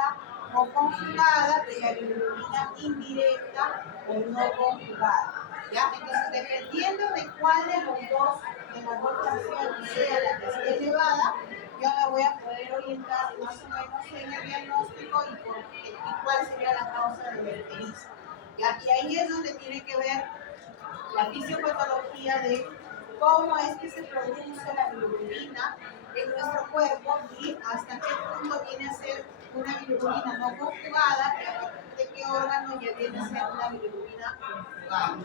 directa o conjugada de la bilirrubina indirecta o no conjugada. ¿Ya? Entonces, dependiendo de cuál de las dos fracciones sea la que esté elevada, yo me voy a poder orientar más o menos en el diagnóstico y cuál sería la causa de la ictericia. ¿Ya? Y ahí es donde tiene que ver la fisiopatología de cómo es que se produce la bilirrubina en nuestro cuerpo y hasta qué punto viene a ser una bilirrubina no conjugada y a partir de qué órgano ya viene a ser una bilirrubina conjugada.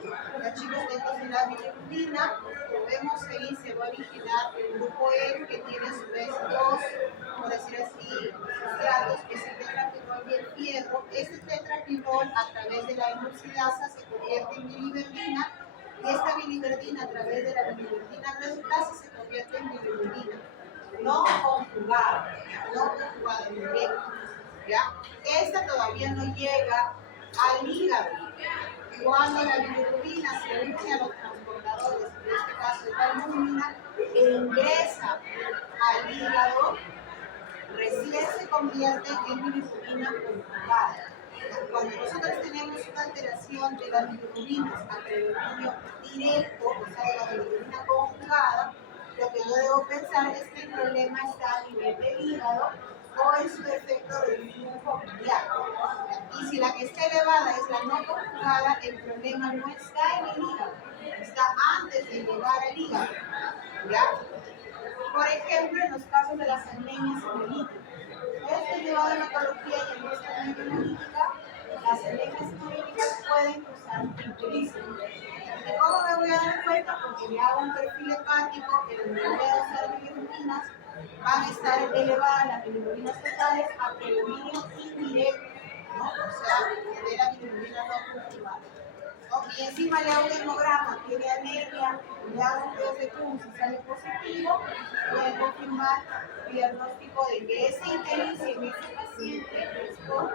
Ya, chicos, entonces la bilirrubina, como vemos ahí, se va a originar el grupo E, que tiene a su vez dos, por decir así, sustratos, que es el tetraquinol y el fierro. Este tetraquinol, a través de la hidroxilasa, se convierte en biliverdina, y esta biliverdina, a través de la biliverdina reductasa, se convierte en bilirrubina no conjugada, directa. ¿Ya? Esta todavía no llega al hígado. Cuando la bilirrubina se une a los transportadores, en este caso la albúmina, e ingresa al hígado, recién se convierte en bilirrubina conjugada. Cuando nosotros tenemos una alteración de las bilirrubinas a predominio directo, o sea, de la bilirrubina conjugada, lo que yo debo pensar es que el problema está a nivel del hígado o en su defecto del flujo biliar. Y si la que está elevada es la no conjugada, el problema no está en el hígado, está antes de llegar al hígado. ¿Ya? Por ejemplo, en los casos de las anemias hemolíticas. Esto llevado a la patología y en nuestra anemia hemolítica, las anemias hemolíticas pueden causar ictericia. ¿Y cómo me voy a dar cuenta? Porque le hago un perfil hepático en donde voy a usar bilirrubinas, van a estar elevadas las bilirrubinas totales a predominio indirecto, ¿no? O sea, de la bilirrubina no conjugada. Y encima le hago un hemograma, tiene anemia, le hago un test de Kuhn, si sale positivo, puede confirmar el diagnóstico de que esa ictericia en ese paciente es por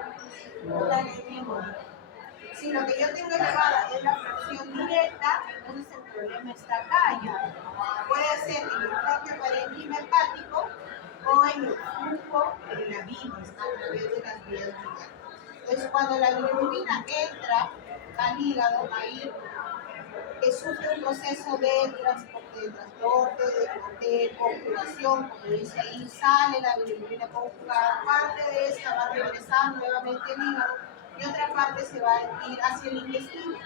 una anemia hemolítica. Si lo que yo tengo elevada es la fracción directa, entonces el problema está acá ya. Puede ser en el propio parénquima hepático o en el flujo de la bilis a través de las vías biliares. Entonces, cuando la bilirrubina entra al hígado, ahí sufre un proceso de transporte, de conjugación, como dice ahí, sale la bilirrubina conjugada, parte de esta va regresando nuevamente al hígado y otra parte se va a ir hacia el intestino,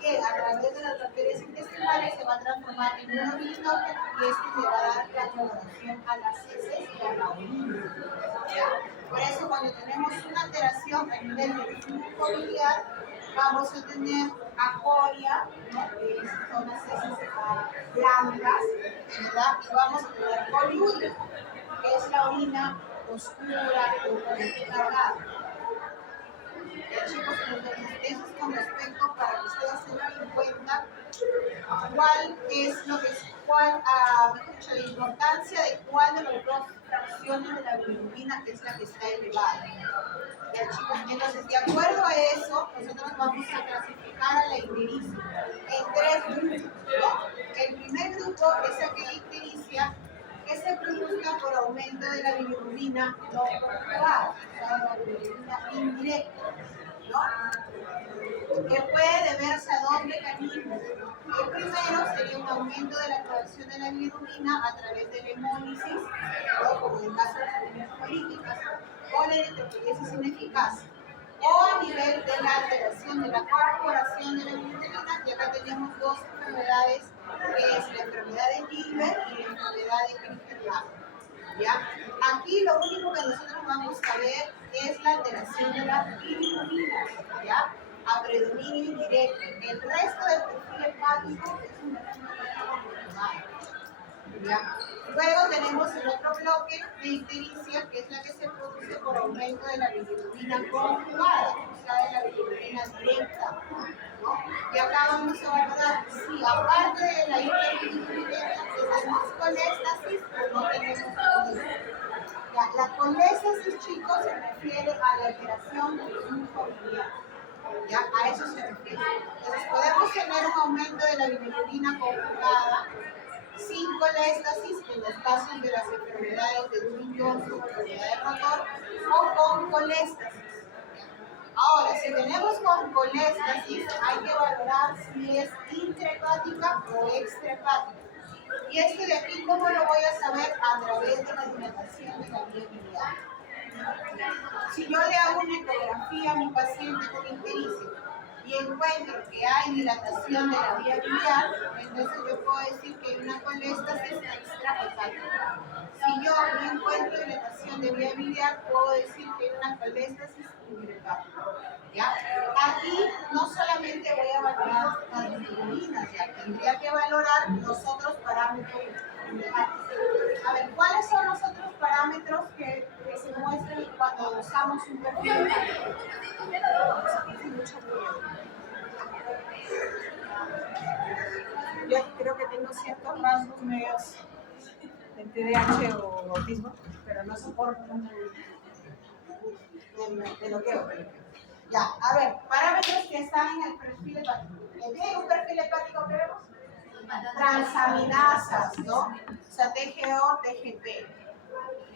que a través de las bacterias intestinales se va a transformar en un bilinógeno y esto le va a dar la coloración a las heces y a la orina. Por eso, cuando tenemos una alteración a nivel del flujo biliar, vamos a tener aporia, ¿no? Que son las heces blancas, ¿verdad? Y vamos a tener poliuria, que es la orina oscura o cargada. Chicos, entonces eso es con respecto para que ustedes tengan en cuenta cuál es lo que es, la importancia de cuál de las dos fracciones de la bilirrubina es la que está elevada. ¿Ya, chicos? Entonces, de acuerdo a eso, nosotros vamos a clasificar a la ictericia en tres grupos, ¿no? El primer grupo es aquella ictericia que se produzca por aumento de la bilirrubina no conjugada, o sea, la bilirrubina indirecta, ¿no? Que puede deberse a dos mecanismos. El primero sería un aumento de la producción de la bilirrubina a través de la hemólisis, ¿no? Como en el caso de las anemias políticas, o la eritropoyesis ineficaz, o a nivel de la alteración de la corporación de la bilirrubina, y acá tenemos dos enfermedades, que es la enfermedad de Gilbert y la enfermedad de Crigler-Najm. ¿Ya? Aquí lo único que nosotros vamos a ver es la alteración de las bilirrubinas, ¿ya? A predominio indirecto. El resto del perfil hepático es un normal. ¿Ya? Luego tenemos el otro bloque de ictericia, que es la que se produce por aumento de la bilirrubina conjugada, o sea, de la bilirrubina directa, ¿no? Y acá vamos a valorar si aparte de la hiperbilirrubinemia tenemos coléstasis o no tenemos coléstasis. La coléstasis, chicos, se refiere a la alteración del flujo biliar. ¿Ya? A eso se refiere. Entonces, podemos tener un aumento de la bilirrubina conjugada sin coléstasis en los casos de las enfermedades de Dewey-Johnson o enfermedad de rotor, o con coléstasis. Ahora, si tenemos con coléstasis, hay que valorar si es intrahepática o extrahepática. Y esto de aquí, ¿cómo lo voy a saber? A través de la dilatación de la vía biliar. Si yo le hago una ecografía a mi paciente con ictericia y encuentro que hay dilatación de la vía biliar, entonces yo puedo decir que hay una coléstasis extrahepática. Si yo no encuentro dilatación de vía biliar, puedo decir que hay una coléstasis intrahepática. ¿Ya? Aquí no solamente voy a valorar las bilirrubinas, ya tendría que valorar los otros parámetros. A ver, ¿cuáles son los otros parámetros que se muestran cuando usamos un perfil? Yo creo que tengo ciertos rasgos medios de TDAH o autismo, pero no soporto de lo que veo. Ya, a ver, parámetros que están en el perfil hepático. ¿Tiene un perfil hepático que vemos? Transaminasas, ¿no? O sea, TGO, TGP.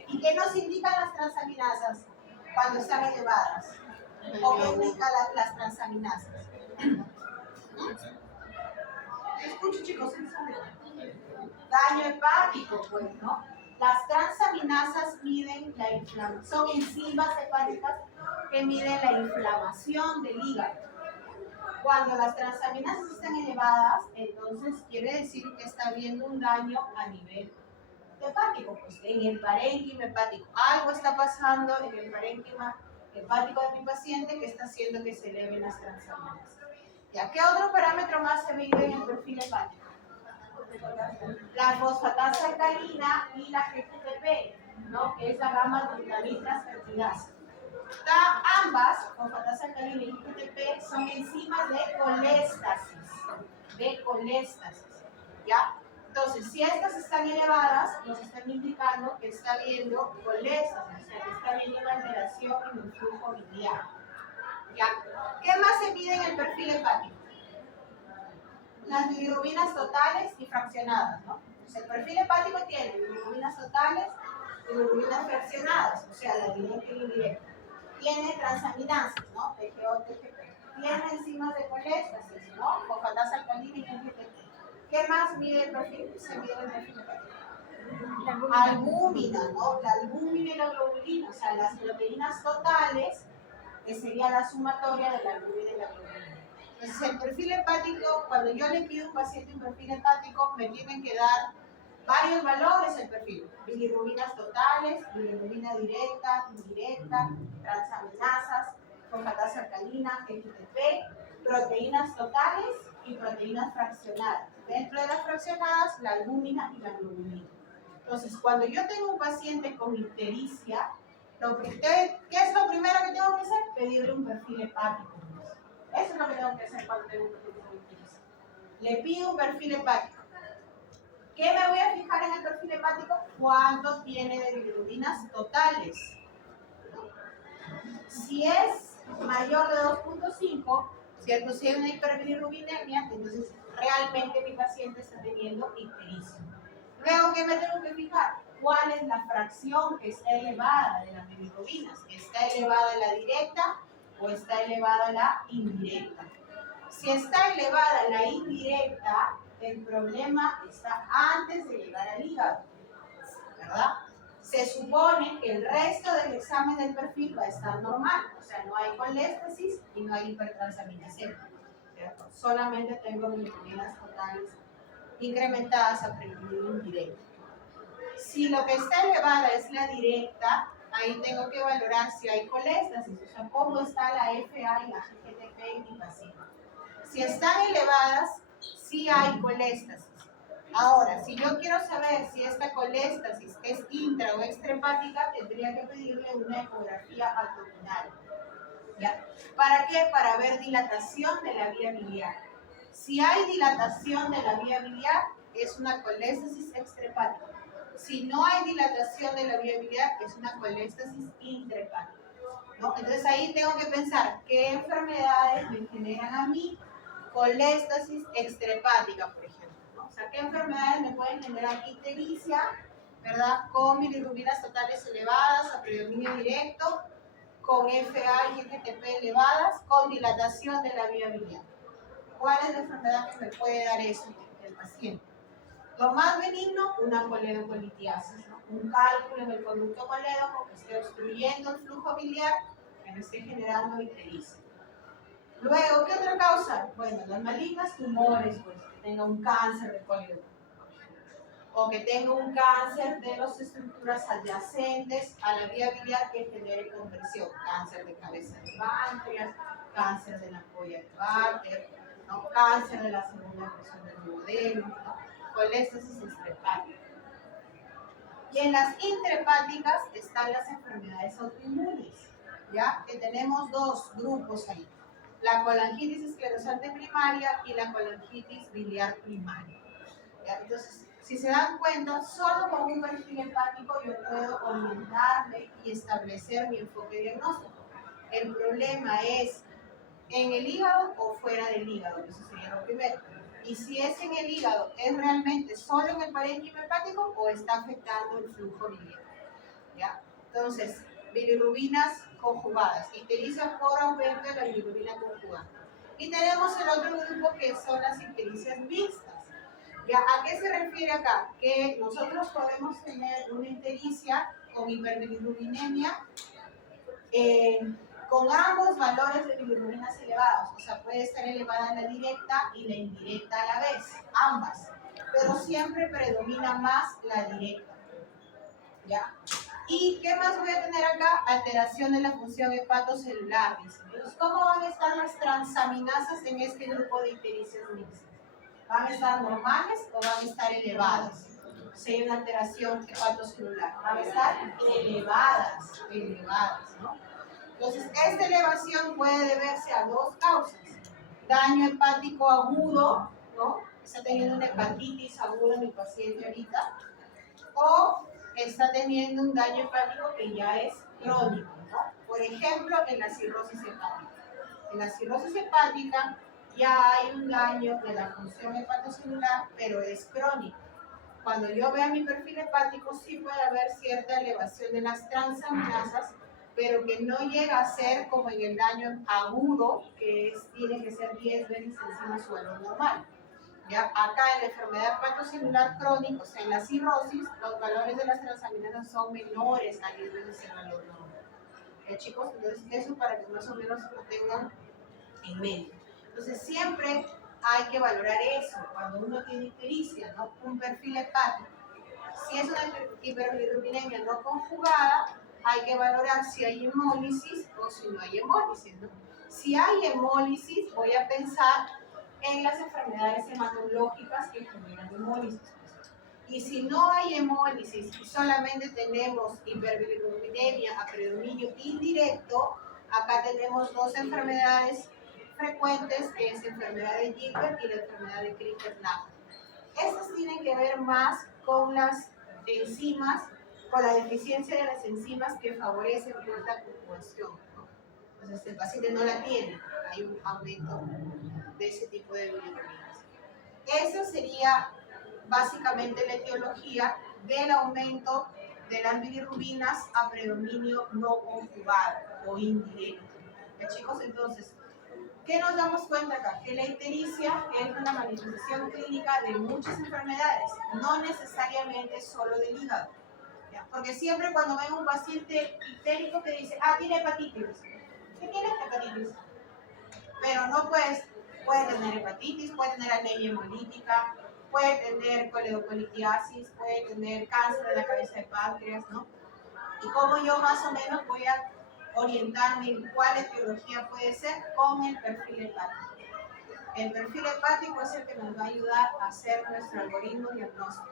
¿Y qué nos indican las transaminasas cuando están elevadas? ¿O qué indican las transaminasas? Escuchen, chicos, daño hepático, pues, ¿no? Las transaminasas miden la inflamación, son enzimas hepáticas que miden la inflamación del hígado. Cuando las transaminasas están elevadas, entonces quiere decir que está habiendo un daño a nivel hepático, pues en el parénquima hepático. Algo está pasando en el parénquima hepático de mi paciente que está haciendo que se eleven las transaminasas. ¿Ya? ¿Qué otro parámetro más se mide en el perfil hepático? La fosfatasa alcalina y la GGTP, ¿no? Que es la gamma glutaminas fertilasa. Ambas, fosfatasa alcalina y GGTP, son enzimas de coléstasis, ¿ya? Entonces, si estas están elevadas, nos están indicando que está habiendo coléstasis, o sea, que está habiendo una alteración en el flujo biliar, ¿ya? ¿Qué más se mide en el perfil hepático? Las bilirrubinas totales y fraccionadas, ¿no? O sea, el perfil hepático tiene bilirrubinas totales y bilirrubinas fraccionadas, o sea, la directa y la indirecta. Tiene transaminasas, ¿no? TGO, TGP. Tiene enzimas de coléstasis, ¿no? Fosfatasa alcalina y GGT. ¿Qué más mide el perfil? Se mide el perfil hepático. La albúmina, ¿no? La albúmina y la globulina, o sea, las proteínas totales, que sería la sumatoria de la albúmina y la globulina. Entonces, el perfil hepático, cuando yo le pido a un paciente un perfil hepático, me tienen que dar varios valores el perfil. Bilirrubinas totales, bilirrubina directa, indirecta, transaminasas, fosfatasa alcalina, GGTP, proteínas totales y proteínas fraccionadas. Dentro de las fraccionadas, la albúmina y la globulina. Entonces, cuando yo tengo un paciente con ictericia, ¿qué es lo primero que tengo que hacer? Pedirle un perfil hepático. Eso es lo que tengo que hacer cuando tengo un paciente con ictericia. Le pido un perfil hepático. ¿Qué me voy a fijar en el perfil hepático? ¿Cuánto tiene de bilirrubinas totales? Si es mayor de 2.5, ¿cierto? Si hay una hiperbilirrubinemia, entonces realmente mi paciente está teniendo ictericia. Luego, ¿qué me tengo que fijar? ¿Cuál es la fracción que está elevada de las bilirrubinas? ¿Está elevada la directa o está elevada la indirecta? Si está elevada la indirecta, el problema está antes de llegar al hígado, ¿verdad? Se supone que el resto del examen del perfil va a estar normal, o sea, no hay coléstasis y no hay hipertransaminación, ¿cierto? Solamente tengo bilirrubinas totales incrementadas a predominio indirecto. Si lo que está elevada es la directa, ahí tengo que valorar si hay coléstasis, o sea, cómo está la FA y la GGTP en mi paciente. Si están elevadas, sí hay coléstasis. Ahora, si yo quiero saber si esta coléstasis es intra o extrahepática, tendría que pedirle una ecografía abdominal. ¿Ya? ¿Para qué? Para ver dilatación de la vía biliar. Si hay dilatación de la vía biliar, es una coléstasis extrahepática. Si no hay dilatación de la vía biliar, es una coléstasis intrahepática, ¿no? Entonces ahí tengo que pensar qué enfermedades me generan a mí coléstasis extrahepática, por ejemplo, ¿no? O sea, qué enfermedades me pueden generar ictericia ¿verdad? Con bilirrubinas totales elevadas a predominio directo, con FA y FTP elevadas, con dilatación de la vía biliar. ¿Cuál es la enfermedad que me puede dar eso el paciente? Lo más benigno, una coledocolitiasis, ¿no? Un cálculo en el conducto colédoco que esté obstruyendo el flujo biliar, que no esté generando ictericia. Luego, ¿qué otra causa? Bueno, las malignas, tumores, pues, que tenga un cáncer de colédoco, o que tenga un cáncer de las estructuras adyacentes a la vía biliar que genere conversión, cáncer de cabeza de páncreas, cáncer de la ampolla de Barker, ¿no? Cáncer de la segunda porción del duodeno, ¿no? Coléstasis extrahepática. Y en las intrahepáticas están las enfermedades autoinmunes, ¿ya? Que tenemos dos grupos ahí, la colangitis esclerosante primaria y la colangitis biliar primaria, ¿ya? Entonces, si se dan cuenta, solo con un perfil hepático yo puedo orientarme y establecer mi enfoque diagnóstico. El problema es en el hígado o fuera del hígado, eso sería lo primero. Y si es en el hígado, ¿es realmente solo en el parénquima hepático o está afectando el flujo biliar? ¿Ya? Entonces, bilirrubinas conjugadas, ictericia por aumento de la bilirrubina conjugada. Y tenemos el otro grupo que son las ictericias mixtas. ¿Ya? ¿A qué se refiere acá? Que nosotros podemos tener una ictericia con hiperbilirrubinemia con ambos valores de bilirrubinas elevados, o sea, puede estar elevada la directa y la indirecta a la vez, ambas, pero siempre predomina más la directa, ¿ya? ¿Y qué más voy a tener acá? Alteración de la función hepatocelular. Entonces, ¿cómo van a estar las transaminasas en este grupo de ictericias mixtas? ¿Van a estar normales o van a estar elevadas? Si hay una alteración hepatocelular, van a estar elevadas, ¿no? Entonces, esta elevación puede deberse a dos causas. Daño hepático agudo, ¿no? Está teniendo una hepatitis aguda mi paciente ahorita, o está teniendo un daño hepático que ya es crónico, ¿no? Por ejemplo, en la cirrosis hepática. En la cirrosis hepática ya hay un daño de la función hepatocelular, pero es crónico. Cuando yo vea mi perfil hepático, sí puede haber cierta elevación de las transaminasas, pero que no llega a ser como en el daño agudo, que tiene que ser 10 veces encima de su valor normal. ¿Ya? Acá en la enfermedad hepatocelular crónica, o sea, en la cirrosis, los valores de las transaminasas son menores a 10 veces el valor normal. Chicos, entonces eso para que más o menos lo tengan en mente. Entonces siempre hay que valorar eso cuando uno tiene ictericia, ¿no? Un perfil hepático. Si es una hiperbilirrubinemia no conjugada, hay que valorar si hay hemólisis o si no hay hemólisis, ¿no? Si hay hemólisis, voy a pensar en las enfermedades hematológicas que generan hemólisis. Y si no hay hemólisis y solamente tenemos hiperbilirrubinemia a predominio indirecto, acá tenemos dos enfermedades frecuentes, que es la enfermedad de Gilbert y la enfermedad de Crigler-Najm. Estas tienen que ver más con las enzimas, con la deficiencia de las enzimas que favorecen la conjugación, ¿no? Entonces el paciente no la tiene, hay un aumento de ese tipo de bilirrubinas. Esa sería básicamente la etiología del aumento de las bilirrubinas a predominio no conjugado o indirecto. ¿Ya, chicos? Entonces, ¿qué nos damos cuenta acá? Que la ictericia es una manifestación clínica de muchas enfermedades, no necesariamente solo del hígado. ¿Ya? Porque siempre cuando ven un paciente ictérico te dice, tiene hepatitis. ¿Qué tiene hepatitis? Pero no puede tener hepatitis, puede tener anemia hemolítica, puede tener coledocolitiasis, puede tener cáncer de la cabeza de páncreas, ¿no? Y cómo yo más o menos voy a orientarme en cuál etiología puede ser con el perfil hepático. El perfil hepático es el que nos va a ayudar a hacer nuestro algoritmo diagnóstico.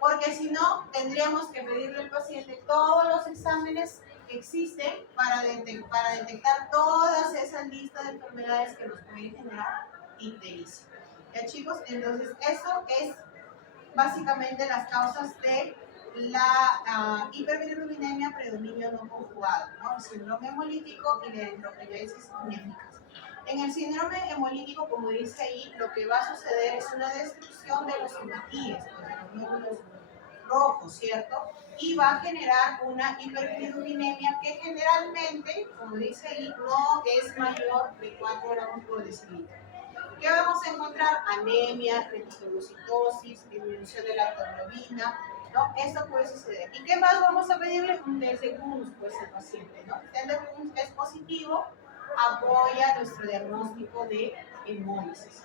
Porque si no, tendríamos que pedirle al paciente todos los exámenes que existen para detectar todas esas listas de enfermedades que nos pueden generar ictericia. ¿Ya, chicos? Entonces, eso es básicamente las causas de la hiperbilirrubinemia predominio no conjugado, ¿no? El síndrome hemolítico y la eritropoyesis inéficas. En el síndrome hemolítico, como dice ahí, lo que va a suceder es una destrucción de los hematíes, pues, de los glóbulos rojo, ¿cierto? Y va a generar una hiperbilirubinemia que generalmente, como dice ahí, no es mayor de 4 gramos por decilitro. ¿Qué vamos a encontrar? Anemia, reticulocitosis, disminución de la hemoglobina, ¿no? Esto puede suceder. ¿Y qué más vamos a pedirle? Un test de Guns, pues el paciente, ¿no? El test de Guns es positivo, apoya nuestro diagnóstico de hemólisis.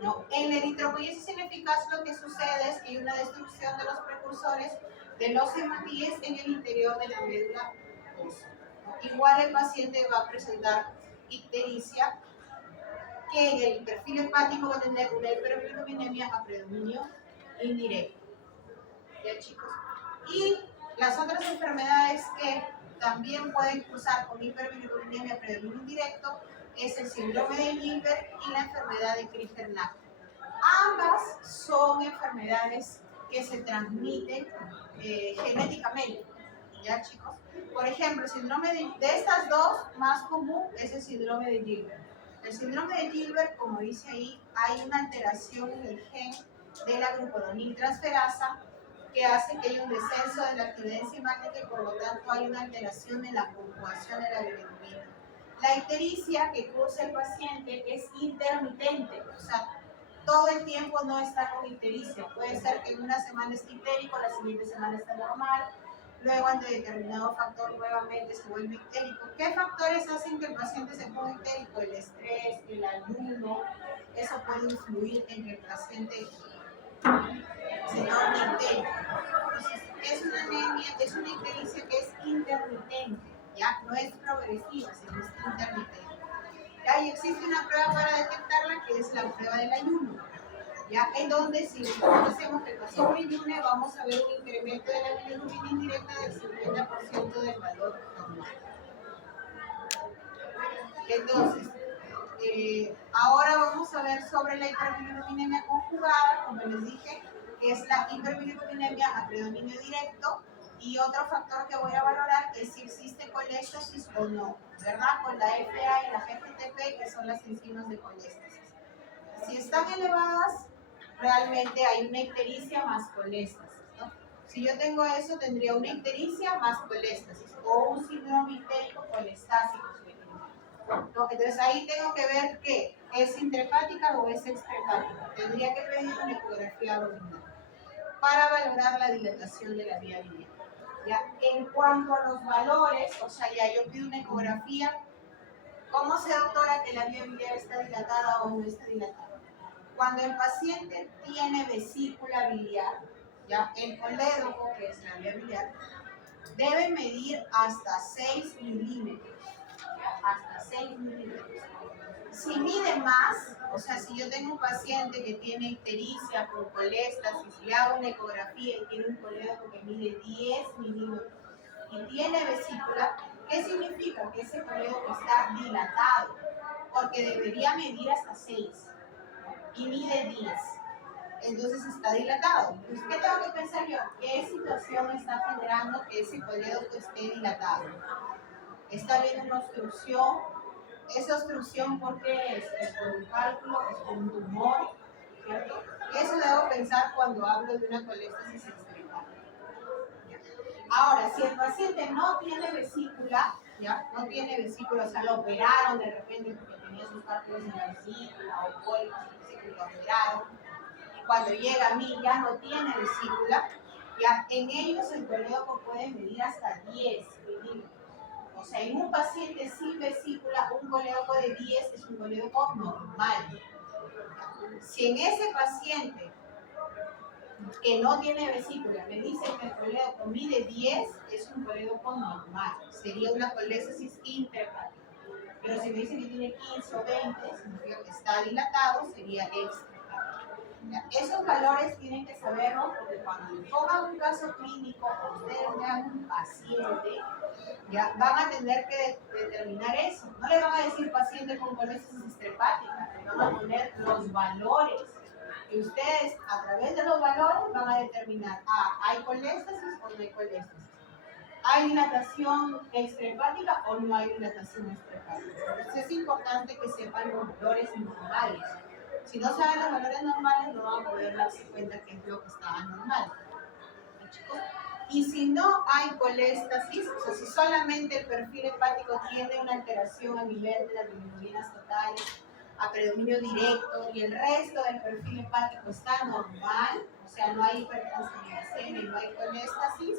¿No? En la eritropoyesis ineficaz lo que sucede es que hay una destrucción de los precursores de los hematíes en el interior de la médula ósea. ¿No? Igual el paciente va a presentar ictericia, que en el perfil hepático va a tener una hiperbilirubinemia a predominio indirecto. ¿Ya, chicos? Y las otras enfermedades que también pueden cruzar con hiperbilirubinemia a predominio indirecto es el síndrome de Gilbert y la enfermedad de Crigler-Najjar. Ambas son enfermedades que se transmiten genéticamente, ¿ya, chicos? Por ejemplo, el síndrome de estas dos, más común es el síndrome de Gilbert. El síndrome de Gilbert, como dice ahí, hay una alteración en el gen de la glucoroniltransferasa que hace que haya un descenso de la actividad enzimática y por lo tanto hay una alteración en la conjugación de la bilirrubina. La ictericia que cursa el paciente es intermitente, o sea, todo el tiempo no está con ictericia. Puede ser que en una semana esté ictérico, la siguiente semana está normal, luego ante determinado factor nuevamente se vuelve ictérico. ¿Qué factores hacen que el paciente se ponga ictérico? El estrés, el ayuno, eso puede influir en que el paciente se torne ictérico. Entonces, es una anemia, es una ictericia que es intermitente, ¿ya? No es progresiva, sino es intermitente. ¿Ya? Y existe una prueba para detectarla que es la prueba del ayuno, ¿ya? En donde si hacemos que el paciente ayune, vamos a ver un incremento de la bilirrubina indirecta del 50% del valor normal. Entonces, ahora vamos a ver sobre la hiperbilirubinemia conjugada, como les dije, que es la hiperbilirubinemia a predominio directo. Y otro factor que voy a valorar es si existe coléstasis o no, ¿verdad? Con la FA y la GFTP, que son las enzimas de coléstasis. Si están elevadas, realmente hay una ictericia más coléstasis, ¿no? Si yo tengo eso, tendría una ictericia más coléstasis o un síndrome ictérico colestásico. ¿No? Entonces ahí tengo que ver qué es intrahepática o es extrahepática. Tendría que pedir una ecografía abdominal para valorar la dilatación de la vía biliar. Ya, en cuanto a los valores, o sea, ya yo pido una ecografía, ¿cómo sé, doctora, que la vía biliar está dilatada o no está dilatada? Cuando el paciente tiene vesícula biliar, ya, el colédoco, que es la vía biliar, debe medir hasta 6 milímetros, ya, hasta 6 milímetros. Si mide más, o sea, si yo tengo un paciente que tiene ictericia con coléstasis, le hago una ecografía y tiene un colédoco que mide 10 milímetros y tiene vesícula, ¿qué significa? Que ese colédoco está dilatado, porque debería medir hasta 6 y mide 10. Entonces está dilatado. Entonces, ¿qué tengo que pensar yo? ¿Qué situación está generando que ese colédoco esté dilatado? ¿Está habiendo una obstrucción? ¿Esa obstrucción por qué es? ¿Es por un cálculo? ¿Es por un tumor? ¿Cierto? Eso debo pensar cuando hablo de una coléstasis extrahepática. Ahora, si el paciente no tiene vesícula, ¿ya? No tiene vesícula, o sea, lo operaron de repente porque tenía sus cálculos en la vesícula o pólipos en la vesícula, lo operaron, y cuando llega a mí ya no tiene vesícula, ya en ellos el colédoco puede medir hasta 10 milímetros. O sea, en un paciente sin vesícula, un colédoco de 10 es un colédoco normal. Si en ese paciente que no tiene vesícula me dicen que el colédoco mide 10, es un colédoco normal. Sería una coléstasis intrahepática. Pero si me dicen que tiene 15 o 20, significa que está dilatado, sería extrahepático. Esos valores tienen que saberlos porque cuando le pongan un caso clínico o ustedes vean un paciente, ya van a tener que determinar eso. No le van a decir paciente con coléstasis extrahepática, le van a poner los valores. Y ustedes, a través de los valores, van a determinar, ¿hay coléstasis o no hay coléstasis? ¿Hay dilatación extrahepática o no hay dilatación extrahepática? Entonces es importante que sepan los valores normales. Si no saben los valores normales, no van a poder darse cuenta que es lo que está anormal. chicos. Y si no hay coléstasis, o sea, si solamente el perfil hepático tiene una alteración a nivel de las bilirrubinas totales, a predominio directo, y el resto del perfil hepático está normal, o sea, no hay hipertransaminación y no hay coléstasis,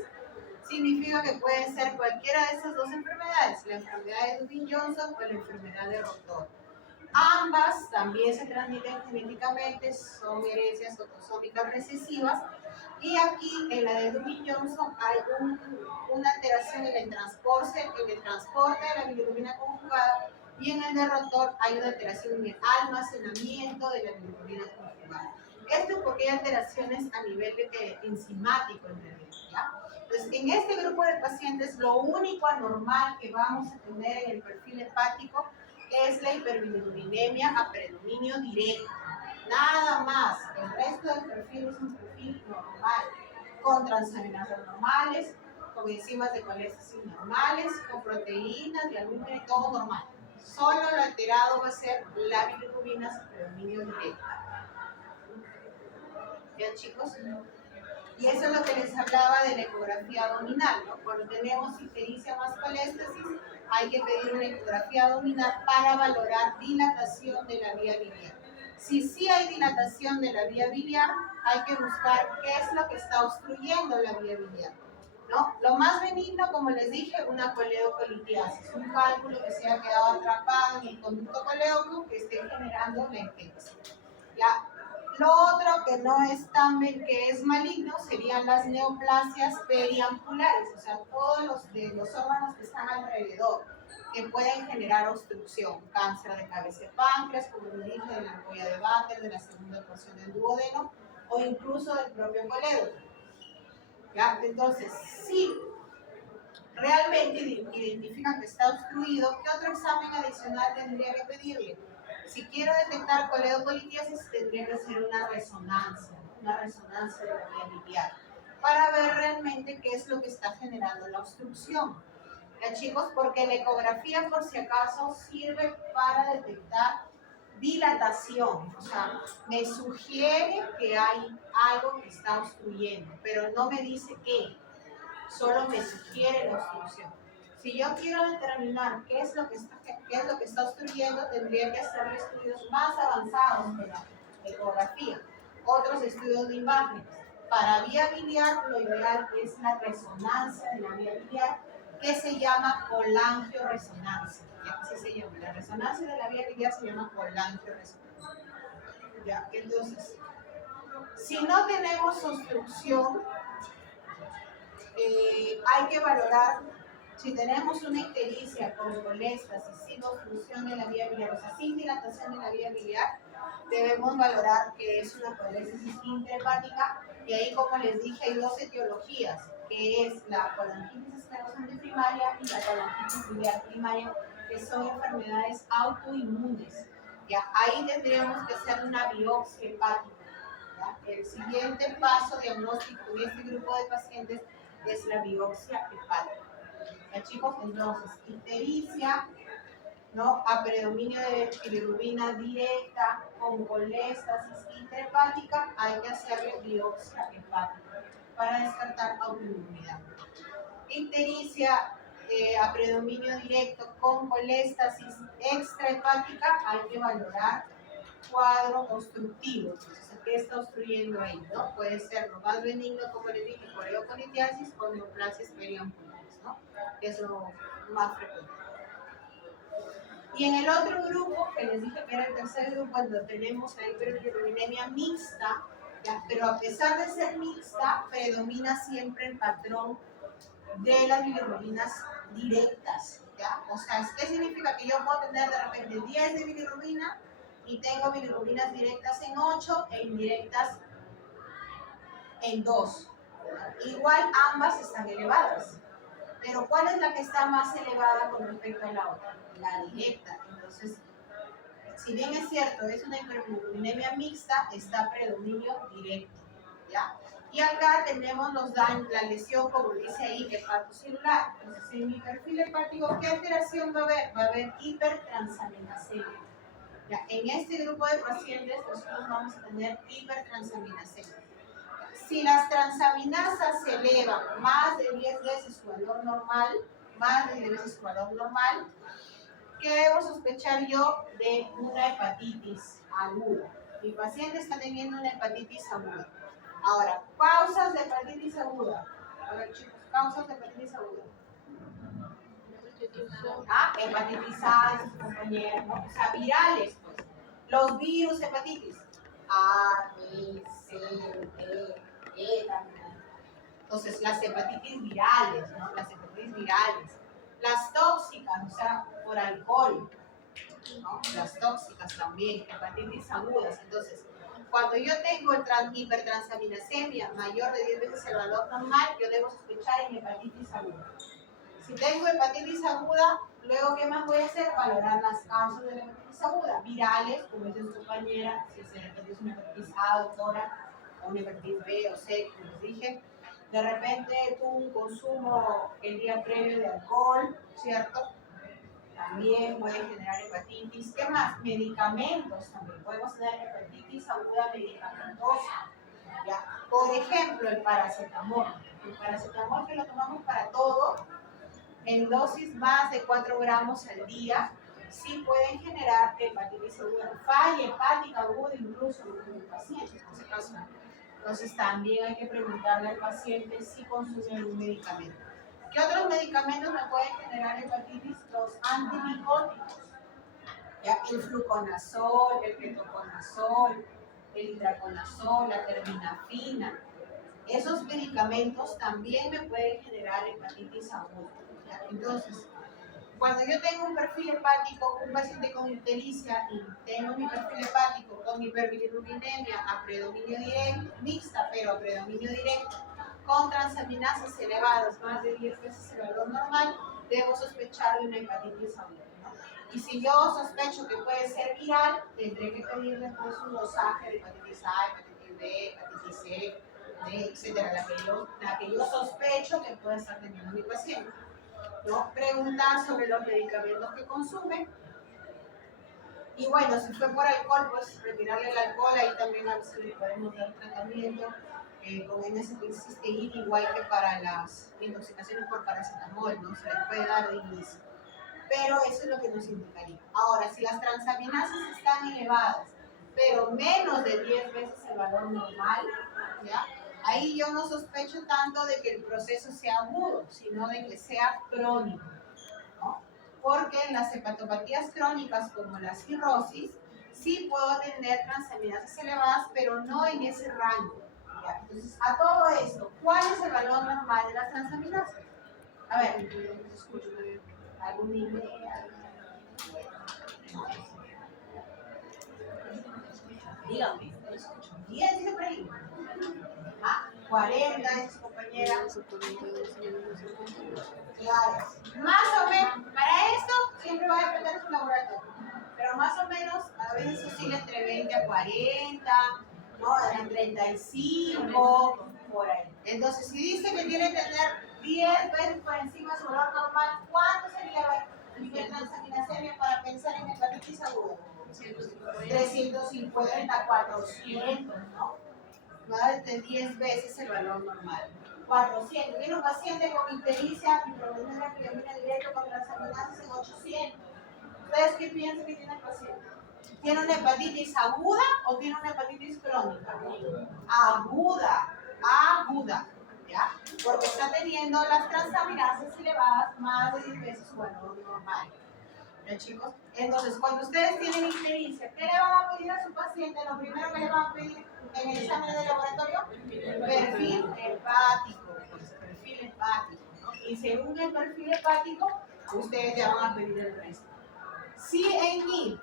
significa que puede ser cualquiera de esas dos enfermedades, la enfermedad de Dubin-Johnson o la enfermedad de Rotor. Ambas también se transmiten genéticamente, son herencias autosómicas recesivas, y aquí en la de Dubin-Johnson hay una alteración en el transporte de la bilirrubina conjugada, y en el de Rotor hay una alteración en el almacenamiento de la bilirrubina conjugada. Esto porque hay alteraciones a nivel enzimático en realidad, ¿ya? Entonces, en este grupo de pacientes, lo único anormal que vamos a tener en el perfil hepático es la hiperbilirubinemia a predominio directo. Nada más. El resto del perfil es un perfil normal, con transaminasas normales, con enzimas de coléstasis normales, con proteínas de alumina y todo normal. Solo lo alterado va a ser la bilirrubina a predominio directo. ¿Ya, chicos? Y eso es lo que les hablaba de la ecografía abdominal, ¿no? Cuando tenemos ictericia más coléstasis, hay que pedir una ecografía abdominal para valorar dilatación de la vía biliar. Si sí hay dilatación de la vía biliar, hay que buscar qué es lo que está obstruyendo la vía biliar, ¿no? Lo más benigno, como les dije, una coleocolitiasis, un cálculo que se haya quedado atrapado en el conducto coléoco que esté generando la ictericia. ¿Ya? Lo otro que no es tan que es maligno serían las neoplasias periampulares, o sea, todos los órganos que están alrededor, que pueden generar obstrucción, cáncer de cabeza de páncreas, como lo dije, de la ampolla de Baker, de la segunda porción del duodeno, o incluso del propio colédoco. ¿Ya? Entonces, si realmente identifican que está obstruido, ¿qué otro examen adicional tendría que pedirle? Si quiero detectar coleocolitiasis, tendría que hacer una resonancia de la vía biliar, para ver realmente qué es lo que está generando la obstrucción. ¿Ya, chicos? Porque la ecografía, por si acaso, sirve para detectar dilatación, o sea, me sugiere que hay algo que está obstruyendo, pero no me dice qué, solo me sugiere la obstrucción. Si yo quiero determinar qué es lo que está obstruyendo, tendría que hacer estudios más avanzados de la ecografía, otros estudios de imágenes. Para vía biliar, lo ideal es la resonancia de la vía biliar, que se llama colangioresonancia. Así se llama. La resonancia de la vía biliar se llama colangioresonancia. Ya, entonces, si no tenemos obstrucción, hay que valorar si tenemos una ictericia con coléstasis, sin obstrucción de la vía biliar, o sea, sin dilatación de la vía biliar, debemos valorar que es una coléstasis intrahepática, y ahí, como les dije, hay dos etiologías, que es la colangitis esclerosante primaria y la colangitis biliar primaria, que son enfermedades autoinmunes. ¿Ya? Ahí tendríamos que hacer una biopsia hepática. ¿Ya? El siguiente paso diagnóstico en este grupo de pacientes es la biopsia hepática. ¿Ya, chicos? Entonces, ictericia, ¿no? A predominio de bilirrubina directa con coléstasis intrahepática, hay que hacerle biopsia hepática para descartar autoinmunidad. Ictericia a predominio directo con coléstasis extrahepática, hay que valorar cuadro obstructivo. Entonces, ¿qué está obstruyendo ahí? ¿No? Puede ser lo más benigno, como les dije, coleocolitiasis o neoplasias periampulares, ¿no? Que es lo más frecuente. Y en el otro grupo, que les dije que era el tercer grupo, cuando tenemos la hiperbilirubinemia mixta, ¿ya? Pero a pesar de ser mixta, predomina siempre el patrón de las bilirrubinas directas, ¿ya? O sea, ¿qué significa? Que yo puedo tener de repente 10 de bilirrubina y tengo bilirrubinas directas en 8 e indirectas en 2. Igual ambas están elevadas, pero ¿cuál es la que está más elevada con respecto a la otra? La directa. Entonces, si bien es cierto, es una hiperbilirubinemia mixta, está predominio directo, ¿ya? Y acá tenemos los daños, la lesión, como dice ahí, hepatocelular. Entonces, en mi perfil hepático, ¿qué alteración va a haber? Va a haber hipertransaminasemia. Ya, en este grupo de pacientes, nosotros vamos a tener hipertransaminasemia. Si las transaminasas se elevan más de 10 veces su valor normal, más de 10 veces su valor normal, ¿qué debo sospechar yo de una hepatitis aguda? Mi paciente está teniendo una hepatitis aguda. Ahora, causas de hepatitis aguda. A ver, chicos, causas de hepatitis aguda. Hepatitis A, sus compañeros, ¿no? O sea, virales, pues. Los virus hepatitis. A, B, C, D, E también. Entonces, las hepatitis virales, ¿no? Las hepatitis virales. Las tóxicas, o sea, por alcohol, ¿no? Las tóxicas también, hepatitis agudas. Entonces, cuando yo tengo hipertransaminasemia mayor de 10 veces el valor normal, yo debo sospechar en hepatitis aguda. Si tengo hepatitis aguda, luego, ¿qué más voy a hacer? Valorar las causas de la hepatitis aguda. Virales, como dice su compañera, si es una hepatitis A, doctora, o una hepatitis B o C, como les dije. De repente tuvo un consumo el día previo de alcohol, ¿cierto? También puede generar hepatitis. ¿Qué más? Medicamentos también. Podemos tener hepatitis aguda medicamentosa. ¿Ya? Por ejemplo, el paracetamol. El paracetamol que lo tomamos para todo, en dosis más de 4 gramos al día, sí pueden generar hepatitis aguda, falla hepática aguda incluso en el paciente, en ese caso. Entonces también hay que preguntarle al paciente si consume algún medicamento. ¿Qué otros medicamentos me pueden generar hepatitis? Los antimicóticos. ¿Ya? El fluconazol, el ketoconazol, el itraconazol, la terminafina. Esos medicamentos también me pueden generar hepatitis aguda. ¿Ya? Entonces, cuando yo tengo un perfil hepático, un paciente con ictericia y tengo mi perfil hepático con hiperbilirubinemia a predominio directo, mixta pero a predominio directo, con transaminasas elevadas, más de 10 veces el valor normal, debo sospechar de una hepatitis aguda, ¿no? Y si yo sospecho que puede ser viral, tendré que pedir después un dosaje de hepatitis A, hepatitis B, hepatitis C, etcétera, la que yo sospecho que puede estar teniendo mi paciente, ¿no? Preguntar sobre los medicamentos que consume. Y bueno, si fue por alcohol, pues retirarle el alcohol, ahí también a veces le podemos dar tratamiento con N-acetilcisteína, igual que para las intoxicaciones por paracetamol, ¿no? Se le puede dar de inicio. Pero eso es lo que nos indicaría. Ahora, si las transaminasas están elevadas, pero menos de 10 veces el valor normal, ¿ya? Ahí yo no sospecho tanto de que el proceso sea agudo, sino de que sea crónico, ¿no? Porque en las hepatopatías crónicas, como la cirrosis, sí puedo tener transaminasas elevadas, pero no en ese rango, ¿ya? Entonces, a todo esto, ¿cuál es el valor normal de las transaminasas? A ver, escucho. ¿Alguna idea? Dígame, escucho. 10 dice por ahí. 40 dice su compañera. Claro. Más o menos, para esto siempre va a depender de su laboratorio. Pero más o menos, a veces oscila entre 20 a 40, ¿no? En 35, por ahí. Entonces, si dice que tiene que tener 10 veces por encima de su valor normal, ¿cuánto sería la hipertransaminasemia para pensar en hepatitis aguda? 350, 400, ¿no? Más de 10 veces el valor normal. 400. Viene un paciente con ictericia y problemas de epidemia directo con transaminasas en 800. ¿Ustedes qué piensan que tiene el paciente? ¿Tiene una hepatitis aguda o tiene una hepatitis crónica? Aguda, aguda, ¿ya? Porque está teniendo las transaminasas elevadas más de 10 veces su valor normal. ¿Ya, chicos? Entonces, cuando ustedes tienen ictericia, ¿qué le van a pedir a su paciente? Lo primero que le van a pedir en el examen de laboratorio, perfil hepático, pues, perfil hepático, ¿no? Y según el perfil hepático, ustedes ya van a pedir el resto. Si en mi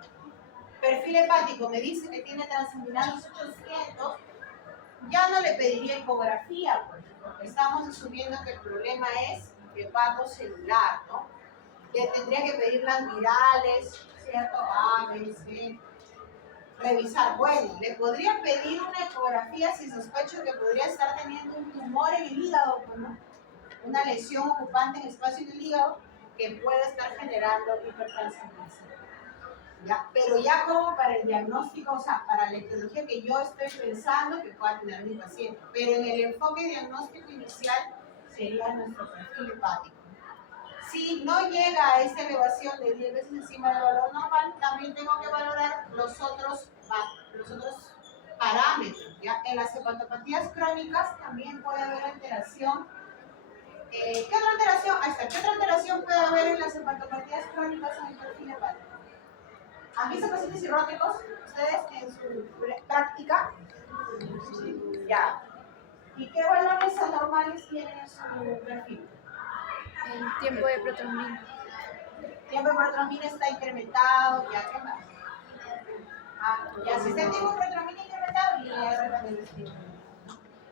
perfil hepático me dice que tiene transaminases 800, ya no le pediría ecografía, porque estamos asumiendo que el problema es hepatocelular, ¿no? Le tendría que pedir las virales, ¿cierto? A, B, C. Revisar. Bueno, le podría pedir una ecografía si sospecho que podría estar teniendo un tumor en el hígado, ¿no? Una lesión ocupante en espacio del hígado que puede estar generando hipertransaminasia. ¿ya? Pero ya como para el diagnóstico, o sea, para la etiología que yo estoy pensando que pueda tener mi paciente. Pero en el enfoque diagnóstico inicial sería nuestro perfil hepático. Si no llega a esta elevación de 10 veces encima del valor normal, también tengo que valorar los otros parámetros. ¿Ya? En las hepatopatías crónicas también puede haber alteración. ¿Qué otra alteración? Ahí está. ¿Qué otra alteración puede haber en las hepatopatías crónicas en el perfil hepático? ¿Han visto pacientes cirróticos ustedes en su práctica? Ya. ¿Y qué valores anormales tienen en su perfil? El tiempo de protrombina. El tiempo de protrombina está incrementado, ya, ¿qué más? Ya, si está el tiempo de protrombina incrementado, y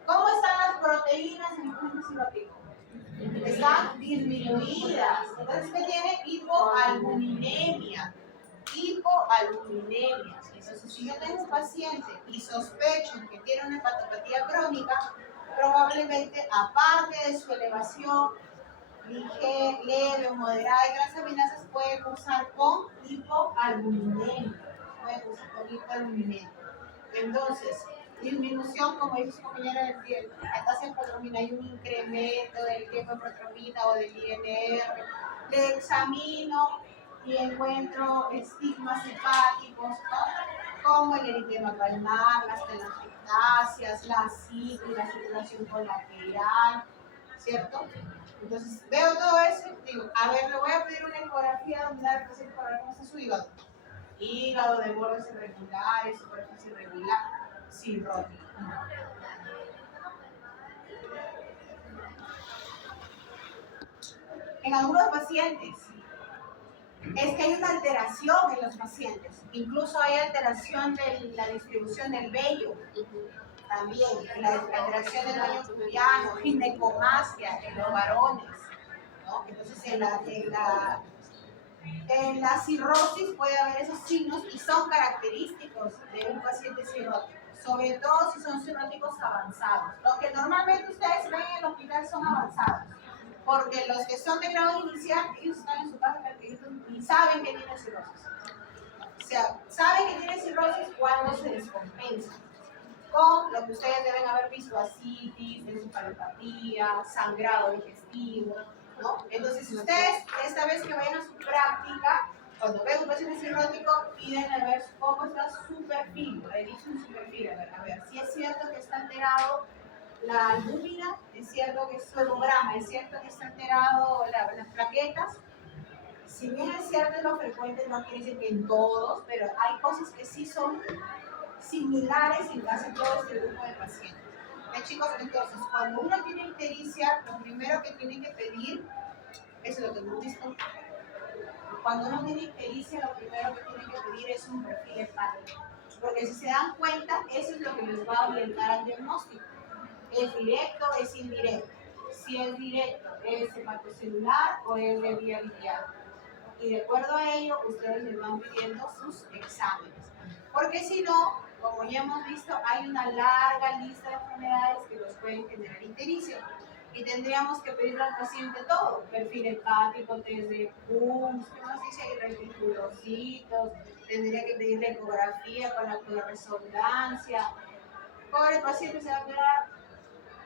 ¿cómo están las proteínas en el paciente cirrótico? Están disminuidas. Entonces, ¿qué tiene? Hipoalbuminemia. Hipoalbuminemia. Entonces, si yo tengo un paciente y sospecho que tiene una hepatopatía crónica, probablemente, aparte de su elevación ligera, leve o moderada de transaminasas, puede cursar con hipoalbuminemia. Puede cursar con hipoalbuminemia. Entonces, disminución, como dice su compañera del la tasa de protrombina, hay un incremento del tiempo de protrombina o del INR. Le examino y encuentro estigmas hepáticos, ¿no? Como el eritema palmar, las telangiectasias, la cito y la circulación colateral, ¿cierto? Entonces veo todo eso y digo, a ver, le voy a pedir una ecografía abdominal para ver cómo está su hígado. Hígado de bordes irregulares, superficie irregular, cirrótico. En algunos pacientes es que hay una alteración en los pacientes. Incluso hay alteración de la distribución del vello. También la alteración del vello pubiano, ginecomastia en los varones, ¿no? Entonces en la cirrosis puede haber esos signos y son característicos de un paciente cirrótico, sobre todo si son cirróticos avanzados. Lo que normalmente ustedes ven en el hospital son avanzados, porque los que son de grado inicial, ellos están en su casa y saben que tienen cirrosis. O sea, saben que tienen cirrosis cuando se descompensa, con lo que ustedes deben haber visto: ascitis, encefalopatía, sangrado digestivo, ¿no? Entonces, si ustedes, esta vez que vayan a su práctica, cuando ven un paciente cirrótico, piden a ver cómo está su perfil, revisen su perfil, a ver si es cierto que está alterado la albúmina, es cierto que su hemograma, es cierto que está alterado las plaquetas. Si bien es cierto, lo frecuente no quiere decir que en todos, pero hay cosas que sí son similares en casi todo este grupo de pacientes. Chicos, entonces, cuando uno tiene ictericia, lo primero que tienen que pedir, eso es lo que hemos visto, cuando uno tiene ictericia, lo primero que tienen que pedir es un perfil hepático. Porque si se dan cuenta, eso es lo que les va a orientar al diagnóstico. ¿Es directo o es indirecto? Si es directo, ¿es hepatocelular o es de vía biliar? Y de acuerdo a ello, ustedes les van pidiendo sus exámenes. Porque si no, como ya hemos visto, hay una larga lista de enfermedades que nos pueden generar ictericia. Y tendríamos que pedirle al paciente todo: perfil hepático, test de PUMS, ¿qué nos dice ahí? Reticulocitos, tendría que pedirle ecografía con la resonancia. Pobre paciente se va a quedar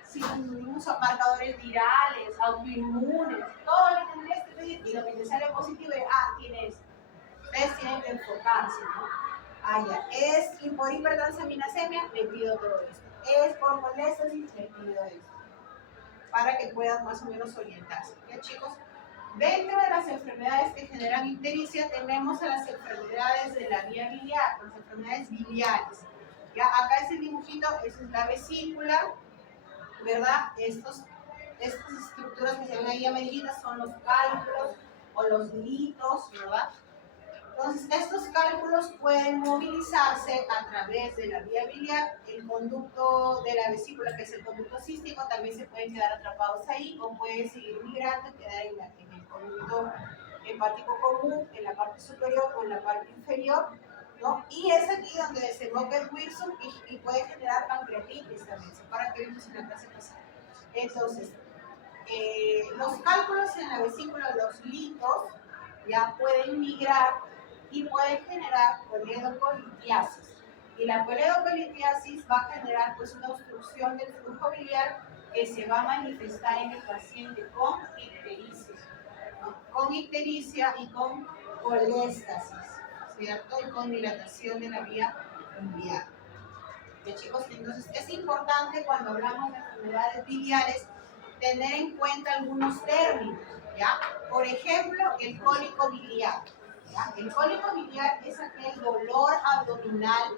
sin uso marcadores virales, autoinmunes, todo lo que tendrías que pedir, y lo que te sale positivo es, tiene esto. Ustedes tienen que enfocarse, ¿no? Ya. Es por hipertransaminasemia, le pido todo esto. Es por coléstasis, le pido esto. Para que puedan más o menos orientarse. ¿Ya, chicos? Dentro de las enfermedades que generan ictericia, tenemos a las enfermedades de la vía biliar, las enfermedades biliares. Ya, acá ese dibujito, esa es la vesícula, ¿verdad? Estas estructuras que se ven ahí amarillitas son los cálculos o los litos, ¿verdad? Entonces, estos cálculos pueden movilizarse a través de la vía biliar. El conducto de la vesícula, que es el conducto cístico, también se pueden quedar atrapados ahí, o pueden seguir migrando y quedar en el conducto hepático común, en la parte superior o en la parte inferior, ¿no? Y es aquí donde desemboca el Wilson y puede generar pancreatitis también, para que vimos en la clase pasada. Entonces, los cálculos en la vesícula, los litos, ya pueden migrar y puede generar coledocolitiasis. Y la coledocolitiasis va a generar pues una obstrucción del flujo biliar que se va a manifestar en el paciente con ictericia, ¿no? Con ictericia y con coléstasis, ¿cierto? Y con dilatación de la vía biliar. ¿Ya, chicos? Entonces es importante cuando hablamos de enfermedades biliares tener en cuenta algunos términos, ¿ya? Por ejemplo, el cólico biliar, ¿ya? El cólico biliar es aquel dolor abdominal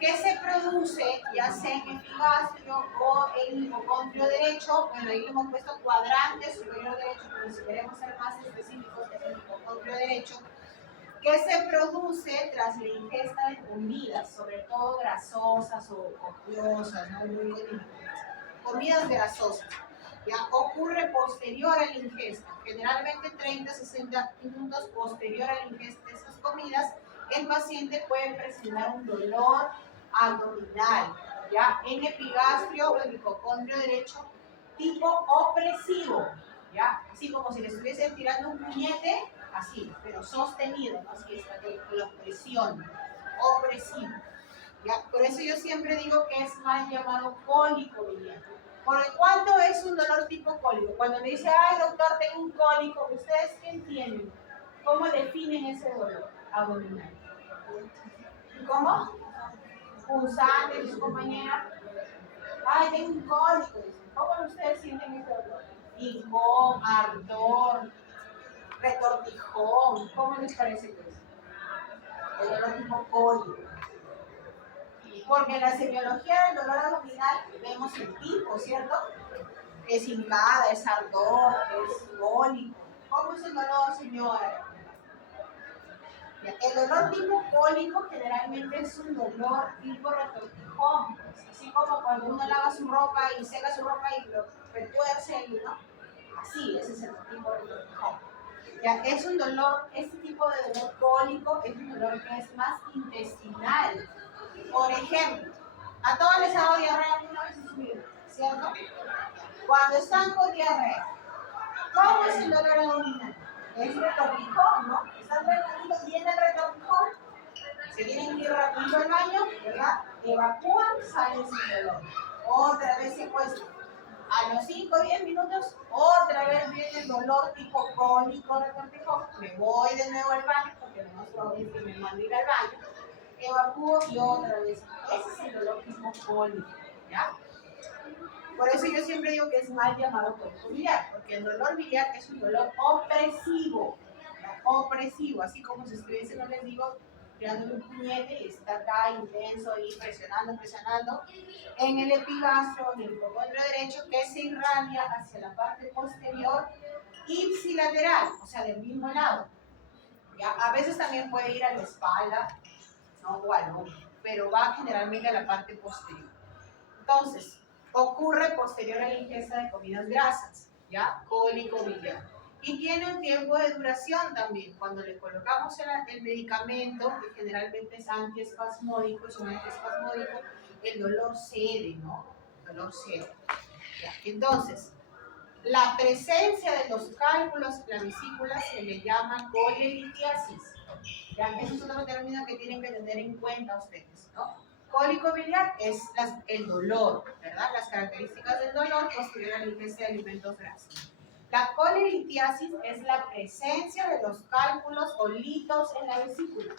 que se produce ya sea en epigastrio o en el hipocondrio derecho. Bueno, ahí le hemos puesto cuadrante superior derecho, pero si queremos ser más específicos es el hipocondrio derecho, que se produce tras la ingesta de comidas, sobre todo grasosas o copiosas, ¿no? Comidas grasosas. Ya ocurre posterior a la ingesta, generalmente 30-60 minutos posterior a la ingesta de esas comidas, el paciente puede presentar un dolor abdominal, ya en epigastrio o el hipocondrio derecho, tipo opresivo, ya así como si le estuviesen tirando un puñete, así, pero sostenido, ¿no? Así está la opresión, opresivo. ¿Ya? Por eso yo siempre digo que es mal llamado cólico biliar. ¿Por cuánto es un dolor tipo cólico? Cuando me dice, ay doctor, tengo un cólico, ¿ustedes qué entienden? ¿Cómo definen ese dolor abdominal? ¿Cómo? Punzante, dice su compañera. Ay, tengo un cólico. ¿Cómo ustedes sienten ese dolor? Incómodo, ardor, retortijón. ¿Cómo les parece que es? El dolor tipo cólico. Porque en la semiología del dolor abdominal vemos el tipo, ¿cierto? Es hincada, es ardor, es cólico. ¿Cómo es el dolor, señora? El dolor tipo cólico generalmente es un dolor tipo retortijón, así como cuando uno lava su ropa y seca su ropa y lo retuerce, ¿no? Así, ese es el tipo de retortijón. Ya, es un dolor, este tipo de dolor cólico es un dolor que es más intestinal. Por ejemplo, a todos les ha dado diarrea alguna vez en su vida, ¿cierto? Cuando están con diarrea, ¿cómo es el dolor abdominal? Es retortijón, ¿no? Están relajando bien el retortijón, se tienen que ir rapidito al baño, ¿verdad? Evacúan, salen sin dolor. Otra vez se cuesta. A los 5 o 10 minutos, otra vez viene el dolor tipo cólico retortijón. Me voy de nuevo al baño, porque lo más probable es que me mande ir al baño. Evacúo y otra vez. Ese es el dolor tipo cólico, ¿ya? Por eso yo siempre digo que es mal llamado cólico biliar, porque el dolor biliar es un dolor opresivo, ¿ya? Opresivo, así como si estuviese, no les digo, tirándole un puñete y está acá intenso ahí presionando, presionando, en el epigastro, en el hipocondrio derecho, que se irradia hacia la parte posterior ipsilateral, o sea, del mismo lado. ¿Ya? A veces también puede ir a la espalda, no o al hombro, pero va generalmente a la parte posterior. Entonces, ocurre posterior a la ingesta de comidas grasas, ¿ya? Cólico biliar. Y tiene un tiempo de duración también. Cuando le colocamos el medicamento, que generalmente es antiespasmódico, es un antiespasmódico, el dolor cede, ¿no? El dolor cede. ¿Ya? Entonces, la presencia de los cálculos en la vesícula se le llama colelitiasis. ¿Ya? Ese es otro término que tienen que tener en cuenta ustedes, ¿no? Cólico biliar es el dolor, ¿verdad? Las características del dolor posterior a la ingesta de alimentos grasos. La colelitiasis es la presencia de los cálculos o litos en la vesícula,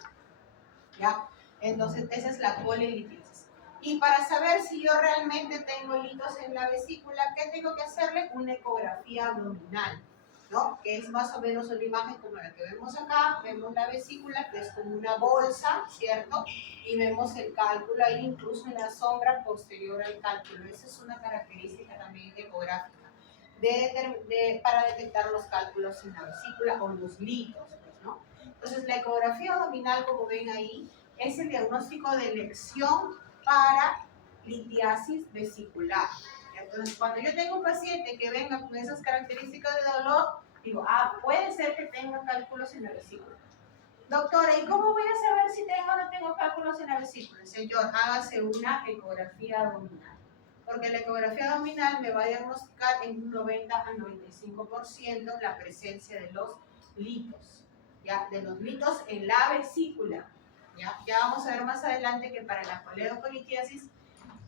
¿ya? Entonces, esa es la colelitiasis. Y para saber si yo realmente tengo litos en la vesícula, ¿qué tengo que hacerle? Una ecografía abdominal, ¿no? Que es más o menos una imagen como la que vemos acá. Vemos la vesícula, que es como una bolsa, ¿cierto? Y vemos el cálculo ahí, incluso en la sombra posterior al cálculo. Esa es una característica también ecográfica para detectar los cálculos en la vesícula o los litos, pues, ¿no? Entonces, la ecografía abdominal, como ven ahí, es el diagnóstico de elección para litiasis vesicular. Entonces, cuando yo tengo un paciente que venga con esas características de dolor, digo, puede ser que tenga cálculos en la vesícula. Doctora, ¿y cómo voy a saber si tengo o no tengo cálculos en la vesícula? Señor, hágase una ecografía abdominal. Porque la ecografía abdominal me va a diagnosticar en un 90 a 95% la presencia de los litos. ¿ya? De los mitos en la vesícula. Ya vamos a ver más adelante que para la coledocolitiasis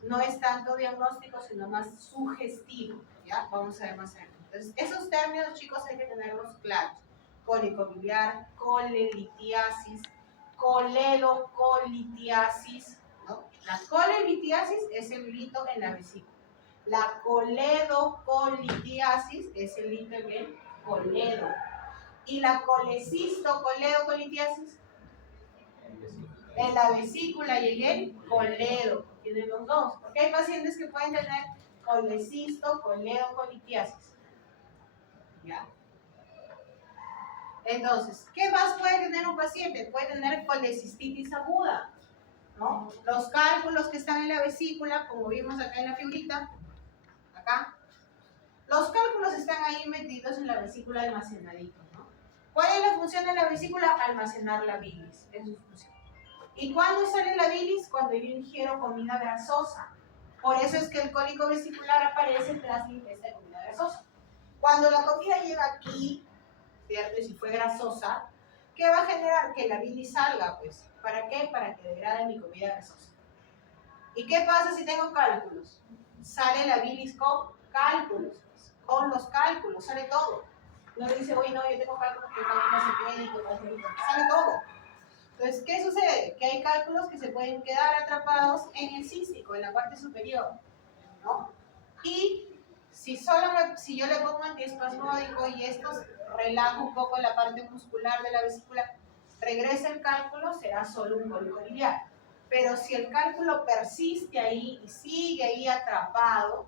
no es tanto diagnóstico, sino más sugestivo. ¿Ya? Vamos a ver más adelante. Entonces, esos términos, chicos, hay que tenerlos claros. Cólico biliar, colelitiasis, coledocolitiasis, ¿no? La colelitiasis es el lito en la vesícula. La coledocolitiasis es el lito en el coledo. Y la colecistocoledocolitiasis en la vesícula y en el coledo. Tienen los dos. Porque hay pacientes que pueden tener colecistocoledocolitiasis. ¿Ya? Entonces, ¿qué más puede tener un paciente? Puede tener colecistitis aguda, ¿no? Los cálculos que están en la vesícula, como vimos acá en la figurita, acá, los cálculos están ahí metidos en la vesícula almacenaditos, ¿no? ¿Cuál es la función de la vesícula? Almacenar la bilis, es su función. ¿Y cuándo sale la bilis? Cuando yo ingiero comida grasosa. Por eso es que el cólico vesicular aparece tras la ingesta de comida grasosa. Cuando la comida llega aquí, ¿cierto? Y si fue grasosa, ¿qué va a generar? Que la bilis salga, pues. ¿Para qué? Para que degrade mi comida grasosa. ¿Y qué pasa si tengo cálculos? Sale la bilis con cálculos, pues. Con los cálculos, sale todo. No le dice, oye, no, yo tengo cálculos que sale todo. Entonces, ¿qué sucede? Que hay cálculos que se pueden quedar atrapados en el cístico, en la parte superior, ¿no? Y si yo le pongo antiespasmódico y esto relaja un poco la parte muscular de la vesícula, regresa el cálculo, será solo un cólico biliar. Pero si el cálculo persiste ahí y sigue ahí atrapado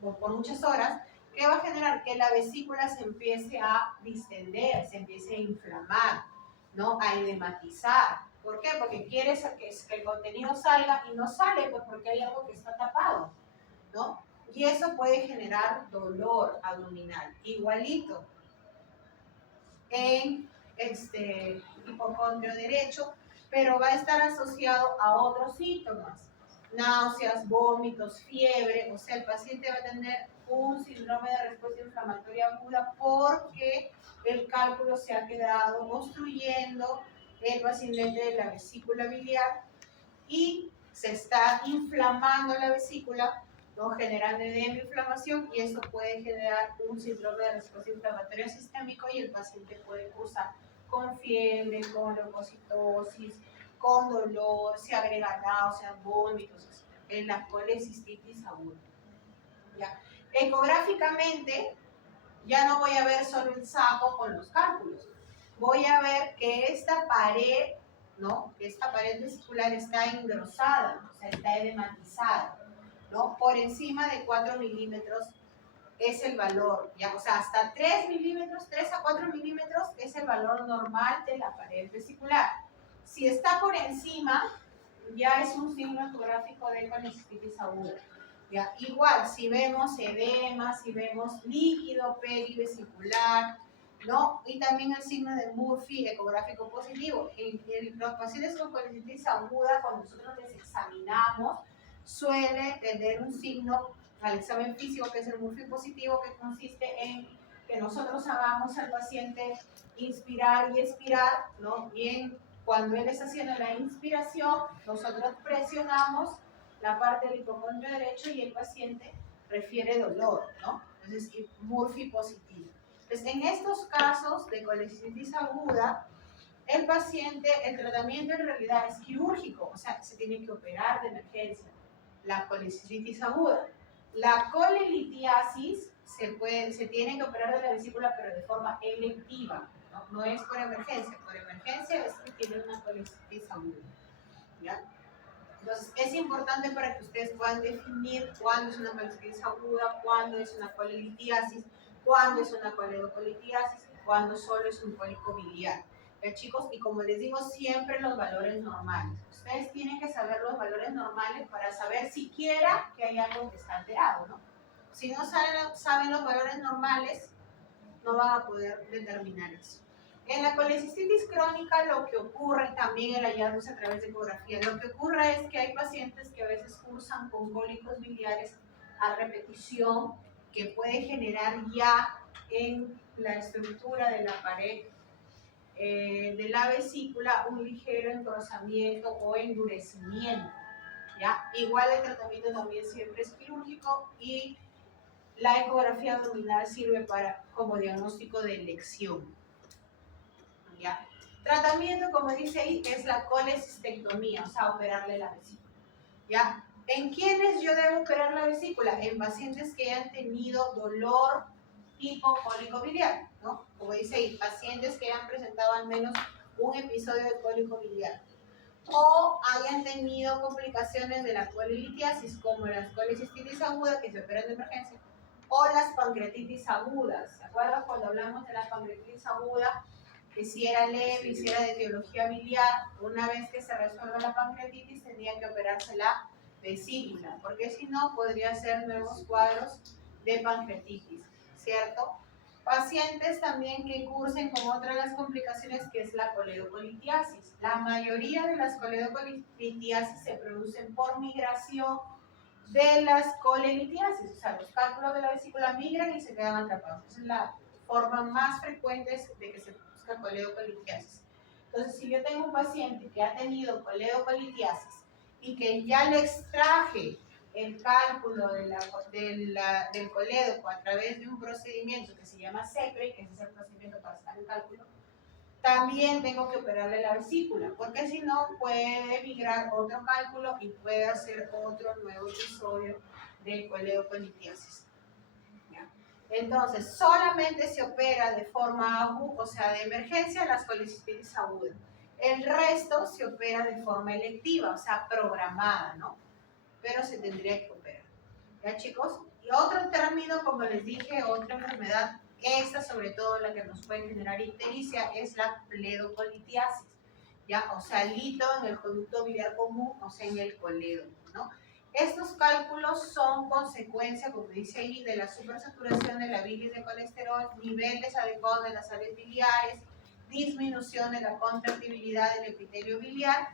por muchas horas, ¿qué va a generar? Que la vesícula se empiece a distender, se empiece a inflamar, ¿no? A edematizar. ¿Por qué? Porque quieres que el contenido salga y no sale, pues porque hay algo que está tapado, ¿no? Y eso puede generar dolor abdominal. Igualito en hipocondrio derecho, pero va a estar asociado a otros síntomas. Náuseas, vómitos, fiebre, o sea, el paciente va a tener un síndrome de respuesta inflamatoria aguda porque el cálculo se ha quedado obstruyendo el paciente de la vesícula biliar y se está inflamando la vesícula, ¿no? Generando edema, inflamación, y eso puede generar un síndrome de respuesta inflamatoria sistémico y el paciente puede cursar con fiebre, con leucocitosis, con dolor, se agrega náuseas, vómitos, en la colecistitis aguda. ¿Ya? Ecográficamente, ya no voy a ver solo el saco con los cálculos, voy a ver que esta pared, ¿no? Que esta pared vesicular está engrosada, o sea, está edematizada, ¿no? Por encima de 4 milímetros es el valor, ¿ya? O sea, hasta 3 milímetros, 3 a 4 milímetros es el valor normal de la pared vesicular. Si está por encima, ya es un signo ecográfico de colecistitis aguda. ¿Ya? Igual, si vemos edema, si vemos líquido perivesicular, ¿no? Y también el signo de Murphy ecográfico positivo. En los pacientes con colecistitis aguda, cuando nosotros les examinamos, suele tener un signo al examen físico que es el Murphy positivo, que consiste en que nosotros hagamos al paciente inspirar y expirar, ¿no? Y cuando él está haciendo la inspiración, nosotros presionamos la parte del hipocondrio derecho y el paciente refiere dolor, ¿no? Entonces, Murphy positivo. Entonces, en estos casos de colecistitis aguda, el paciente, el tratamiento en realidad es quirúrgico, o sea, se tiene que operar de emergencia, la colecistitis aguda. La colelitiasis se tiene que operar de la vesícula, pero de forma electiva, ¿no? No es por emergencia es que tiene una colecistitis aguda, ¿ya? Entonces, es importante para que ustedes puedan definir cuándo es una colecistitis aguda, cuándo es una colelitiasis, cuándo es una coledocolitiasis, cuándo solo es un cólico biliar. Chicos, y como les digo, siempre los valores normales. Ustedes tienen que saber los valores normales para saber siquiera que hay algo que está alterado, ¿no? Si no saben los valores normales, no van a poder determinar eso. En la colecistitis crónica lo que ocurre, también el hallazgo es a través de ecografía, lo que ocurre es que hay pacientes que a veces cursan con cólicos biliares a repetición que puede generar ya en la estructura de la pared de la vesícula un ligero engrosamiento o endurecimiento. ¿Ya? Igual el tratamiento también siempre es quirúrgico y la ecografía abdominal sirve como diagnóstico de elección. ¿Ya? Tratamiento, como dice ahí, es la colecistectomía, o sea, operarle la vesícula. ¿Ya? ¿En quiénes yo debo operar la vesícula? En pacientes que hayan tenido dolor tipo cólico biliar, ¿no? Como dice ahí, pacientes que hayan presentado al menos un episodio de cólico biliar o hayan tenido complicaciones de la colelitiasis, como las colecistitis aguda que se operan de emergencia, o las pancreatitis agudas. ¿Se acuerdan cuando hablamos de la pancreatitis aguda? Que si era leve, si era de etiología biliar, una vez que se resuelva la pancreatitis, tendría que operarse la vesícula, porque si no, podría ser nuevos cuadros de pancreatitis, ¿cierto? Pacientes también que cursen con otra de las complicaciones que es la coledocolitiasis. La mayoría de las coledocolitiasis se producen por migración de las colelitiasis, o sea, los cálculos de la vesícula migran y se quedan atrapados. Esa es la forma más frecuente de que se produzca coledocolitiasis. Entonces, si yo tengo un paciente que ha tenido coledocolitiasis y que ya le extraje el cálculo del colédoco a través de un procedimiento que se llama CEPRE, que es el procedimiento para sacar el cálculo, también tengo que operarle la vesícula, porque si no puede migrar otro cálculo y puede hacer otro nuevo episodio de coledocolitiasis. Entonces, solamente se opera de forma aguda, o sea, de emergencia, las colecistitis agudas. El resto se opera de forma electiva, o sea, programada, ¿no? Pero se tendría que operar. ¿Ya, chicos? Y otro término, como les dije, otra enfermedad, esta sobre todo la que nos puede generar ictericia, es la pledocolitiasis, ¿ya? O sea, lito en el conducto biliar común, o sea, en el colédoco, ¿no? Estos cálculos son consecuencia, como dice ahí, de la supersaturación de la bilis de colesterol, niveles adecuados de las sales biliares, disminución de la contractibilidad del epitelio biliar,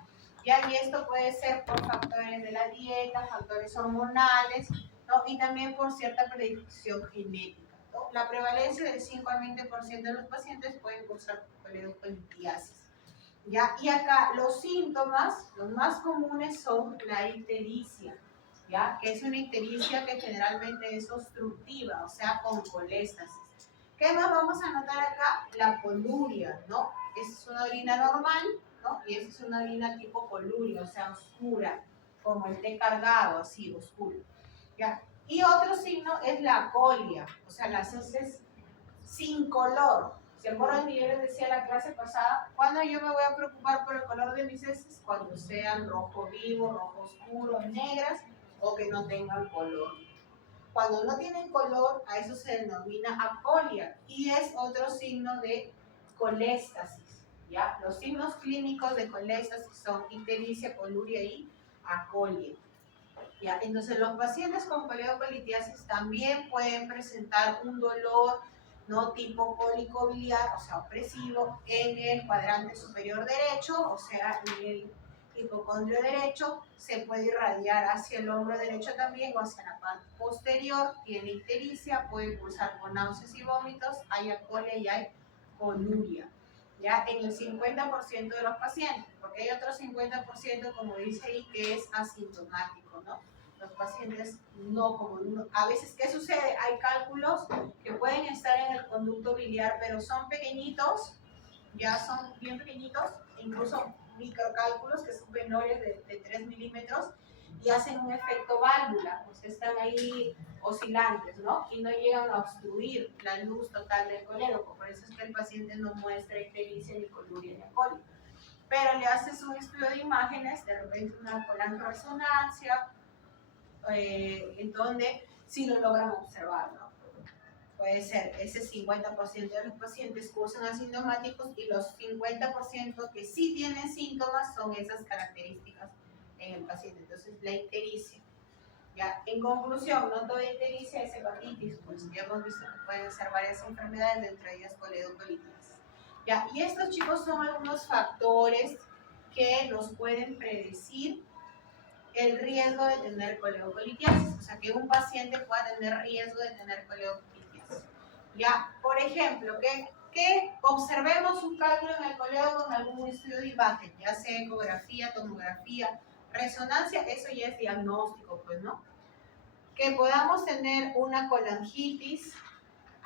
¿ya? Y esto puede ser por factores de la dieta, factores hormonales, ¿no? Y también por cierta predisposición genética, ¿no? La prevalencia del 5 al 20% de los pacientes pueden cursar coledocolitiasis. ¿Ya? Y acá los síntomas, los más comunes son la ictericia, ¿ya? Que es una ictericia que generalmente es obstructiva, o sea, con coléstasis. ¿Qué más vamos a notar acá? La coluria, ¿no? Esa es una orina normal, ¿no? Y esa es una orina tipo coluria, o sea, oscura, como el té cargado, así, oscuro, ¿ya? Y otro signo es la colia, o sea, las heces sin color. ¿Se acuerdan que yo les decía la clase pasada? ¿Cuándo yo me voy a preocupar por el color de mis heces? Cuando sean rojo vivo, rojo oscuro, negras o que no tengan color. Cuando no tienen color, a eso se denomina acolia y es otro signo de coléstasis. ¿Ya? Los signos clínicos de coléstasis son ictericia, coluria y acolia. ¿Ya? Entonces, los pacientes con coledocolitiasis también pueden presentar un dolor no tipo cólico biliar, o sea, opresivo, en el cuadrante superior derecho, o sea, en el hipocondrio derecho, se puede irradiar hacia el hombro derecho también o hacia la parte posterior, tiene ictericia, puede cursar con náuseas y vómitos, hay acolia y hay coluria, ya en el 50% de los pacientes, porque hay otro 50%, como dice ahí, que es asintomático, ¿no? Los pacientes no, a veces, ¿qué sucede? Hay cálculos que pueden estar en el conducto biliar, pero son pequeñitos, ya son bien pequeñitos, incluso microcálculos que son menores de 3 milímetros y hacen un efecto válvula, o sea, están ahí oscilantes, ¿no? Y no llegan a obstruir la luz total del colédoco, por eso es que el paciente no muestra ictericia ni coluria ni acolia. Pero le haces un estudio de imágenes, de repente una colancoresonancia, en donde sí lo logran observar, ¿no? Puede ser ese 50% de los pacientes cursan asintomáticos y los 50% que sí tienen síntomas son esas características en el paciente. Entonces, la ictericia. Ya, en conclusión, no toda ictericia es hepatitis, pues ya hemos visto que pueden ser varias enfermedades, entre ellas coledocolititis. Ya, y estos, chicos, son algunos factores que nos pueden predecir el riesgo de tener coledocolitiasis, o sea, que un paciente pueda tener riesgo de tener coledocolitiasis. Ya, por ejemplo, que que observemos un cálculo en el colédoco con algún estudio de imagen, ya sea ecografía, tomografía, resonancia, eso ya es diagnóstico, pues, ¿no? Que podamos tener una colangitis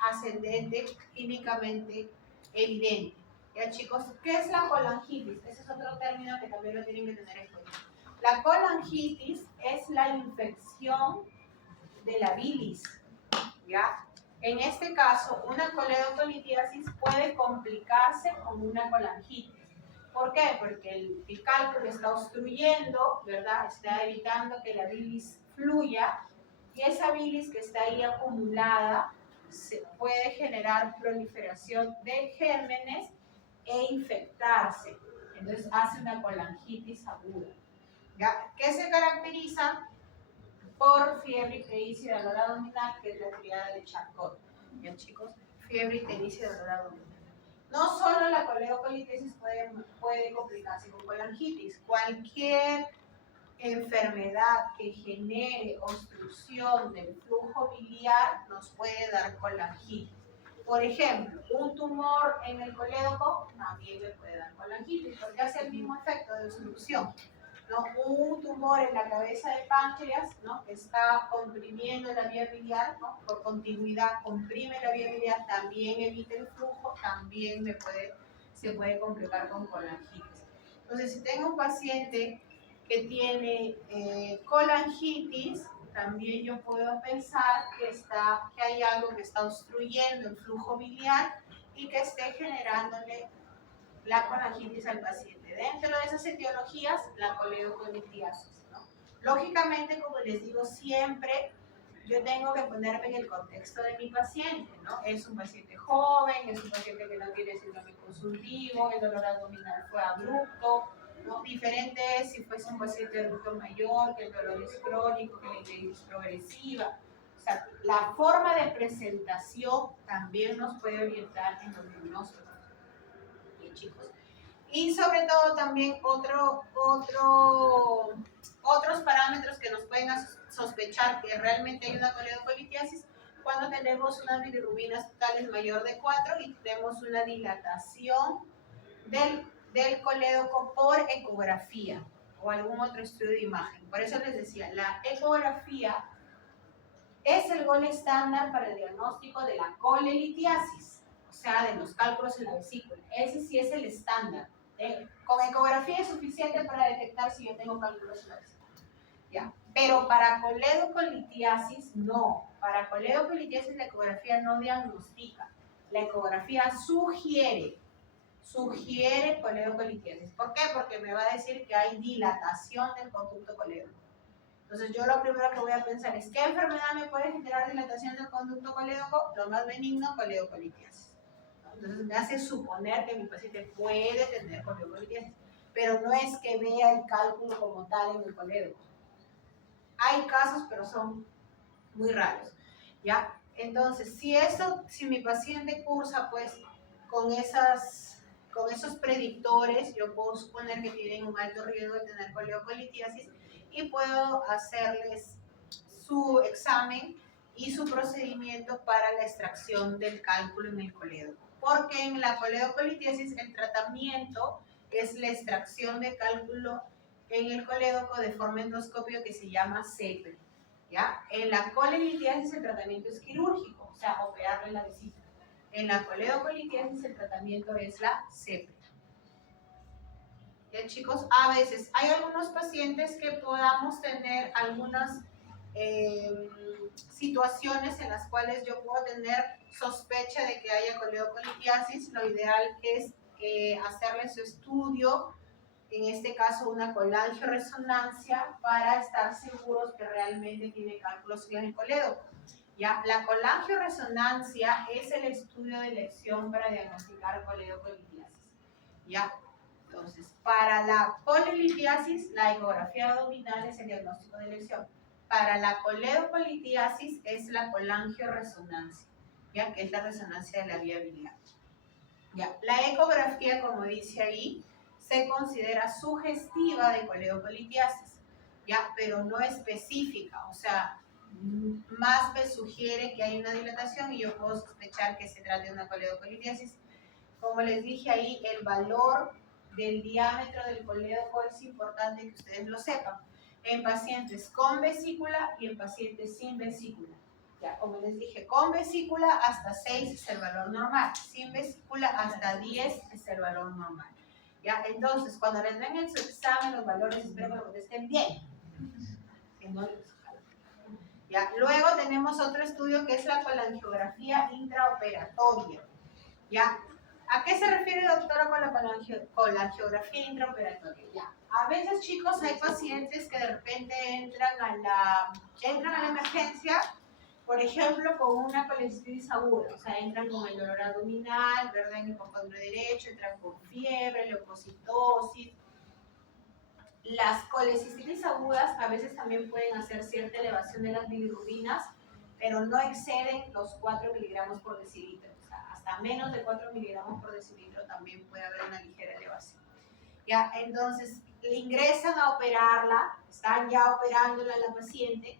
ascendente químicamente evidente. Ya, chicos, ¿qué es la colangitis? Ese es otro término que también lo tienen que tener en cuenta. La colangitis es la infección de la bilis, ¿ya? En este caso, una coledocolitiasis puede complicarse con una colangitis. ¿Por qué? Porque el cálculo está obstruyendo, ¿verdad? Está evitando que la bilis fluya y esa bilis que está ahí acumulada se puede generar proliferación de gérmenes e infectarse. Entonces hace una colangitis aguda. ¿Ya? ¿Qué se caracteriza? Por fiebre, ictericia y dolor abdominal, que es la triada de Charcot. ¿Ya, chicos? Fiebre, ictericia y dolor abdominal. No solo la coledocolitiasis puede complicarse con colangitis, cualquier enfermedad que genere obstrucción del flujo biliar nos puede dar colangitis. Por ejemplo, un tumor en el colédoco también le puede dar colangitis, porque hace el mismo efecto de obstrucción. ¿No? Un tumor en la cabeza de páncreas, ¿no? Que está comprimiendo la vía biliar, ¿no? Por continuidad comprime la vía biliar, también evita el flujo, también se puede complicar con colangitis. Entonces, si tengo un paciente que tiene colangitis, también yo puedo pensar que hay algo que está obstruyendo el flujo biliar y que esté generándole la colangitis al paciente. Dentro de esas etiologías, la coledocolitiasis, ¿no? Lógicamente, como les digo siempre, yo tengo que ponerme en el contexto de mi paciente, ¿no? Es un paciente joven, es un paciente que no tiene síndrome consultivo, el dolor abdominal fue abrupto, ¿no? Diferente es si fuese un paciente adulto mayor, que el dolor es crónico, que la icteritis es progresiva. O sea, la forma de presentación también nos puede orientar en los diagnósticos. Bien, chicos. Y sobre todo también otros parámetros que nos pueden sospechar que realmente hay una coledocolitiasis cuando tenemos unas bilirrubinas totales mayor de 4 y tenemos una dilatación del colédoco por ecografía o algún otro estudio de imagen. Por eso les decía, la ecografía es el gol estándar para el diagnóstico de la colelitiasis, o sea, de los cálculos en la vesícula. Ese sí es el estándar. Con ecografía es suficiente para detectar si yo tengo cálculos en la vesícula. ¿Ya? Pero para coledocolitiasis no. Para coledocolitiasis la ecografía no diagnostica. La ecografía sugiere coledocolitiasis. ¿Por qué? Porque me va a decir que hay dilatación del conducto colédoco. Entonces yo lo primero que voy a pensar es ¿qué enfermedad me puede generar dilatación del conducto colédoco? Lo más benigno, coledocolitiasis. Entonces me hace suponer que mi paciente puede tener coledocolitiasis, pero no es que vea el cálculo como tal en el colédoco. Hay casos, pero son muy raros, ¿ya? Entonces, si mi paciente cursa, pues, con esos predictores, yo puedo suponer que tienen un alto riesgo de tener coledocolitiasis y puedo hacerles su examen y su procedimiento para la extracción del cálculo en el colédoco. Porque en la coledocolitiasis el tratamiento es la extracción de cálculo en el colédoco de forma endoscópica que se llama CEPRE. ¿Ya? En la colelitiasis el tratamiento es quirúrgico, o sea, operarle la vesícula. En la coledocolitiasis el tratamiento es la CEPRE. ¿Ya, chicos? A veces hay algunos pacientes que podamos tener algunas situaciones en las cuales yo puedo tener sospecha de que haya coledocolitiasis. Lo ideal es hacerle su estudio, en este caso una colangioresonancia, para estar seguros que realmente tiene cálculos en el colédoco. ¿Ya? La colangioresonancia es el estudio de elección para diagnosticar coledocolitiasis. ¿Ya? Entonces, para la colelitiasis, la ecografía abdominal es el diagnóstico de elección. Para la coledocolitiasis es la colangioresonancia, ¿ya? Que es la resonancia de la vía biliar. ¿Ya? La ecografía, como dice ahí, se considera sugestiva de coledocolitiasis, ¿ya? Pero no específica, o sea, más me sugiere que hay una dilatación y yo puedo sospechar que se trata de una coledocolitiasis Como les dije ahí, el valor del diámetro del colédoco es importante que ustedes lo sepan. En pacientes con vesícula y en pacientes sin vesícula. Ya, como les dije, con vesícula hasta 6 es el valor normal, sin vesícula hasta 10 es el valor normal. ¿Ya? Entonces, cuando les den en su examen los valores, espero que lo contesten bien. Que no les... ¿Ya? Luego tenemos otro estudio que es la colangiografía intraoperatoria. ¿Ya? ¿A qué se refiere, doctora, con la colangiografía intraoperatoria? ¿Ya? A veces, chicos, hay pacientes que de repente entran a la emergencia, por ejemplo, con una colecistitis aguda, o sea, entran con el dolor abdominal, ¿verdad? En el hipocondrio derecho, entran con fiebre, leucocitosis. Las colecistitis agudas a veces también pueden hacer cierta elevación de las bilirrubinas, pero no exceden los 4 miligramos por decilitro. O sea, hasta menos de 4 miligramos por decilitro también puede haber una ligera elevación. ¿Ya? Entonces, le ingresan a operarla, están ya operándola a la paciente,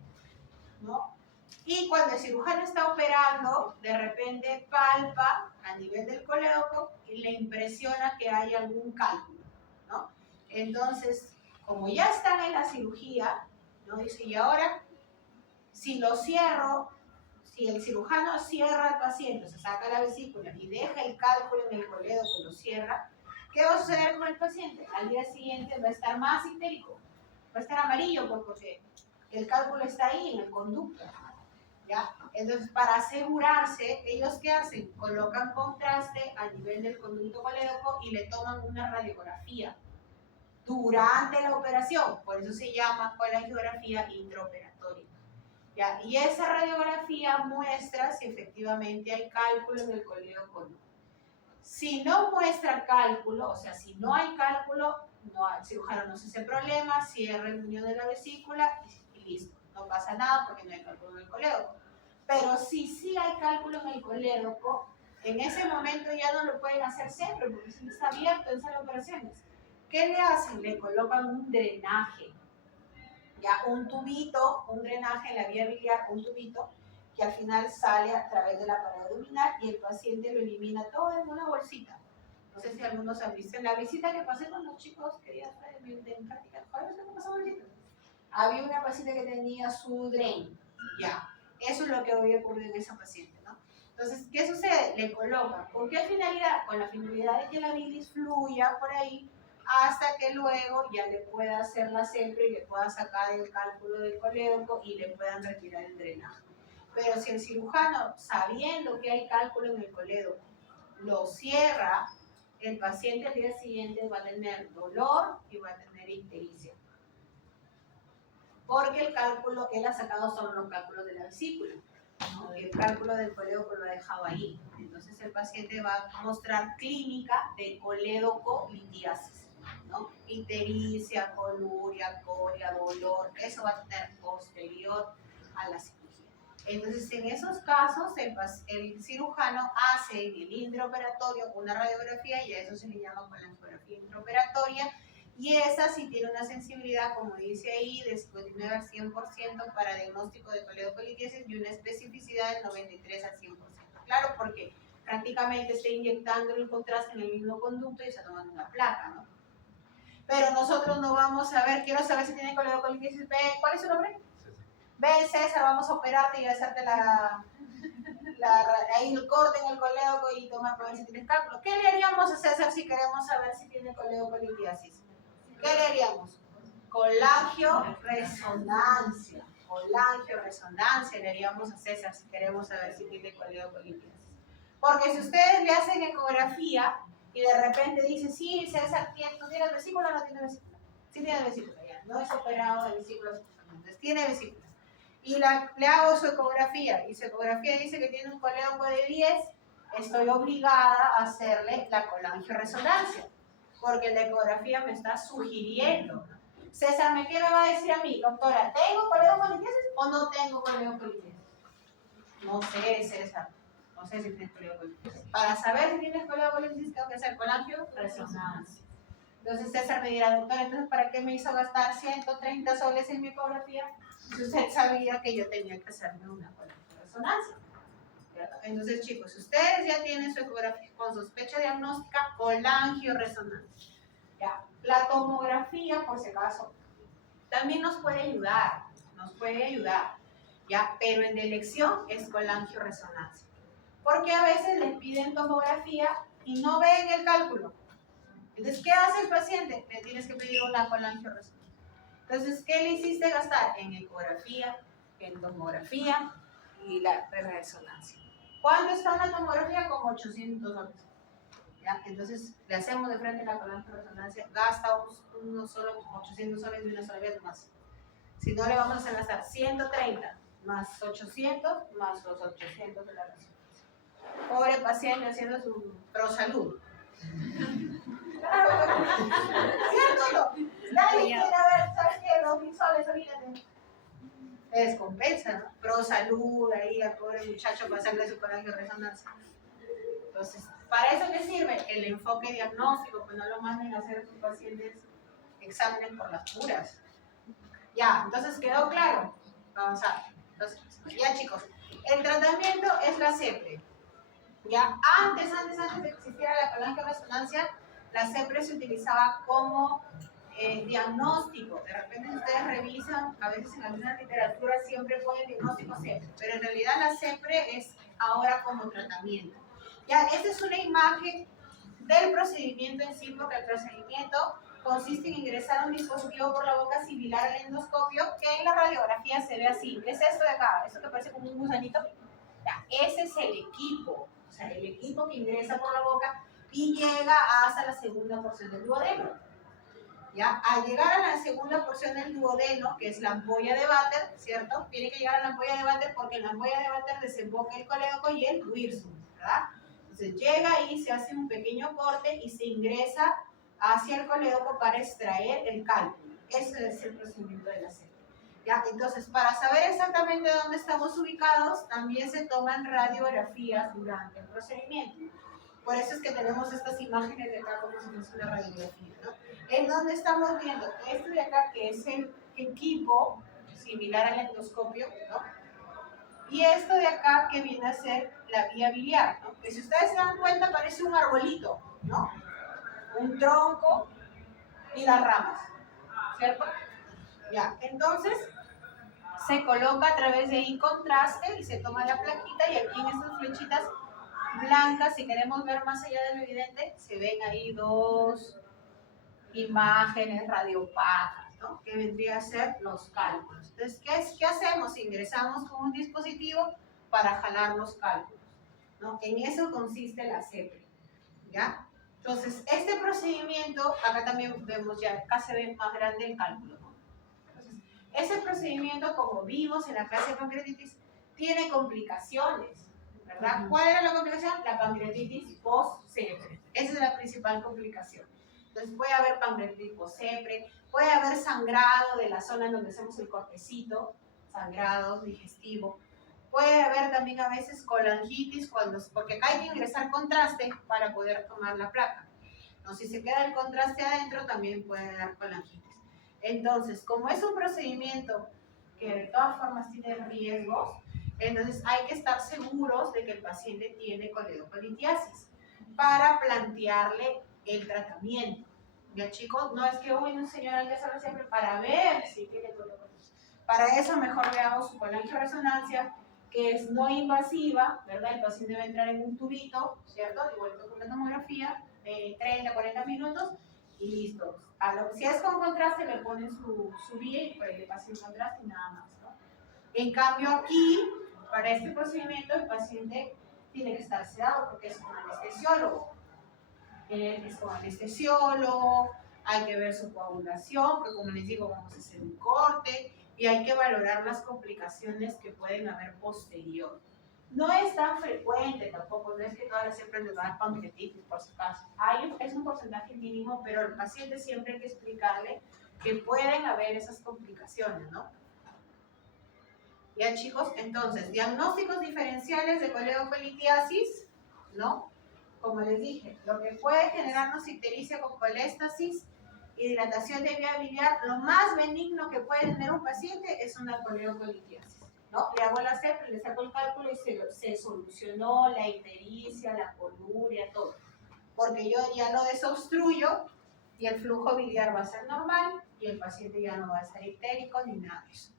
¿no? Y cuando el cirujano está operando, de repente palpa a nivel del colédoco y le impresiona que hay algún cálculo, ¿no? Entonces, como ya están en la cirugía, ¿no? Dice, y ahora, si lo cierro, si el cirujano cierra al paciente, se saca la vesícula y deja el cálculo en el colédoco y lo cierra, ¿qué va a suceder con el paciente? Al día siguiente va a estar más histérico, va a estar amarillo porque el cálculo está ahí en el conducto. ¿Ya? Entonces, para asegurarse, ¿ellos qué hacen? Colocan contraste a nivel del conducto colédoco y le toman una radiografía durante la operación. Por eso se llama colangiografía intraoperatoria. ¿Ya? Y esa radiografía muestra si efectivamente hay cálculo en el colédoco o no. Si no muestra cálculo, o sea, si no hay cálculo, no, el cirujano no se hace problema, cierra el unión de la vesícula y listo. No pasa nada porque no hay cálculo en el colédoco. Pero si sí hay cálculo en el colédoco, en ese momento ya no lo pueden hacer siempre porque si está abierto en sala de operaciones. ¿Qué le hacen? Le colocan un drenaje, ya un tubito, un drenaje en la vía biliar, un tubito que al final sale a través de la pared abdominal y el paciente lo elimina todo en una bolsita. No sé si algunos han visto en la visita que pasé con los chicos que ya de práctica, había una paciente que tenía su drain, ya. Eso es lo que hoy ocurrió en esa paciente, ¿no? Entonces, ¿qué sucede? Le colocan. ¿Con qué finalidad? Con la finalidad de que la bilis fluya por ahí hasta que luego ya le pueda hacer la centro y le pueda sacar el cálculo del colédoco y le puedan retirar el drenaje. Pero si el cirujano, sabiendo que hay cálculo en el colédoco, lo cierra, el paciente al día siguiente va a tener dolor y va a tener ictericia. Porque el cálculo que él ha sacado son los cálculos de la vesícula, ¿no? El cálculo del colédoco lo ha dejado ahí. Entonces el paciente va a mostrar clínica de colédoco-litiasis, ¿no? Ictericia, coluria, coria, dolor, eso va a tener posterior a la cirugía. Entonces en esos casos el cirujano hace en el intraoperatorio una radiografía y a eso se le llama colangiografía intraoperatoria. Y esa sí tiene una sensibilidad, como dice ahí, de 59 al 100% para diagnóstico de colédocolitiasis y una especificidad del 93 al 100%. Claro, porque prácticamente está inyectando el contraste en el mismo conducto y está tomando una placa, ¿no? Pero nosotros no vamos a ver, quiero saber si tiene colédocolitiasis. ¿Cuál es su nombre? Ven, César, vamos a operarte y a hacerte ahí el corte en el colédoco y tomar para ver si tienes cálculo. ¿Qué le haríamos a César si queremos saber si tiene colédocolitiasis? ¿Qué le haríamos? Colangio-resonancia. Colangio-resonancia le haríamos a César si queremos saber si tiene colédocolitiasis. Porque si ustedes le hacen ecografía y de repente dicen, sí, César, ¿tú tienes vesícula o no tienes vesícula? Sí tiene vesícula, ya. No es operado de vesícula, entonces tiene vesícula. Y le hago su ecografía y su ecografía dice que tiene un colédoco de 10, estoy obligada a hacerle la colangio-resonancia. Porque la ecografía me está sugiriendo. César, ¿qué me va a decir a mí? Doctora, ¿tengo colédocolitiasis o no tengo colédocolitiasis? No sé, César. No sé si tienes colédocolitiasis. Para saber si tienes colédocolitiasis tengo que hacer colangio-resonancia. Entonces César me dirá, doctora, entonces ¿para qué me hizo gastar 130 soles en mi ecografía? Si usted sabía que yo tenía que hacerme una colangio-resonancia. ¿cierto? Entonces, chicos, ustedes ya tienen su ecografía con sospecha diagnóstica, colangioresonancia. ¿Ya? La tomografía, por si acaso, también nos puede ayudar, ¿ya? Pero en la elección es colangioresonancia. Porque a veces les piden tomografía y no ven el cálculo. Entonces, ¿qué hace el paciente? Le tienes que pedir una colangioresonancia. Entonces, ¿qué le hiciste gastar? En ecografía, en tomografía y la resonancia. ¿Cuánto está una tomografía? Como 800 soles. ¿Ya? Entonces, le hacemos de frente la colangioresonancia, gasta unos solo 800 soles de una sola vez más. Si no, le vamos a hacer gastar 130 más 800 más los 800 de la resonancia. Pobre paciente haciendo su prosalud. ¿Cierto o no? Nadie quiere ver, ¿sabes qué? Los 1000 soles ahorita te descompensa, ¿no? Prosalud, ahí al pobre muchacho para hacerle su colangioresonancia. Entonces, ¿para eso qué sirve? El enfoque diagnóstico, pues no lo manden a hacer a sus pacientes exámenes por las puras. Ya, entonces, ¿quedó claro? Vamos a ver. Entonces, ya chicos, el tratamiento es la CEPRE. Ya, antes de que existiera la colangioresonancia, la CEPRE se utilizaba como diagnóstico. De repente ustedes revisan, a veces en alguna literatura siempre ponen diagnóstico CEPRE, pero en realidad la CEPRE es ahora como tratamiento. Ya, esta es una imagen del procedimiento en sí, porque el procedimiento consiste en ingresar un dispositivo por la boca similar al endoscopio, que en la radiografía se ve así. ¿Qué es esto de acá? Esto que parece como un gusanito. Ya, ese es el equipo, o sea, el equipo que ingresa por la boca y llega hasta la segunda porción del duodeno. ¿Ya? Al llegar a la segunda porción del duodeno, que es la ampolla de Vater, ¿cierto? Tiene que llegar a la ampolla de Vater porque en la ampolla de Vater desemboca el colédoco y el wirsum, ¿verdad? Entonces llega ahí, se hace un pequeño corte y se ingresa hacia el colédoco para extraer el cálculo. Ese es el procedimiento de la CEPRE. ¿Ya? Entonces, para saber exactamente dónde estamos ubicados, también se toman radiografías durante el procedimiento. Por eso es que tenemos estas imágenes de acá como si fuese una radiografía, ¿no? En donde estamos viendo este de acá, que es el equipo similar al endoscopio, ¿no? Y esto de acá que viene a ser la vía biliar, ¿no? Que si ustedes se dan cuenta parece un arbolito, ¿no? Un tronco y las ramas, ¿cierto? Ya, entonces se coloca a través de ahí contraste y se toma la plaquita y aquí en estas flechitas blancas, si queremos ver más allá de lo evidente, se ven ahí dos imágenes radiopacas, ¿no? Que vendría a ser los cálculos. Entonces, ¿qué hacemos? Ingresamos con un dispositivo para jalar los cálculos, ¿no? En eso consiste la CEPRE, ¿ya? Entonces, este procedimiento, acá también vemos ya, acá se ve más grande el cálculo, ¿no? Entonces, ese procedimiento, como vimos en la clase de pancreatitis, tiene complicaciones, ¿verdad? ¿Cuál era la complicación? La pancreatitis post-CEPRE. Esa es la principal complicación. Entonces puede haber pancreatitis post-CEPRE, puede haber sangrado de la zona en donde hacemos el cortecito, sangrado digestivo. Puede haber también a veces colangitis, porque acá hay que ingresar contraste para poder tomar la placa. ¿No? Si se queda el contraste adentro, también puede dar colangitis. Entonces, como es un procedimiento que de todas formas tiene riesgos, entonces hay que estar seguros de que el paciente tiene coledocolitiasis para plantearle el tratamiento. Ya chicos, no es que, uy, no señora, hay que hacerlo siempre para ver si tiene coledocolitiasis. Para eso mejor veamos su colangioresonancia, que es no invasiva, ¿verdad? El paciente va a entrar en un tubito, ¿cierto? Igual que con la tomografía, 30, 40 minutos y listo. Si es con contraste, le ponen su vía y pues le pasan el contraste y nada más, ¿no? En cambio aquí, para este procedimiento, el paciente tiene que estar sedado porque es un anestesiólogo. Es con anestesiólogo, hay que ver su coagulación, porque como les digo, vamos a hacer un corte y hay que valorar las complicaciones que pueden haber posterior. No es tan frecuente tampoco, no es que todavía siempre les va a dar pancreatitis, por si acaso. Es un porcentaje mínimo, pero al paciente siempre hay que explicarle que pueden haber esas complicaciones, ¿no? Ya chicos, entonces, diagnósticos diferenciales de coledocolitiasis, ¿no? Como les dije, lo que puede generarnos ictericia con coléstasis y dilatación de vía biliar, lo más benigno que puede tener un paciente es una coledocolitiasis. ¿no? Le hago la CEP, le saco el cálculo y se solucionó la ictericia, la coluria, todo. Porque yo ya lo desobstruyo y el flujo biliar va a ser normal y el paciente ya no va a estar ictérico ni nada de eso.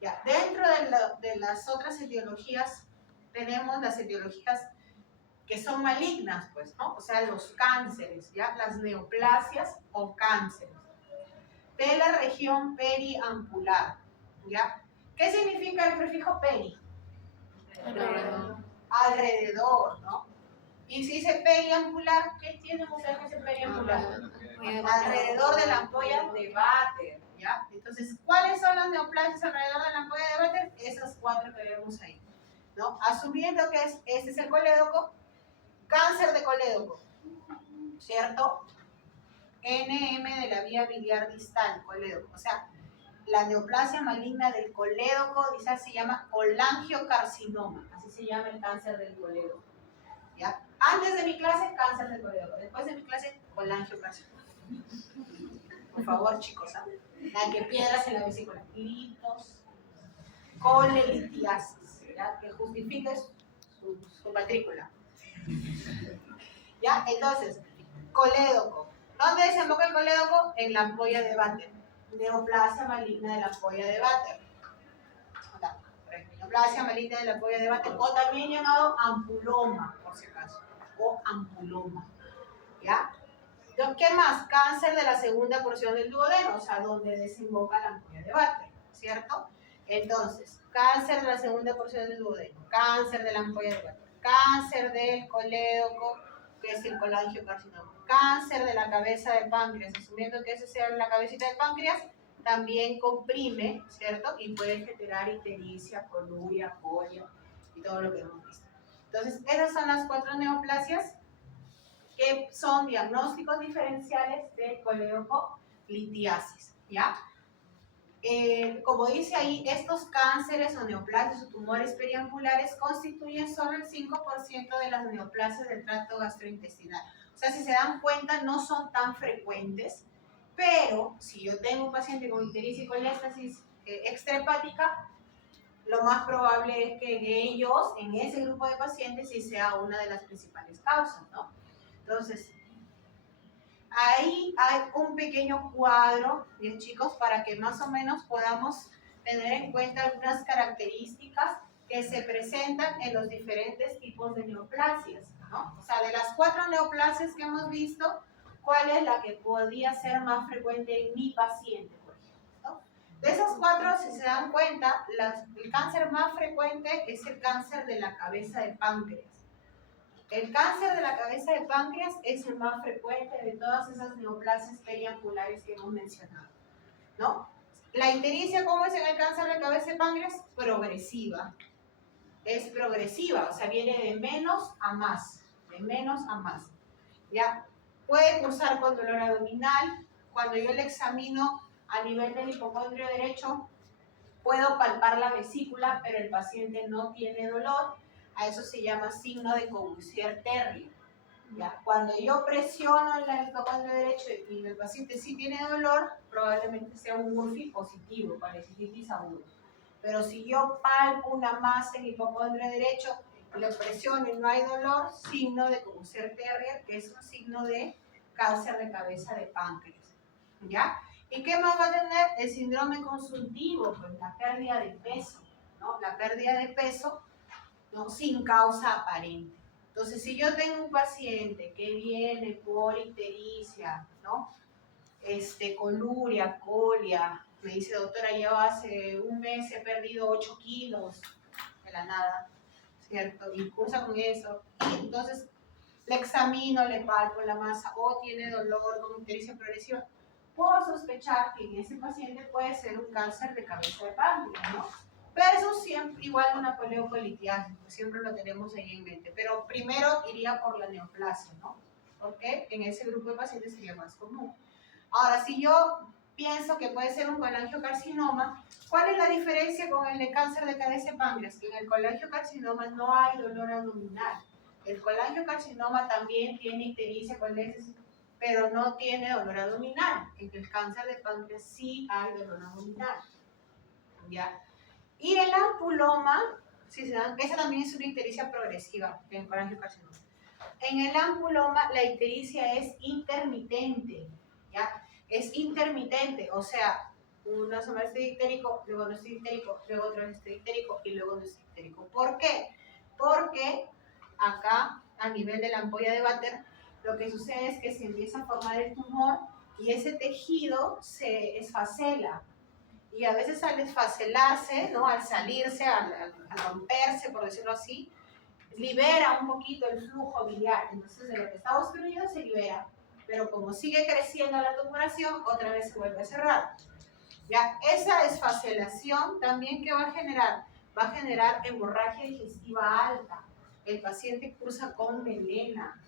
Ya, dentro de las otras etiologías tenemos las etiologías que son malignas, pues, ¿no? O sea, los cánceres, ¿ya? Las neoplasias o cánceres de la región periampular, ¿ya? ¿Qué significa el prefijo peri? Alrededor, ¿no? Y si dice periampular, ¿qué tienen ustedes que dice periampular? Alrededor de la ampolla de Vater, ¿ya? Entonces, ¿cuáles son las neoplasias alrededor de la ampolla de Vater? Esas 4 que vemos ahí, ¿no? Asumiendo que ese es el colédoco, cáncer de colédoco, ¿cierto? NM de la vía biliar distal, colédoco, o sea, la neoplasia maligna del colédoco, dice, se llama colangiocarcinoma, así se llama el cáncer del colédoco, ¿ya? Antes de mi clase, cáncer del colédoco, después de mi clase, colangiocarcinoma. Por favor, chicos, ¿sabes? La que piedras en la vesícula, litos, colelitiasis, ¿ya? Que justifique su matrícula. ¿Ya? Entonces, colédoco. ¿Dónde desemboca el colédoco? En la ampolla de Vater. Neoplasia maligna de la ampolla de Vater. Neoplasia maligna de la ampolla de Vater, o también llamado ampuloma, por si acaso. O ampuloma. ¿Ya? ¿Qué más? Cáncer de la segunda porción del duodeno, o sea, donde desemboca la ampolla de Vater, ¿cierto? Entonces, cáncer de la segunda porción del duodeno, cáncer de la ampolla de Vater, cáncer del colédoco, que es el colangiocarcinoma, cáncer de la cabeza de páncreas, asumiendo que ese sea la cabecita de páncreas, también comprime, ¿cierto? Y puede generar ictericia, coluria, colia y todo lo que hemos visto. Entonces, esas son las 4 neoplasias que son diagnósticos diferenciales de colédoco-litiasis, ¿ya? Como dice ahí, estos cánceres o neoplasias o tumores periampulares constituyen solo el 5% de las neoplasias del tracto gastrointestinal. O sea, si se dan cuenta, no son tan frecuentes, pero si yo tengo un paciente con ictericia y coléstasis extrahepática, lo más probable es que en ellos, en ese grupo de pacientes, sí sea una de las principales causas, ¿no? Entonces, ahí hay un pequeño cuadro, bien chicos, para que más o menos podamos tener en cuenta algunas características que se presentan en los diferentes tipos de neoplasias, ¿no? O sea, de las 4 neoplasias que hemos visto, ¿cuál es la que podría ser más frecuente en mi paciente, por ejemplo? De esas 4, si se dan cuenta, el cáncer más frecuente es el cáncer de la cabeza de páncreas. El cáncer de la cabeza de páncreas es el más frecuente de todas esas neoplasias periampulares que hemos mencionado, ¿no? La ictericia, ¿cómo es en el cáncer de cabeza de páncreas? Progresiva. Es progresiva, o sea, viene de menos a más, de menos a más, ¿ya? Puede cursar con dolor abdominal. Cuando yo le examino a nivel del hipocondrio derecho, puedo palpar la vesícula, pero el paciente no tiene dolor. A eso se llama signo de Courvoisier-Terrier. ¿Ya? Cuando yo presiono el hipocondrio derecho y el paciente sí tiene dolor, probablemente sea un Murphy positivo, parecititis aguda. Pero si yo palpo una masa en el hipocondrio derecho, le presiono y no hay dolor, signo de Courvoisier-Terrier, que es un signo de cáncer de cabeza de páncreas. ¿Ya? ¿Y qué más va a tener? El síndrome consultivo, pues la pérdida de peso, ¿no? La pérdida de peso, ¿no? Sin causa aparente. Entonces, si yo tengo un paciente que viene por ictericia, ¿no? Coluria, colia, me dice, doctora, yo hace un mes he perdido 8 kilos de la nada, ¿cierto? Y cursa con eso. Y entonces, le examino, le palpo la masa, o tiene dolor con ictericia progresiva, puedo sospechar que en ese paciente puede ser un cáncer de cabeza de páncreas, ¿no? Versus siempre igual una coleocolitiasis, pues siempre lo tenemos ahí en mente. Pero primero iría por la neoplasia, ¿no? Porque en ese grupo de pacientes sería más común. Ahora, si yo pienso que puede ser un colangiocarcinoma, ¿cuál es la diferencia con el de cáncer de cabeza de páncreas? Que en el colangiocarcinoma no hay dolor abdominal. El colangiocarcinoma también tiene ictericia, coléstasis, pero no tiene dolor abdominal. En el cáncer de páncreas sí hay dolor abdominal, ¿ya? Y el ampuloma, si se dan, esa también es una ictericia progresiva en el colangiocarcinoma. En el ampuloma la ictericia es intermitente, ¿ya? Es intermitente, o sea, una semana estoy ictérico, luego no estoy ictérico, luego otra vez estoy ictérico y luego no estoy ictérico. ¿Por qué? Porque acá, a nivel de la ampolla de Vater, lo que sucede es que se empieza a formar el tumor y ese tejido se esfacela. Y a veces al desfacelarse, ¿no? Al salirse, al romperse, por decirlo así, libera un poquito el flujo biliar. Entonces, de lo que está obstruido se libera. Pero como sigue creciendo la tumoración, otra vez se vuelve a cerrar. ¿Ya? Esa desfacelación también, ¿qué va a generar? Va a generar hemorragia digestiva alta. El paciente cursa con melena.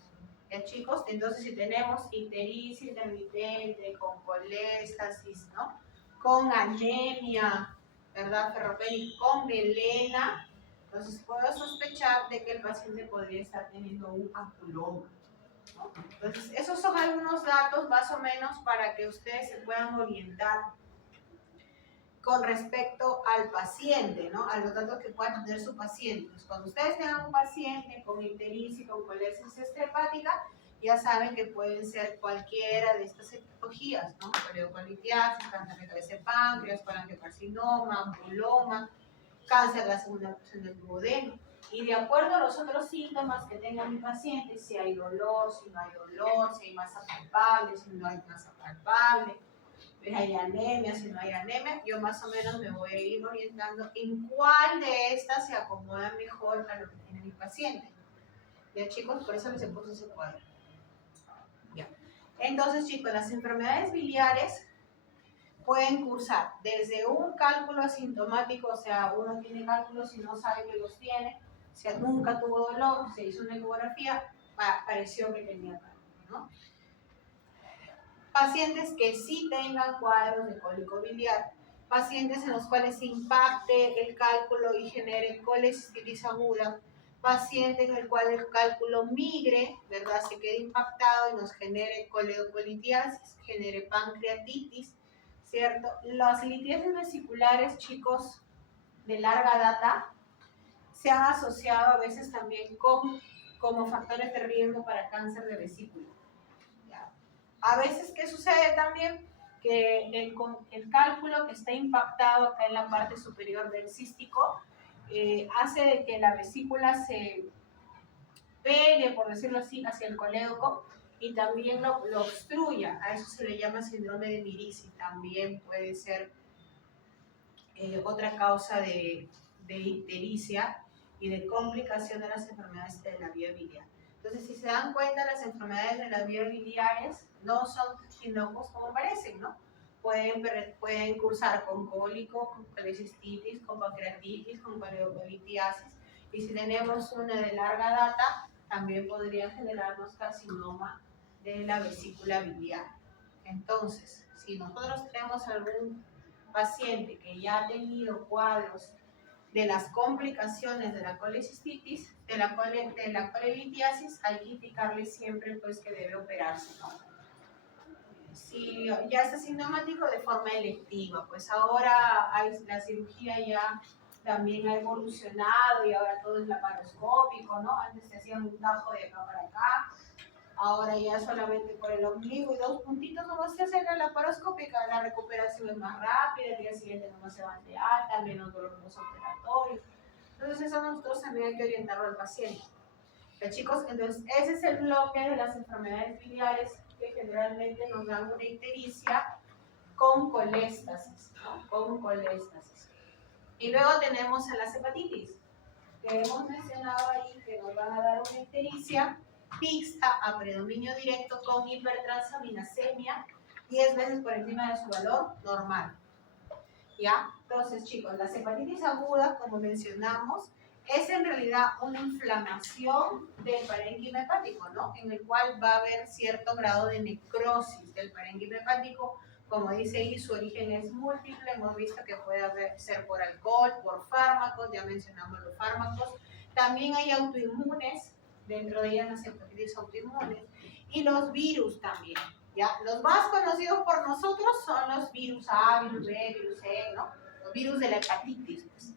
¿Ya, chicos? Entonces, si tenemos ictericia intermitente, con coléstasis, ¿no? Con anemia, ¿verdad? Ferropénica, con melena, entonces puedo sospechar de que el paciente podría estar teniendo un ampuloma, ¿no? Entonces, esos son algunos datos más o menos para que ustedes se puedan orientar con respecto al paciente, ¿no? A los datos que pueda tener su paciente. Entonces, cuando ustedes tengan un paciente con ictericia y con coléstasis extrahepática, ya saben que pueden ser cualquiera de estas etiologías, ¿no? Coledocolitiasis, cáncer de cabeza de páncreas, colangiocarcinoma, ampuloma, cáncer de la segunda porción del duodeno. Y de acuerdo a los otros síntomas que tenga mi paciente, si hay dolor, si no hay dolor, si hay masa palpable, si no hay masa palpable, si hay anemia, si no hay anemia, yo más o menos me voy a ir orientando en cuál de estas se acomoda mejor a lo que tiene mi paciente. Ya, chicos, por eso les he puesto ese cuadro. Ya. Entonces, chicos, las enfermedades biliares pueden cursar desde un cálculo asintomático, o sea, uno tiene cálculos y no sabe que los tiene, o sea, nunca tuvo dolor, se hizo una ecografía, pareció que tenía cálculo, ¿no? Pacientes que sí tengan cuadros de cólico biliar, pacientes en los cuales se impacte el cálculo y genere colecistitis aguda, paciente en el cual el cálculo migre, ¿verdad? Se quede impactado y nos genere coledocolitiasis, genere pancreatitis, ¿cierto? Las litiasis vesiculares, chicos, de larga data, se han asociado a veces también como factores de riesgo para cáncer de vesícula. ¿Ya? A veces, ¿qué sucede también? Que el cálculo que está impactado acá en la parte superior del cístico hace de que la vesícula se pegue, por decirlo así, hacia el colédoco y también lo obstruya. A eso se le llama síndrome de Mirici. También puede ser otra causa de ictericia y de complicación de las enfermedades de la vía biliar. Entonces, si se dan cuenta, las enfermedades de las vías biliares no son innocuos como parecen, ¿no? Pueden cursar con cólico, con colecistitis, con pancreatitis, con coledocolitiasis. Y si tenemos una de larga data, también podría generarnos carcinoma de la vesícula biliar. Entonces, si nosotros tenemos algún paciente que ya ha tenido cuadros de las complicaciones de la colecistitis, de la colelitiasis, hay que indicarle siempre pues que debe operarse, ¿no? Si ya está sintomático, de forma electiva, pues ahora la cirugía ya también ha evolucionado y ahora todo es laparoscópico, ¿no? Antes se hacía un tajo de acá para acá, ahora ya solamente por el ombligo y 2 puntitos nomás se hace la laparoscópica, la recuperación es más rápida, el día siguiente nomás se van de alta, menos dolor postoperatorio. Entonces eso nosotros también hay que orientarlo al paciente. ¿Ya, chicos? Entonces ese es el bloque de las enfermedades biliares que generalmente nos dan una ictericia con coléstasis, ¿no? Con coléstasis. Y luego tenemos a las hepatitis, que hemos mencionado ahí que nos van a dar una ictericia mixta a predominio directo con hipertransaminasemia 10 veces por encima de su valor normal. ¿Ya? Entonces, chicos, la hepatitis aguda, como mencionamos, es en realidad una inflamación del parénquima hepático, ¿no? En el cual va a haber cierto grado de necrosis del parénquima hepático. Como dice ahí, su origen es múltiple. Hemos visto que puede ser por alcohol, por fármacos, ya mencionamos los fármacos. También hay autoinmunes, dentro de ellas las hepatitis autoinmunes, y los virus también. ¿Ya? Los más conocidos por nosotros son los virus A, virus B, virus C, ¿no? Los virus de la hepatitis, pues.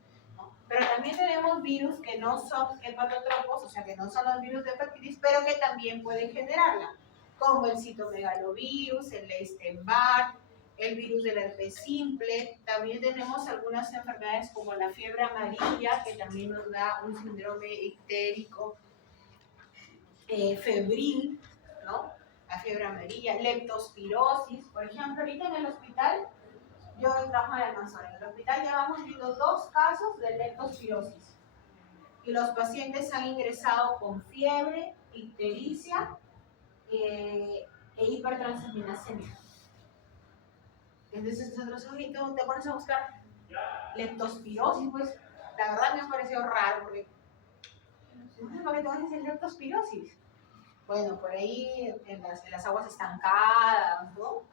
Pero también tenemos virus que no son hepatotropos, o sea, que no son los virus de hepatitis, pero que también pueden generarla, como el citomegalovirus, el Epstein-Barr, el virus del herpes simple. También tenemos algunas enfermedades como la fiebre amarilla, que también nos da un síndrome ictérico febril, ¿no? La fiebre amarilla, leptospirosis. Por ejemplo, ahorita en el hospital, yo trabajo en el Almanzora, en el hospital ya vamos viendo 2 casos de leptospirosis. Y los pacientes han ingresado con fiebre, ictericia e hipertransaminasemia. Entonces nosotros ahorita te pones a buscar leptospirosis, pues la verdad me ha parecido raro, porque ¿por qué te vas a decir leptospirosis? Bueno, por ahí en las aguas estancadas, ¿no?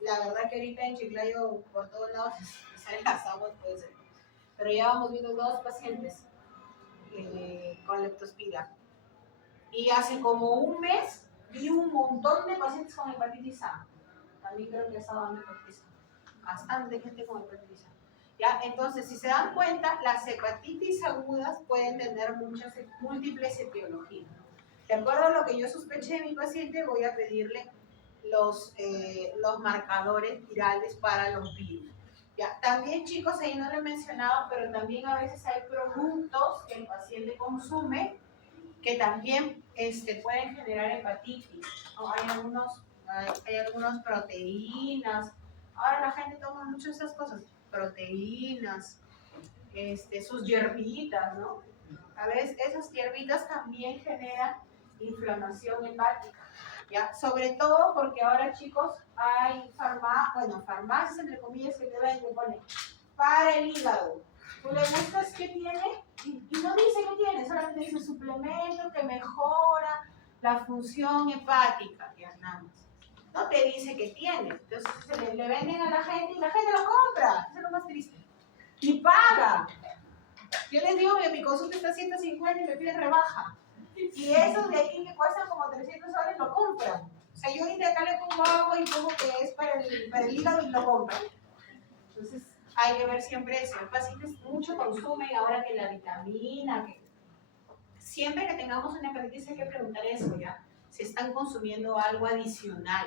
La verdad que ahorita en Chiclayo por todos lados salen las aguas, puede ser. Pero ya vamos viendo 2 pacientes con leptospira. Y hace como un mes vi un montón de pacientes con hepatitis A. También creo que estaba dando hepatitis A. Bastante gente con hepatitis A. ¿Ya? Entonces, si se dan cuenta, las hepatitis agudas pueden tener múltiples etiologías. De acuerdo a lo que yo sospeché de mi paciente, voy a pedirle los marcadores virales para los virus. ¿Ya? También, chicos, ahí no lo he mencionado, pero también a veces hay productos que el paciente consume que también pueden generar hepatitis. ¿No? Hay algunas proteínas. Ahora la gente toma mucho esas cosas, proteínas, sus hierbitas, ¿no? A veces esas hierbitas también generan inflamación hepática, ¿ya? Sobre todo porque ahora, chicos, hay farmacias, entre comillas, que te ponen para el hígado. Tú le buscas qué tiene y no dice qué tiene, solamente dice suplemento que mejora la función hepática, ya nada más. No te dice qué tiene. Entonces le venden a la gente y la gente lo compra. Eso es lo más triste. Y paga. Yo les digo que mi consulta está a 150 y me piden rebaja. Y esos de aquí que cuestan como 300 soles lo compran. O sea, yo ahorita acá le pongo agua y pongo que es para el hígado y lo compran. Entonces, hay que ver siempre eso. Los pacientes mucho consumen ahora que la vitamina, que siempre que tengamos una hepatitis hay que preguntar eso, ¿ya? Si están consumiendo algo adicional.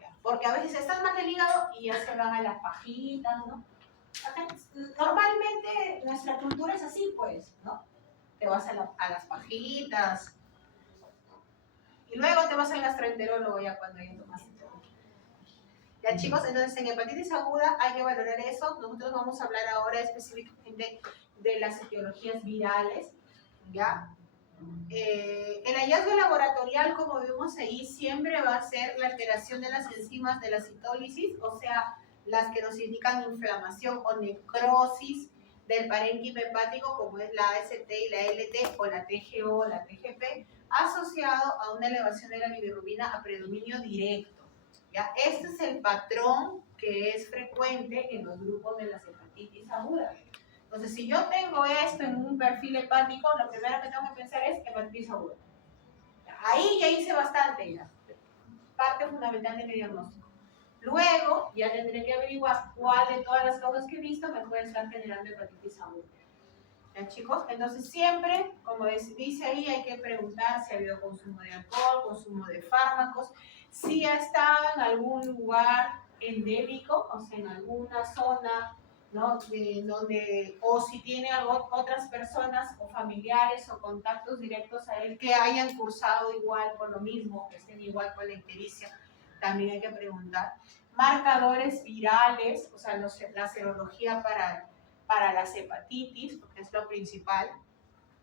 ¿Ya? Porque a veces están mal del hígado y ya se van a las pajitas, ¿no? Normalmente nuestra cultura es así, pues, ¿no? Te vas a las pajitas y luego te vas al gastroenterólogo ya cuando ya tomas. Ya, chicos, entonces en hepatitis aguda hay que valorar eso. Nosotros vamos a hablar ahora específicamente de las etiologías virales, ¿ya? El hallazgo laboratorial, como vemos ahí, siempre va a ser la alteración de las enzimas de la citólisis, o sea, las que nos indican inflamación o necrosis del parénquima hepático, como es la AST y la LT, o la TGO o la TGP, asociado a una elevación de la bilirrubina a predominio directo. ¿Ya? Este es el patrón que es frecuente en los grupos de las hepatitis agudas. Entonces, si yo tengo esto en un perfil hepático, lo primero que tengo que pensar es hepatitis aguda. Ahí ya hice bastante, ya. Parte fundamental de mi diagnóstico. Luego, ya tendré que averiguar cuál de todas las causas que he visto me puede estar generando hepatitis aguda. ¿Ya, chicos? Entonces, siempre, como dice ahí, hay que preguntar si ha habido consumo de alcohol, consumo de fármacos, si ha estado en algún lugar endémico, o sea, en alguna zona, ¿no? O si tiene otras personas o familiares o contactos directos a él que hayan cursado igual con lo mismo, que estén igual con la ictericia, también hay que preguntar. Marcadores virales, o sea, la serología para las hepatitis, porque es lo principal,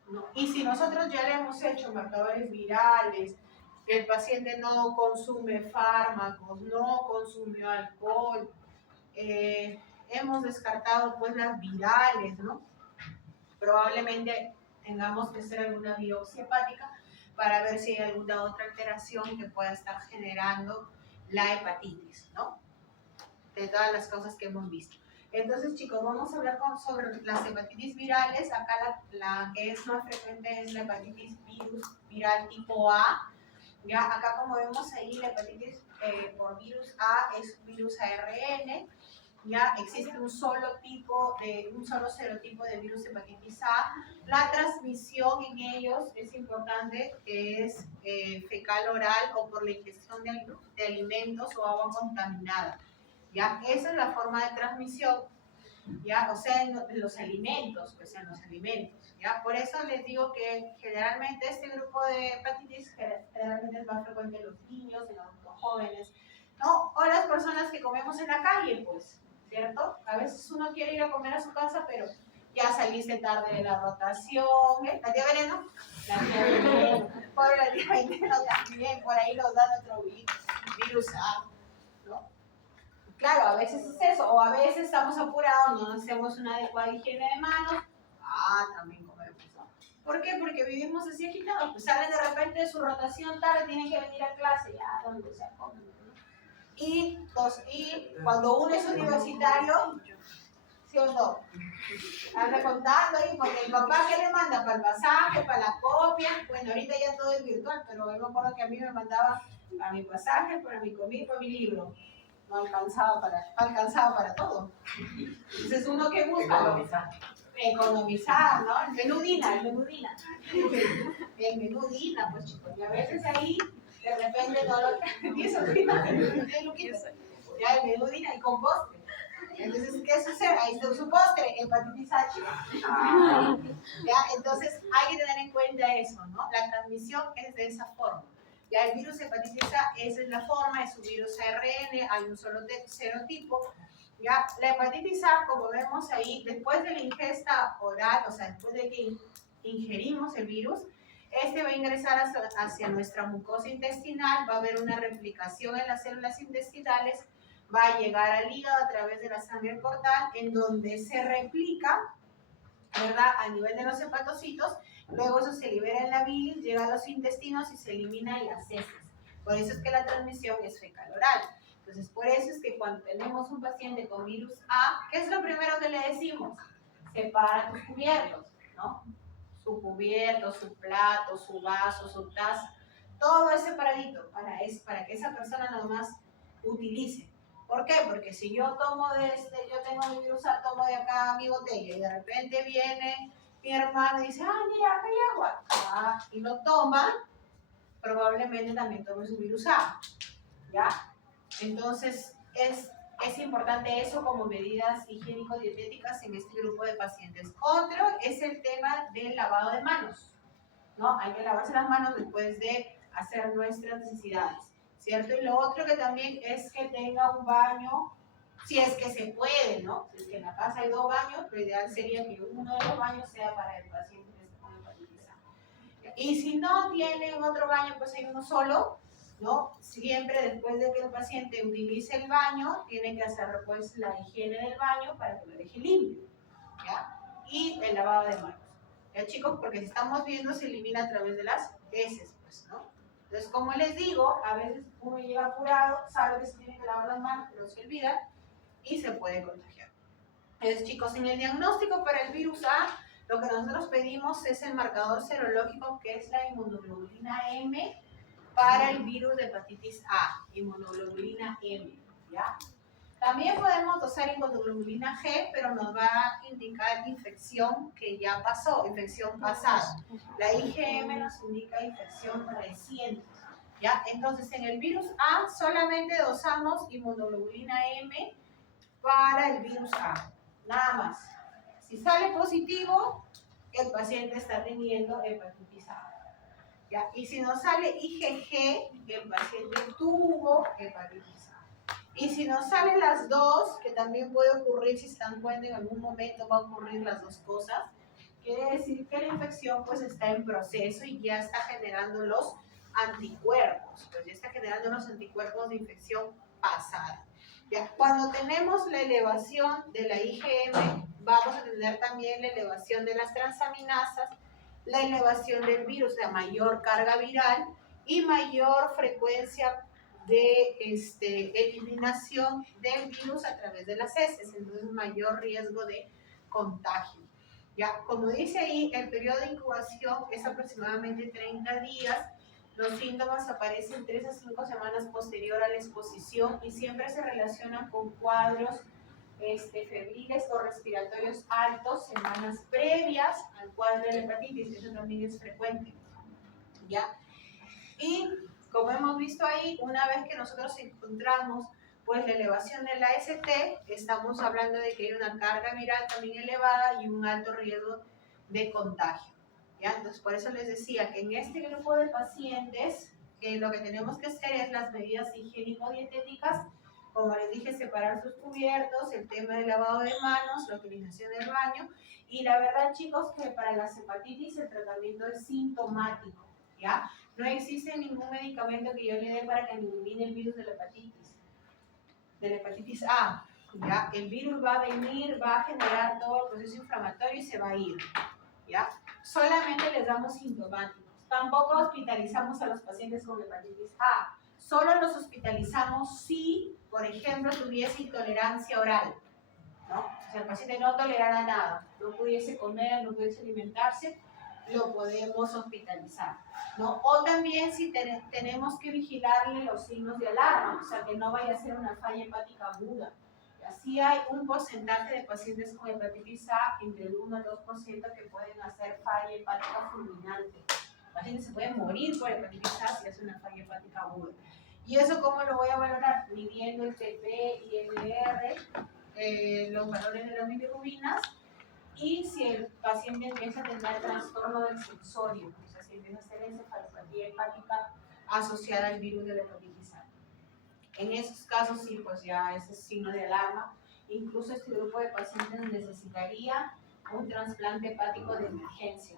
¿no? Y si nosotros ya le hemos hecho marcadores virales, el paciente no consume fármacos, no consumió alcohol, hemos descartado pues las virales, ¿no? Probablemente tengamos que hacer alguna biopsia hepática para ver si hay alguna otra alteración que pueda estar generando la hepatitis, ¿no? De todas las causas que hemos visto. Entonces, chicos, vamos a hablar sobre las hepatitis virales. Acá la que es más frecuente es la hepatitis viral tipo A. Ya, acá como vemos ahí, la hepatitis por virus A es virus ARN. ya existe un solo serotipo de virus hepatitis A. La transmisión en ellos es importante, es fecal oral o por la ingestión de alimentos o agua contaminada. ¿Ya? Esa es la forma de transmisión, ¿ya? O sea, en los alimentos, pues en los alimentos, ¿ya? Por eso les digo que generalmente este grupo de hepatitis generalmente es más frecuente en los niños, en los jóvenes, ¿no? O las personas que comemos en la calle, pues, ¿cierto? A veces uno quiere ir a comer a su casa, pero ya saliste tarde de la rotación, ¿eh? La tía Veneno, pobre la tía Veneno también, por ahí nos da nuestro virus A, ¿no? Claro, a veces es eso, o a veces estamos apurados, no hacemos una adecuada higiene de manos, también comemos. ¿Por qué? Porque vivimos así agitados, pues salen de repente de su rotación tarde, tienen que venir a clase, ya, donde sea, comen. Y cuando uno es universitario, ¿sí o no? Anda contando ahí, porque el papá, ¿qué le manda? Para el pasaje, para la copia. Bueno, ahorita ya todo es virtual, pero yo me acuerdo que a mí me mandaba para mi pasaje, para mi comida, para mi libro. No alcanzaba para todo. Entonces, ¿uno qué busca? Economizar, ¿no? El menudina. El menudina, pues chicos. Y a veces ahí, de repente, no lo ya el menudina y con postre. Entonces, ¿qué sucede? Ahí está su postre, hepatitis H. ¿Ya? Entonces, hay que tener en cuenta eso, ¿no? La transmisión es de esa forma. Ya el virus hepatitis A, esa es la forma, es un virus ARN, hay un solo serotipo. Ya, la hepatitis A, como vemos ahí, después de la ingesta oral, o sea, después de que ingerimos el virus, este va a ingresar hacia nuestra mucosa intestinal, va a haber una replicación en las células intestinales, va a llegar al hígado a través de la sangre portal, en donde se replica, ¿verdad?, a nivel de los hepatocitos. Luego eso se libera en la bilis, llega a los intestinos y se elimina en las heces. Por eso es que la transmisión es fecal oral. Entonces, por eso es que cuando tenemos un paciente con virus A, ¿qué es lo primero que le decimos? Separa tus cubiertos, ¿no? Su cubierto, su plato, su vaso, su taza, todo es separadito para que esa persona nada más utilice. ¿Por qué? Porque si yo tomo yo tengo mi virus A, tomo de acá mi botella y de repente viene mi hermano y dice, mira, acá hay agua, y lo toma, probablemente también tome su virus A, ¿ya? Entonces, es importante eso como medidas higiénico-dietéticas en este grupo de pacientes. Otro es el tema del lavado de manos, ¿no? Hay que lavarse las manos después de hacer nuestras necesidades, ¿cierto? Y lo otro que también es que tenga un baño, si es que se puede, ¿no? Si es que en la casa hay 2 baños, lo ideal sería que uno de los baños sea para el paciente que está con hepatitis A. Y si no tienen otro baño, pues hay uno solo, ¿no? Siempre después de que el paciente utilice el baño, tiene que hacer pues la higiene del baño para que lo deje limpio, ¿ya? Y el lavado de manos. ¿Ya, chicos? Porque si estamos viendo, se elimina a través de las heces, pues, ¿no? Entonces, como les digo, a veces uno llega apurado, sabe que se tiene que lavar las manos, pero se olvida y se puede contagiar. Entonces, chicos, en el diagnóstico para el virus A, lo que nosotros pedimos es el marcador serológico, que es la inmunoglobulina M para el virus de hepatitis A, inmunoglobulina M, ¿ya? También podemos usar inmunoglobulina G, pero nos va a indicar infección que ya pasó, infección pasada. La IgM nos indica infección reciente, ¿ya? Entonces, en el virus A solamente dosamos inmunoglobulina M para el virus A, nada más. Si sale positivo, el paciente está teniendo hepatitis A. ¿Ya? Y si no sale IgG, el paciente tuvo hepatitis A. Y si no salen las dos, que también puede ocurrir, si se dan cuenta, en algún momento va a ocurrir las dos cosas, quiere decir que la infección pues está en proceso y ya está generando los anticuerpos, pues ya está generando los anticuerpos de infección pasada. ¿Ya? Cuando tenemos la elevación de la IgM, vamos a tener también la elevación de las transaminasas, la elevación del virus, la mayor carga viral y mayor frecuencia de eliminación del virus a través de las heces, entonces mayor riesgo de contagio. Ya, como dice ahí, el periodo de incubación es aproximadamente 30 días, los síntomas aparecen 3 a 5 semanas posterior a la exposición y siempre se relacionan con cuadros febriles o respiratorios altos semanas previas al cuadro de la hepatitis. Eso también es frecuente, ¿ya? Y como hemos visto ahí, una vez que nosotros encontramos pues la elevación de la AST, estamos hablando de que hay una carga viral también elevada y un alto riesgo de contagio, ¿ya? Entonces, por eso les decía que en este grupo de pacientes, lo que tenemos que hacer es las medidas higiénico-dietéticas, como les dije, separar sus cubiertos, el tema del lavado de manos, la utilización del baño, y la verdad, chicos, que para las hepatitis el tratamiento es sintomático, ¿ya? No existe ningún medicamento que yo le dé para que elimine el virus de la hepatitis A, ¿ya? El virus va a venir, va a generar todo el proceso inflamatorio y se va a ir, ¿ya? Solamente les damos sintomáticos. Tampoco hospitalizamos a los pacientes con hepatitis A. Solo los hospitalizamos si, por ejemplo, tuviese intolerancia oral, ¿no? O sea, el paciente no tolerara nada, no pudiese comer, no pudiese alimentarse, lo podemos hospitalizar, ¿no? O también si tenemos que vigilarle los signos de alarma, o sea, que no vaya a ser una falla hepática aguda. Así hay un porcentaje de pacientes con hepatitis A, entre el 1 al 2%, que pueden hacer falla hepática fulminante. El paciente se puede morir por hepatitis A si hace una falla hepática aguda. ¿Y eso cómo lo voy a valorar? Midiendo el TP y el LR, los valores de las bilirrubinas, y si el paciente empieza a tener trastorno del sensorio, o sea, si empieza a hacer encefalopatía hepática asociada al virus de la hepatitis A. En esos casos sí, pues ya ese es signo de alarma. Incluso este grupo de pacientes necesitaría un trasplante hepático de emergencia,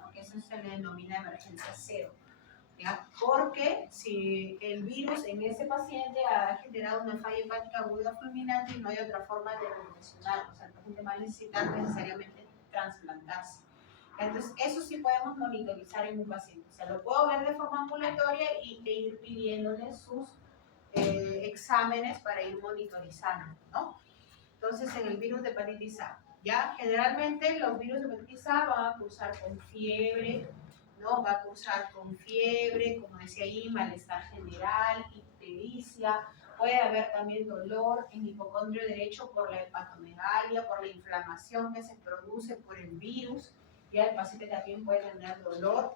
¿no? Que eso se le denomina emergencia cero, ¿ya? Porque si el virus en ese paciente ha generado una falla hepática aguda fulminante y no hay otra forma de revolucionarlo, o sea, el paciente va a necesitar necesariamente trasplantarse. Entonces, eso sí podemos monitorizar en un paciente. O sea, lo puedo ver de forma ambulatoria e ir pidiéndole sus exámenes para ir monitorizando, ¿no? Entonces, en el virus de hepatitis A, ya generalmente los virus de hepatitis A van a cursar con fiebre, ¿no? Va a cursar con fiebre, como decía ahí, malestar general, ictericia, puede haber también dolor en hipocondrio derecho por la hepatomegalia, por la inflamación que se produce por el virus, ya el paciente también puede tener dolor.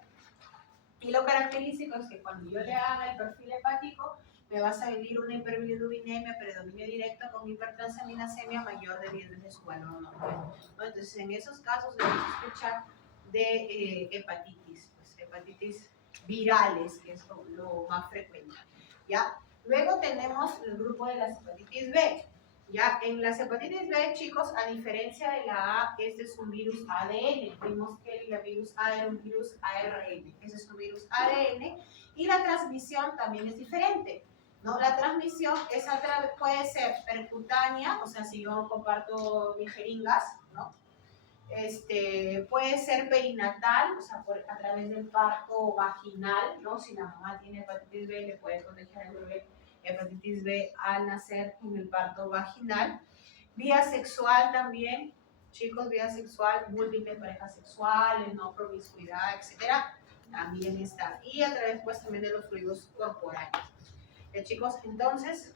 Y lo característico es que cuando yo le haga el perfil hepático, me va a salir una hiperbilirubinemia, predominio directo con hipertransaminasemia mayor de 10 veces su valor normal, ¿no? Entonces, en esos casos debemos sospechar de hepatitis, pues, hepatitis virales, que es lo más frecuente, ¿ya? Luego tenemos el grupo de las hepatitis B. Ya, en las hepatitis B, chicos, a diferencia de la A, este es un virus ADN. Vimos que el virus A era un virus ARN. Ese es un virus ADN. Y la transmisión también es diferente, ¿no? La transmisión puede ser percutánea, o sea, si yo comparto mis jeringas, ¿no? Puede ser perinatal, o sea, a través del parto vaginal, ¿no? Si la mamá tiene hepatitis B, le puede proteger al bebé hepatitis B al nacer en el parto vaginal. Vía sexual también, chicos, vía sexual, múltiples parejas sexuales, no promiscuidad, etcétera, también está. Y a través, pues, también de los fluidos corporales. Chicos, entonces,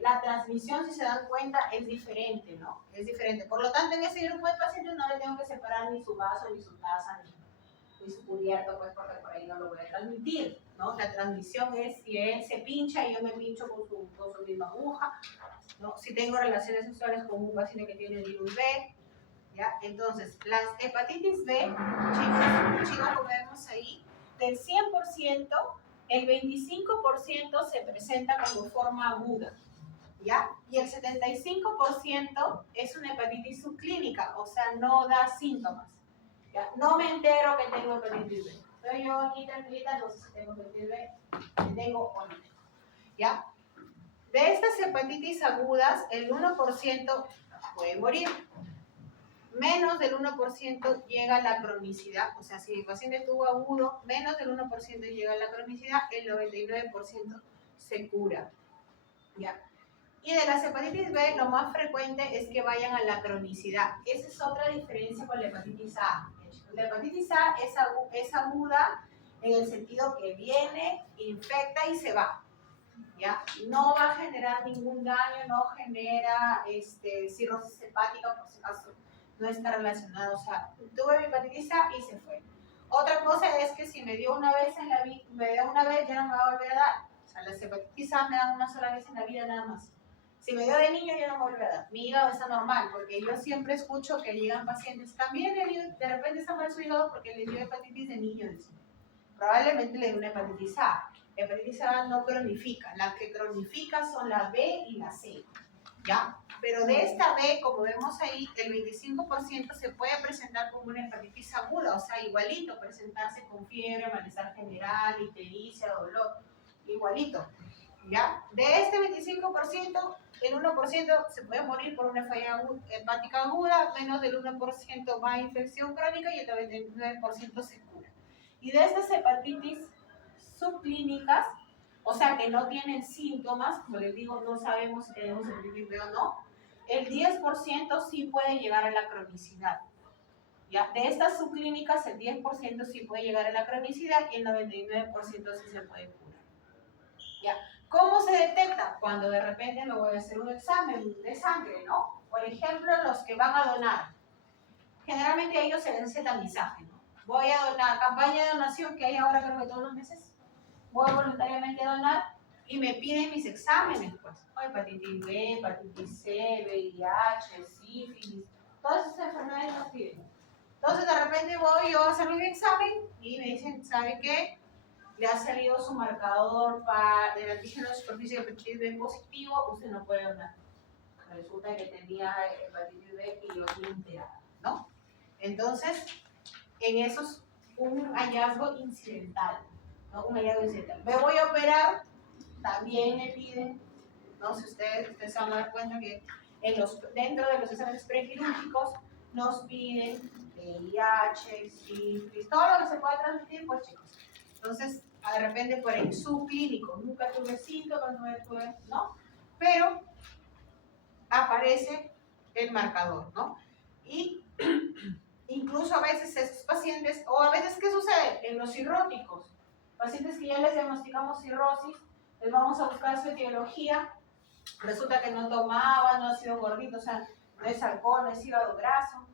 la transmisión, si se dan cuenta, es diferente, ¿no? Es diferente. Por lo tanto, en ese grupo de pacientes no le tengo que separar ni su vaso, ni su taza, ni su cubierto, pues, porque por ahí no lo voy a transmitir, ¿no? La transmisión es si él se pincha y yo me pincho con su misma aguja, ¿no? Si tengo relaciones sexuales con un paciente que tiene virus B, ¿ya? Entonces, las hepatitis B, chicos, como vemos ahí, del 100%, el 25% se presenta como forma aguda, ¿ya? Y el 75% es una hepatitis subclínica, o sea, no da síntomas, ¿ya? No me entero que tengo hepatitis B. Estoy yo aquí tranquilita, no sé si tengo hepatitis B, si tengo o no tengo, ¿ya? De estas hepatitis agudas, el 1% puede morir. Menos del 1% llega a la cronicidad, o sea, si el paciente tuvo agudo, menos del 1% llega a la cronicidad, el 99% se cura, ¿ya? Y de las hepatitis B, lo más frecuente es que vayan a la cronicidad. Esa es otra diferencia con la hepatitis A. La hepatitis A es aguda en el sentido que viene, infecta y se va, ¿ya? No va a generar ningún daño, no genera cirrosis hepática, por si acaso no está relacionado. O sea, tuve mi hepatitis A y se fue. Otra cosa es que si me dio una vez en la vida, me dio una vez, ya no me va a volver a dar. O sea, las hepatitis A me dan una sola vez en la vida nada más. Si me dio de niño, ya no me vuelve a dar. Mi hígado está normal, porque yo siempre escucho que llegan pacientes, también de repente está mal su hígado porque le dio hepatitis de niño. Probablemente le dio una hepatitis A. La hepatitis A no cronifica, las que cronifican son la B y la C, ¿ya? Pero de esta B, como vemos ahí, el 25% se puede presentar como una hepatitis aguda, o sea, igualito, presentarse con fiebre, malestar general, ictericia, dolor, igualito, ¿ya? De este 25%, el 1% se puede morir por una falla hepática aguda, menos del 1% va a infección crónica y el 99% se cura. Y de estas hepatitis subclínicas, o sea, que no tienen síntomas, como les digo, no sabemos si tenemos hepatitis B o no, el 10% sí puede llegar a la cronicidad. ¿Ya? De estas subclínicas, el 10% sí puede llegar a la cronicidad y el 99% sí se puede curar. ¿Ya? ¿Cómo se detecta? Cuando de repente me voy a hacer un examen de sangre, ¿no? Por ejemplo, los que van a donar. Generalmente a ellos se les hace tamizaje, ¿no? Voy a donar, campaña de donación que hay ahora creo que todos los meses. Voy voluntariamente a donar y me piden mis exámenes, pues. Hepatitis B, hepatitis C, VIH, sífilis, todas esas enfermedades nos piden. Entonces de repente voy yo a hacer mi examen y me dicen, ¿sabe qué? Le ha salido su marcador del antígeno de superficie de hepatitis B positivo, usted no puede donar. Resulta que tenía hepatitis B y yo ni enterada, ¿no? Entonces, en eso es un hallazgo incidental, ¿no? Un hallazgo incidental. Me voy a operar, también me piden, no sé si ustedes se van a dar cuenta que dentro de los exámenes prequirúrgicos nos piden VIH, sífilis, todo lo que se pueda transmitir, pues chicos. Entonces, de repente por el subclínico, nunca tuve síntomas, ¿no? Pero aparece el marcador, ¿no? Y incluso a veces estos pacientes, o a veces, ¿qué sucede? En los cirróticos, pacientes que ya les diagnosticamos cirrosis, les vamos a buscar su etiología, resulta que no tomaba, no ha sido gordito, o sea, no es alcohol, no es hígado graso,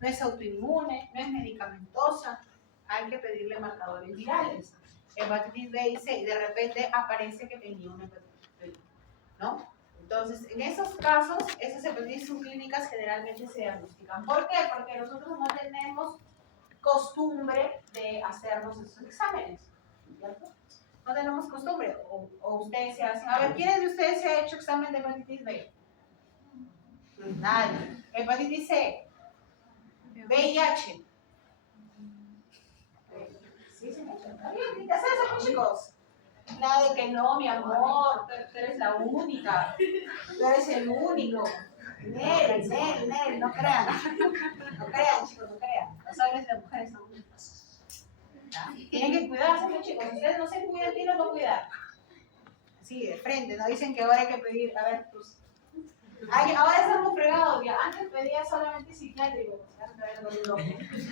no es autoinmune, no es medicamentosa, hay que pedirle marcadores virales, hepatitis B y C, y de repente aparece que tenía una hepatitis B, ¿no? Entonces, en esos casos, esas hepatitis subclínicas generalmente se diagnostican. ¿Por qué? Porque nosotros no tenemos costumbre de hacernos esos exámenes, ¿cierto? No tenemos costumbre. O ustedes se hacen. A ver, ¿quiénes de ustedes se ha hecho examen de hepatitis B? Nadie. Hepatitis C. VIH. Sí, se me ha hecho. Está bien, ya sabes, pues, chicos. Nada de que no, mi amor, tú eres la única, tú eres el único. Nel, no crean. No crean, chicos, no crean. Los hombres y las mujeres son únicos. Tienen que cuidarse, pues, chicos. Si ustedes no se cuidan, tienen que cuidar. Así, de frente, ¿no? Dicen que ahora hay que pedir, a ver, pues. Ahora estamos fregados, ya. Antes pedía solamente psiquiátrico,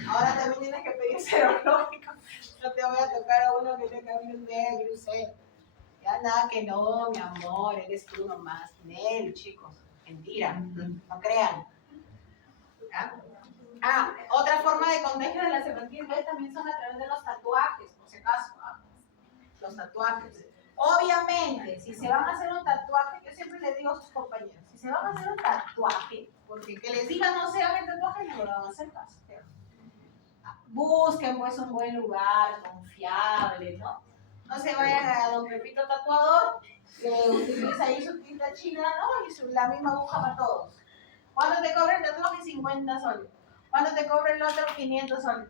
ahora también tienes que pedir serológico. No te voy a tocar a uno que tenga virus D, virus C. Ya nada que no, mi amor, eres tú nomás. Nel, chicos. Mentira, no crean. ¿Ya? Otra forma de contagio de las hepatitis B también son a través de los tatuajes, por si acaso. Los tatuajes. Obviamente, si se van a hacer un tatuaje, yo siempre les digo a sus compañeros, si se van a hacer un tatuaje, porque que les digan no se hagan el tatuaje, no lo van a hacer caso. Busquen pues un buen lugar, confiable, ¿no? No se vayan a don Pepito Tatuador, que utiliza ahí su tinta china, ¿no? Y la misma aguja para todos. ¿Cuánto te cobra el tatuaje? 50 soles. ¿Cuánto te cobra el otro? 500 soles.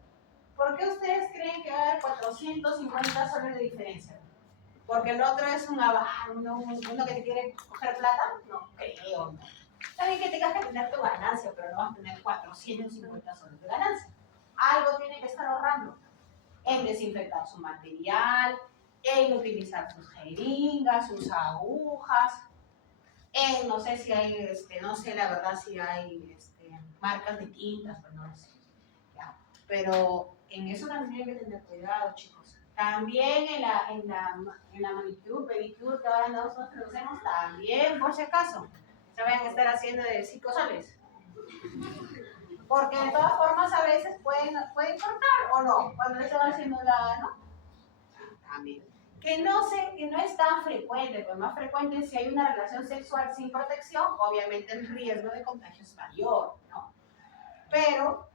¿Por qué ustedes creen que va a haber 450 soles de diferencia? Porque el otro es uno que te quiere coger plata, no creo. ¿No? También que tengas que tener tu ganancia, pero no vas a tener 450 soles de ganancia. Algo tiene que estar ahorrando en desinfectar su material, en utilizar sus jeringas, sus agujas, en no sé si hay, no sé la verdad si hay marcas de tintas, pues no lo sé. ¿Ya? Pero en eso también hay que tener cuidado, chicos. También en la manicure, pedicure que ahora nosotros hacemos, también por si acaso. Se vayan a estar haciendo de 5 soles. Porque de todas formas a veces pueden cortar o no, cuando le están haciendo la, ¿no? También. Que no es tan frecuente, pues más frecuente si hay una relación sexual sin protección, obviamente el riesgo de contagio es mayor, ¿no? Pero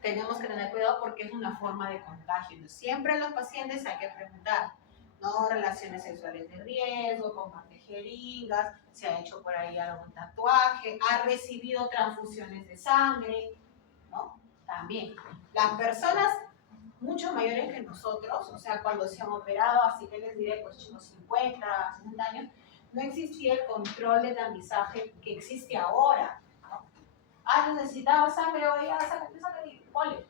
tenemos que tener cuidado porque es una forma de contagio. Entonces, siempre a los pacientes hay que preguntar, ¿no? Relaciones sexuales de riesgo, comparte jeringas, se ha hecho por ahí algún tatuaje, ha recibido transfusiones de sangre, ¿no? También. Las personas mucho mayores que nosotros, o sea, cuando se han operado, así que les diré, pues chicos, 50, 60 años, no existía el control de tamizaje que existe ahora, ¿no? Antes necesitaba sangre, oye, sácate sangre y pole.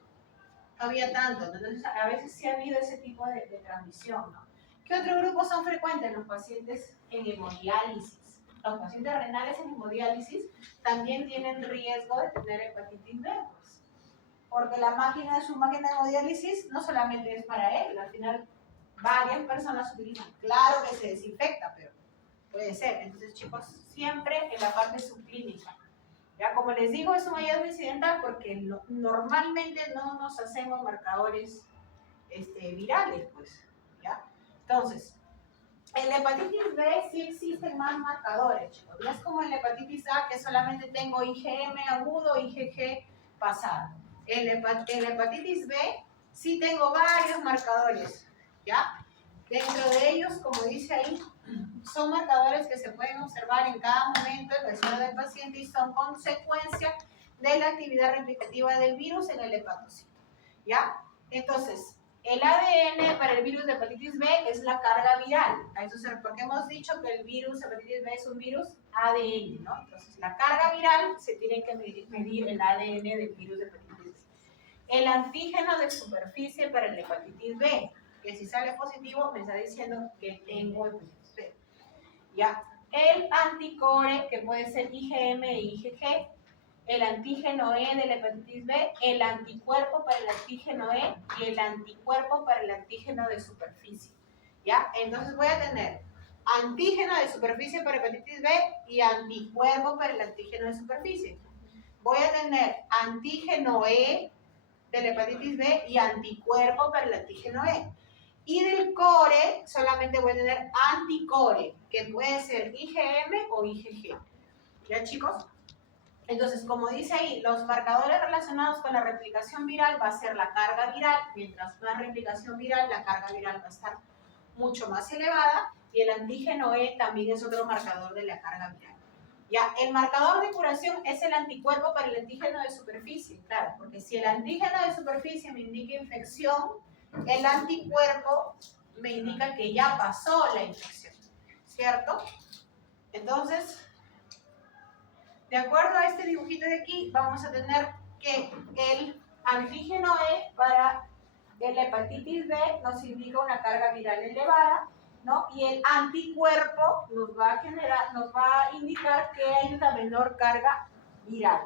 No había tanto, entonces a veces sí ha habido ese tipo de transmisión, ¿no? ¿Qué otros grupos son frecuentes? Los pacientes en hemodiálisis. Los pacientes renales en hemodiálisis también tienen riesgo de tener hepatitis B, pues, porque su máquina de hemodiálisis no solamente es para él, al final varias personas utilizan. Claro que se desinfecta, pero puede ser. Entonces, chicos, siempre en la parte subclínica. Ya, como les digo, es un hallazgo incidental porque normalmente no nos hacemos marcadores virales, pues, ¿ya? Entonces, en la hepatitis B sí existen más marcadores, chicos. No es como en la hepatitis A que solamente tengo IgM agudo, IgG pasado. En la hepatitis B sí tengo varios marcadores, ¿ya? Dentro de ellos, como dice ahí, son marcadores que se pueden observar en cada momento en la escena del paciente y son consecuencia de la actividad replicativa del virus en el hepatocito, ¿ya? Entonces, el ADN para el virus de hepatitis B es la carga viral. A eso porque hemos dicho que el virus de hepatitis B es un virus ADN, ¿no? Entonces, la carga viral se tiene que medir el ADN del virus de hepatitis B. El antígeno de superficie para el hepatitis B, que si sale positivo me está diciendo que tengo hepatitis B. ¿Ya? El anticore, que puede ser IgM e IgG, el antígeno E de la hepatitis B, el anticuerpo para el antígeno E y el anticuerpo para el antígeno de superficie. ¿Ya? Entonces voy a tener antígeno de superficie para hepatitis B y anticuerpo para el antígeno de superficie. Voy a tener antígeno E de la hepatitis B y anticuerpo para el antígeno E. Y del core solamente voy a tener anticore, que puede ser IgM o IgG. ¿Ya, chicos? Entonces, como dice ahí, los marcadores relacionados con la replicación viral va a ser la carga viral. Mientras más replicación viral, la carga viral va a estar mucho más elevada. Y el antígeno E también es otro marcador de la carga viral. Ya, el marcador de curación es el anticuerpo para el antígeno de superficie, claro, porque si el antígeno de superficie me indica infección, el anticuerpo me indica que ya pasó la infección, ¿cierto? Entonces, de acuerdo a este dibujito de aquí, vamos a tener que el antígeno E para el hepatitis B nos indica una carga viral elevada, ¿no? Y el anticuerpo nos va a indicar que hay una menor carga viral,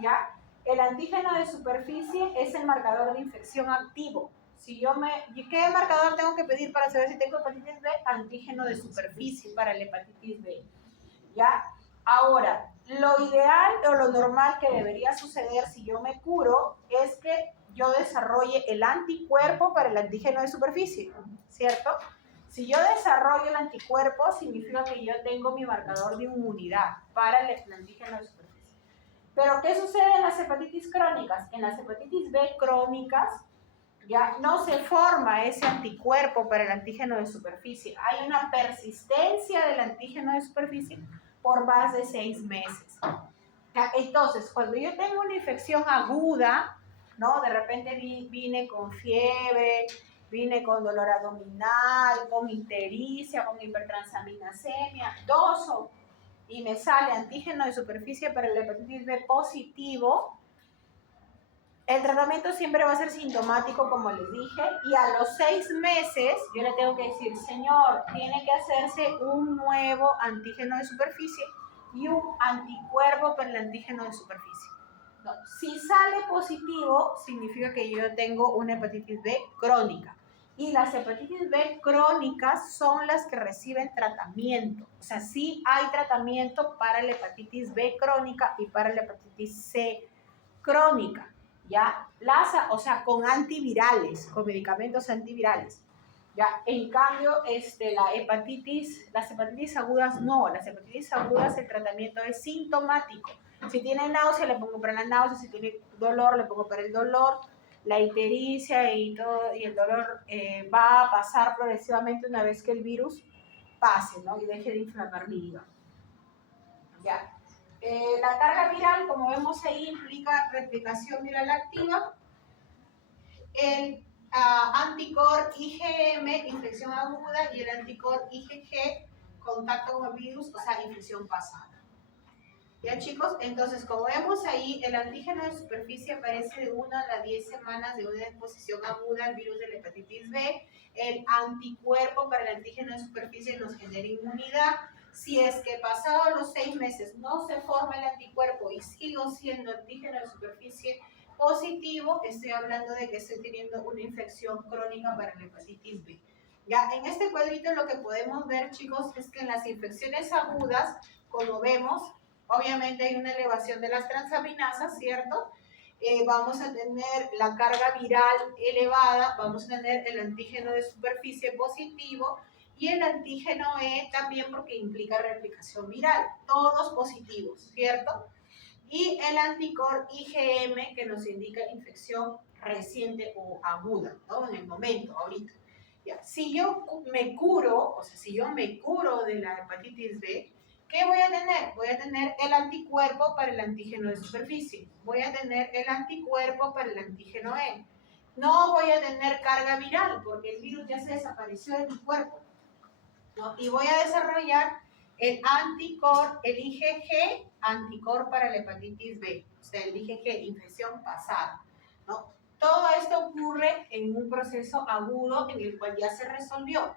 ¿ya? El antígeno de superficie es el marcador de infección activo. ¿Qué marcador tengo que pedir para saber si tengo hepatitis B? Antígeno de superficie para el hepatitis B, ¿ya? Ahora, lo ideal o lo normal que debería suceder si yo me curo es que yo desarrolle el anticuerpo para el antígeno de superficie, ¿cierto? Si yo desarrollo el anticuerpo, significa que yo tengo mi marcador de inmunidad para el antígeno de superficie. Pero, ¿qué sucede en las hepatitis crónicas? En las hepatitis B crónicas, ya no se forma ese anticuerpo para el antígeno de superficie. Hay una persistencia del antígeno de superficie por más de 6 meses. Entonces, cuando yo tengo una infección aguda, ¿no? De repente vine con fiebre, vine con dolor abdominal, con ictericia, con hipertransaminasemia, toso, y me sale antígeno de superficie para el hepatitis B positivo, el tratamiento siempre va a ser sintomático, como les dije, y a los 6 meses yo le tengo que decir, señor, tiene que hacerse un nuevo antígeno de superficie y un anticuerpo para el antígeno de superficie. No, si sale positivo, significa que yo tengo una hepatitis B crónica. Y las hepatitis B crónicas son las que reciben tratamiento. O sea, sí hay tratamiento para la hepatitis B crónica y para la hepatitis C crónica, ¿ya? O sea, con antivirales, con medicamentos antivirales. ¿Ya? En cambio, las hepatitis agudas no, las hepatitis agudas el tratamiento es sintomático. Si tiene náusea, le pongo para la náusea, si tiene dolor, le pongo para el dolor. La ictericia y el dolor va a pasar progresivamente una vez que el virus pase, ¿no? Y deje de inflamar mi hígado. ¿Ya? La carga viral, como vemos ahí, implica replicación viral activa. El anticor IgM, infección aguda, y el anticor IgG, contacto con el virus, o sea, infección pasada. ¿Ya, chicos? Entonces, como vemos ahí, el antígeno de superficie aparece de 1 a 10 semanas de una exposición aguda al virus de la hepatitis B. El anticuerpo para el antígeno de superficie nos genera inmunidad. Si es que pasados los 6 meses no se forma el anticuerpo y sigo siendo antígeno de superficie positivo, estoy hablando de que estoy teniendo una infección crónica para la hepatitis B. Ya, en este cuadrito lo que podemos ver, chicos, es que en las infecciones agudas, como vemos, obviamente hay una elevación de las transaminasas, ¿cierto? Vamos a tener la carga viral elevada, vamos a tener el antígeno de superficie positivo y el antígeno E también porque implica replicación viral, todos positivos, ¿cierto? Y el anticor IgM que nos indica infección reciente o aguda, ¿no? En el momento, ahorita. Ya. Si yo me curo, o sea, si yo me curo de la hepatitis B, ¿qué voy a tener? Voy a tener el anticuerpo para el antígeno de superficie. Voy a tener el anticuerpo para el antígeno E. No voy a tener carga viral porque el virus ya se desapareció de mi cuerpo, ¿no? Y voy a desarrollar el anticor, el IgG, anticor para la hepatitis B. O sea, el IgG, infección pasada, ¿no? Todo esto ocurre en un proceso agudo en el cual ya se resolvió.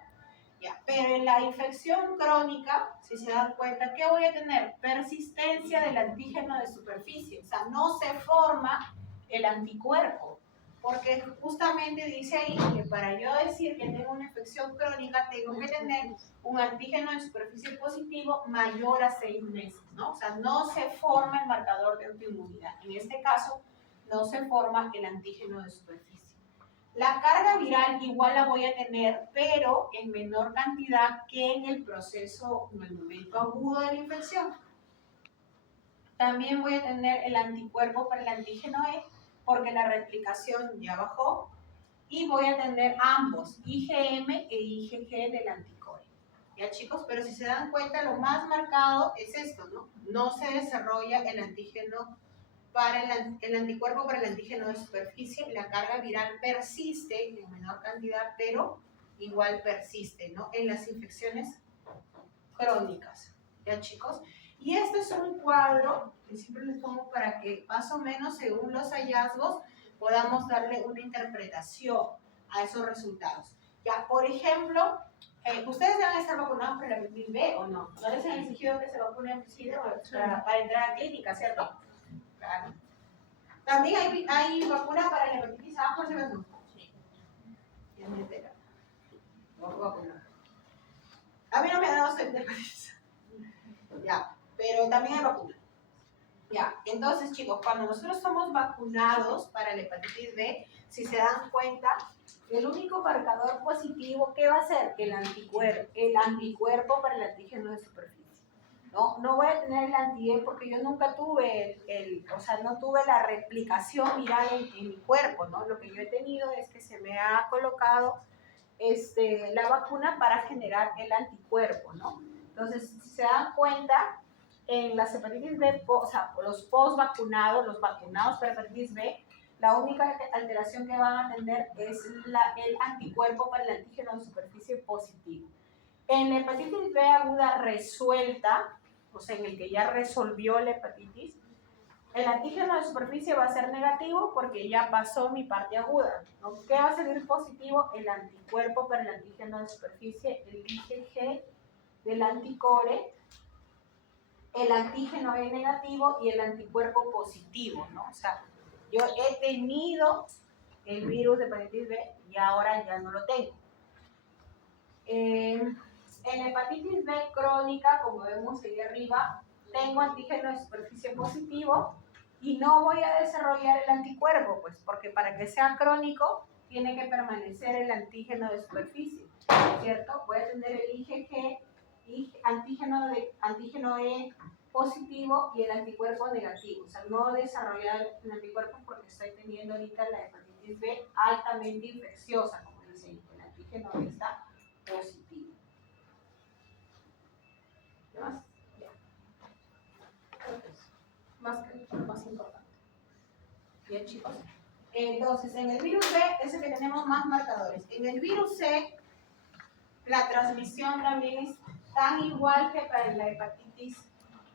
Ya, pero en la infección crónica, si se dan cuenta, ¿qué voy a tener? Persistencia del antígeno de superficie. O sea, no se forma el anticuerpo. Porque justamente dice ahí que para yo decir que tengo una infección crónica, tengo que tener un antígeno de superficie positivo mayor a 6 meses, ¿no? O sea, no se forma el marcador de autoinmunidad. En este caso, no se forma el antígeno de superficie. La carga viral igual la voy a tener, pero en menor cantidad que en el proceso, en el momento agudo de la infección. También voy a tener el anticuerpo para el antígeno E, porque la replicación ya bajó. Y voy a tener ambos, IgM e IgG del anticore. ¿Ya, chicos? Pero si se dan cuenta, lo más marcado es esto, ¿no? No se desarrolla el antígeno para el anticuerpo para el antígeno de superficie, la carga viral persiste en menor cantidad, pero igual persiste, ¿no? En las infecciones crónicas, ¿ya, chicos? Y este es un cuadro que siempre les pongo para que más o menos según los hallazgos podamos darle una interpretación a esos resultados. Ya, por ejemplo, ¿ustedes deben estar vacunados para la hepatitis B o no? ¿No les han exigido que se vacunen para entrar a clínica, cierto? Claro. También hay vacuna para la hepatitis A, por si acaso. Sí. Ya me entera. No puedo vacunar. A mí no me ha dado hepatitis. Ya, pero también hay vacuna. Ya, entonces chicos, cuando nosotros somos vacunados para la hepatitis B, si se dan cuenta, el único marcador positivo, ¿qué va a ser? El anticuerpo para el antígeno de superficie. No voy a tener el anti-E porque yo nunca tuve o sea, no tuve la replicación viral en mi cuerpo, ¿no? Lo que yo he tenido es que se me ha colocado la vacuna para generar el anticuerpo, ¿no? Entonces, si se dan cuenta, en las hepatitis B, o sea, los post-vacunados, los vacunados para hepatitis B, la única alteración que van a tener es el anticuerpo para el antígeno de superficie positivo. En la hepatitis B aguda resuelta, o sea, en el que ya resolvió la hepatitis, el antígeno de superficie va a ser negativo porque ya pasó mi parte aguda, ¿no? ¿Qué va a salir positivo? El anticuerpo para el antígeno de superficie, el IgG del anticore, el antígeno E negativo y el anticuerpo positivo, ¿no? O sea, yo he tenido el virus de hepatitis B y ahora ya no lo tengo. En la hepatitis B crónica, como vemos ahí arriba, tengo antígeno de superficie positivo y no voy a desarrollar el anticuerpo, pues porque para que sea crónico tiene que permanecer el antígeno de superficie, ¿cierto? Voy a tener el IgG, antígeno E positivo y el anticuerpo negativo. O sea, no desarrollar el anticuerpo porque estoy teniendo ahorita la hepatitis B altamente infecciosa, como dicen, el antígeno E está positivo. ¿Qué más? Ya. Más que lo más importante. Bien, chicos. Entonces, en el virus B es el que tenemos más marcadores. En el virus C, la transmisión también es tan igual que para la hepatitis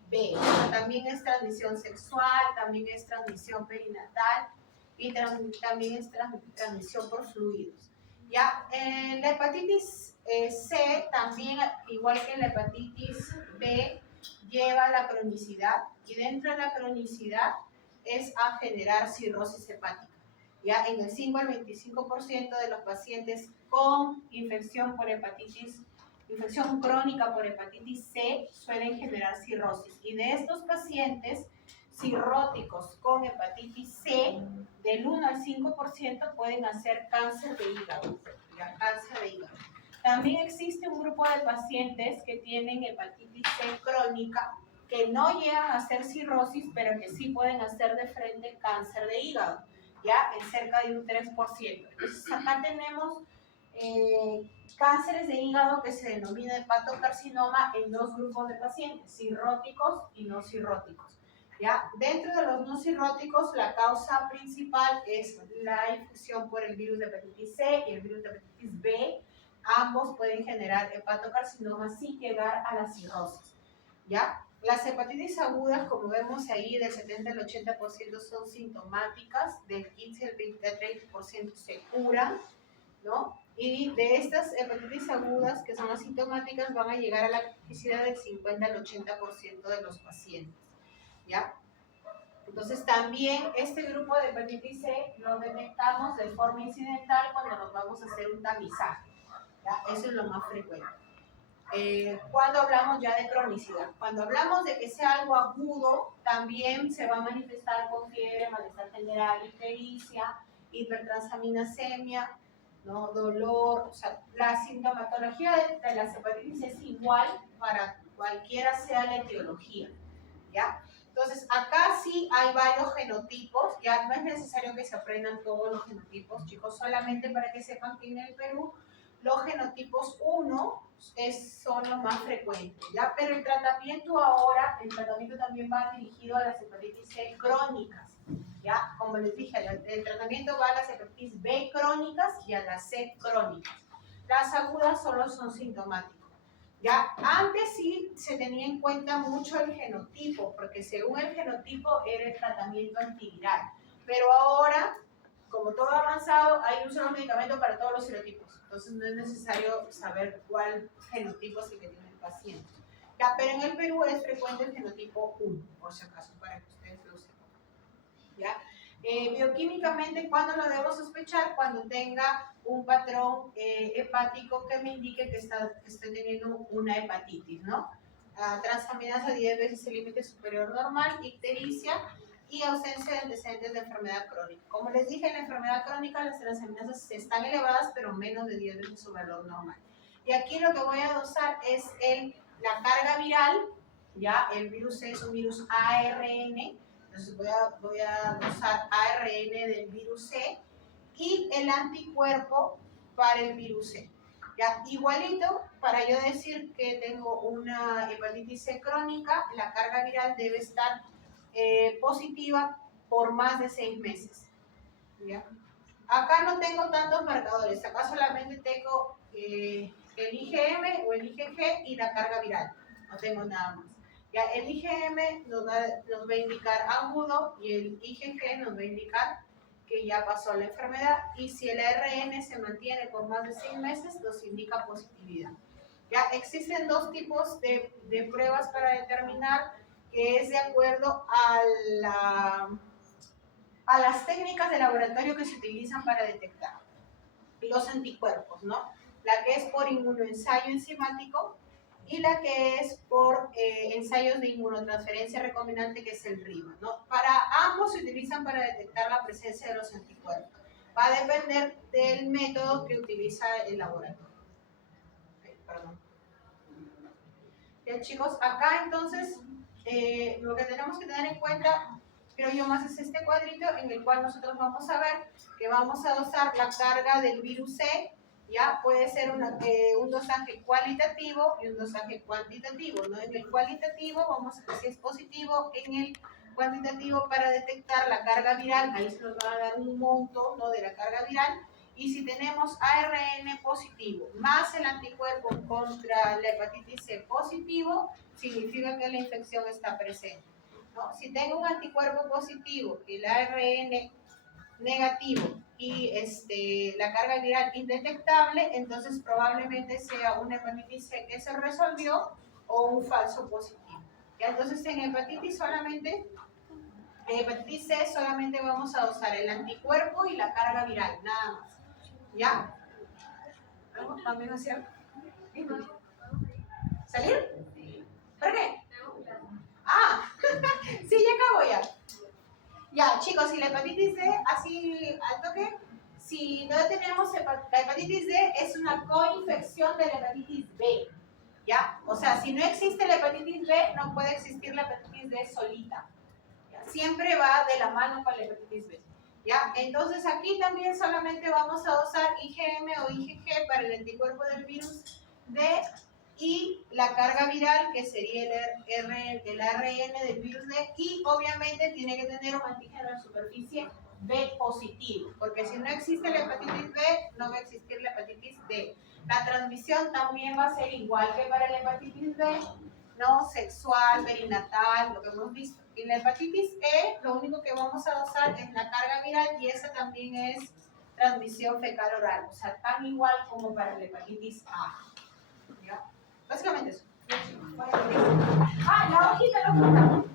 B. O sea, también es transmisión sexual, también es transmisión perinatal y también es transmisión por fluidos. ¿Ya? La hepatitis C también, igual que la hepatitis B, lleva la cronicidad y dentro de la cronicidad es a generar cirrosis hepática. Ya en el 5 al 25% de los pacientes con infección crónica por hepatitis C suelen generar cirrosis. Y de estos pacientes cirróticos con hepatitis C, del 1 al 5% pueden hacer cáncer de hígado. Ya, cáncer de hígado. También existe un grupo de pacientes que tienen hepatitis C crónica que no llegan a hacer cirrosis, pero que sí pueden hacer de frente cáncer de hígado, ya en cerca de un 3%. Entonces acá tenemos cánceres de hígado que se denomina hepatocarcinoma en dos grupos de pacientes, cirróticos y no cirróticos. ¿Ya? Dentro de los no cirróticos, la causa principal es la infección por el virus de hepatitis C y el virus de hepatitis B. Ambos pueden generar hepatocarcinoma sin llegar a la cirrosis. ¿Ya? Las hepatitis agudas, como vemos ahí, del 70 al 80% son sintomáticas, del 15 al 20 al 30% se curan, ¿no? Y de estas hepatitis agudas, que son asintomáticas, van a llegar a la cronicidad del 50 al 80% de los pacientes, ¿ya? Entonces también este grupo de hepatitis C lo detectamos de forma incidental cuando nos vamos a hacer un tamizaje, ¿ya? Eso es lo más frecuente. Cuando hablamos ya de cronicidad, cuando hablamos de que sea algo agudo, también se va a manifestar con fiebre, malestar general, ictericia, hipertransaminasemia, ¿no? Dolor. O sea, la sintomatología de las hepatitis es igual para cualquiera sea la etiología, ¿ya? Entonces, acá sí hay varios genotipos, ya no es necesario que se aprendan todos los genotipos, chicos, solamente para que sepan que en el Perú los genotipos 1 son los más frecuentes, ¿ya? Pero el tratamiento también va dirigido a las hepatitis C crónicas, ¿ya? Como les dije, el tratamiento va a las hepatitis B crónicas y a las C crónicas. Las agudas solo son sintomáticas. ¿Ya? Antes sí se tenía en cuenta mucho el genotipo, porque según el genotipo era el tratamiento antiviral. Pero ahora, como todo ha avanzado, hay un solo medicamento para todos los serotipos. Entonces no es necesario saber cuál genotipo es el que tiene el paciente. ¿Ya? Pero en el Perú es frecuente el genotipo 1, por si acaso, para que ustedes lo sepan. ¿Ya? Bioquímicamente, ¿cuándo lo debo sospechar? Cuando tenga un patrón hepático que me indique que estoy teniendo una hepatitis, ¿no? Transaminasa 10 veces el límite superior normal, ictericia y ausencia de antecedentes de enfermedad crónica. Como les dije, en la enfermedad crónica las transaminasas están elevadas, pero menos de 10 veces su valor normal. Y aquí lo que voy a dosar es la carga viral, ¿ya? El virus C es un virus ARN. Entonces voy a usar ARN del virus C y el anticuerpo para el virus C. Ya, igualito, para yo decir que tengo una hepatitis C crónica, la carga viral debe estar positiva por más de 6 meses. ¿Ya? Acá no tengo tantos marcadores, acá solamente tengo el IgM o el IgG y la carga viral, no tengo nada más. Ya, el IgM nos va a indicar agudo y el IgG nos va a indicar que ya pasó la enfermedad, y si el ARN se mantiene por más de 6 meses nos indica positividad. Ya existen dos tipos de pruebas para determinar que es de acuerdo a a las técnicas de laboratorio que se utilizan para detectar los anticuerpos, ¿no? La que es por inmunoensayo enzimático y la que es por ensayos de inmunotransferencia recombinante, que es el RIMA, ¿no? Para ambos se utilizan para detectar la presencia de los anticuerpos. Va a depender del método que utiliza el laboratorio. Okay, perdón. Bien, chicos, acá entonces lo que tenemos que tener en cuenta, creo yo, más es este cuadrito en el cual nosotros vamos a ver que vamos a dosar la carga del virus C. Ya puede ser un dosaje cualitativo y un dosaje cuantitativo, ¿no? En el cualitativo vamos a ver si es positivo, en el cuantitativo para detectar la carga viral, ahí se nos va a dar un monto, ¿no?, de la carga viral, y si tenemos ARN positivo más el anticuerpo contra la hepatitis C positivo, significa que la infección está presente, ¿no? Si tengo un anticuerpo positivo, el ARN negativo y la carga viral indetectable, entonces probablemente sea una hepatitis C que se resolvió o un falso positivo. ¿Ya? Entonces en hepatitis C solamente vamos a usar el anticuerpo y la carga viral, nada más. ¿Ya? ¿Algo también hacia? ¿Salir? ¿Por qué? Ah, sí, ya acabo ya. Ya, chicos, si la hepatitis D, así al toque, si no tenemos la hepatitis D, es una coinfección de la hepatitis B, ¿ya? O sea, si no existe la hepatitis B, no puede existir la hepatitis D solita, ¿ya? Siempre va de la mano con la hepatitis B, ¿ya? Entonces aquí también solamente vamos a usar IgM o IgG para el anticuerpo del virus D y la carga viral, que sería el ARN del virus D, y obviamente tiene que tener un antígeno en superficie B positivo, porque si no existe la hepatitis B, no va a existir la hepatitis D. La transmisión también va a ser igual que para la hepatitis B, ¿no? Sexual, perinatal, lo que hemos visto. Y la hepatitis E, lo único que vamos a usar es la carga viral, y esa también es transmisión fecal oral, o sea, tan igual como para la hepatitis A. ¿Ya? Básicamente eso. Ah, la hojita, la hojita.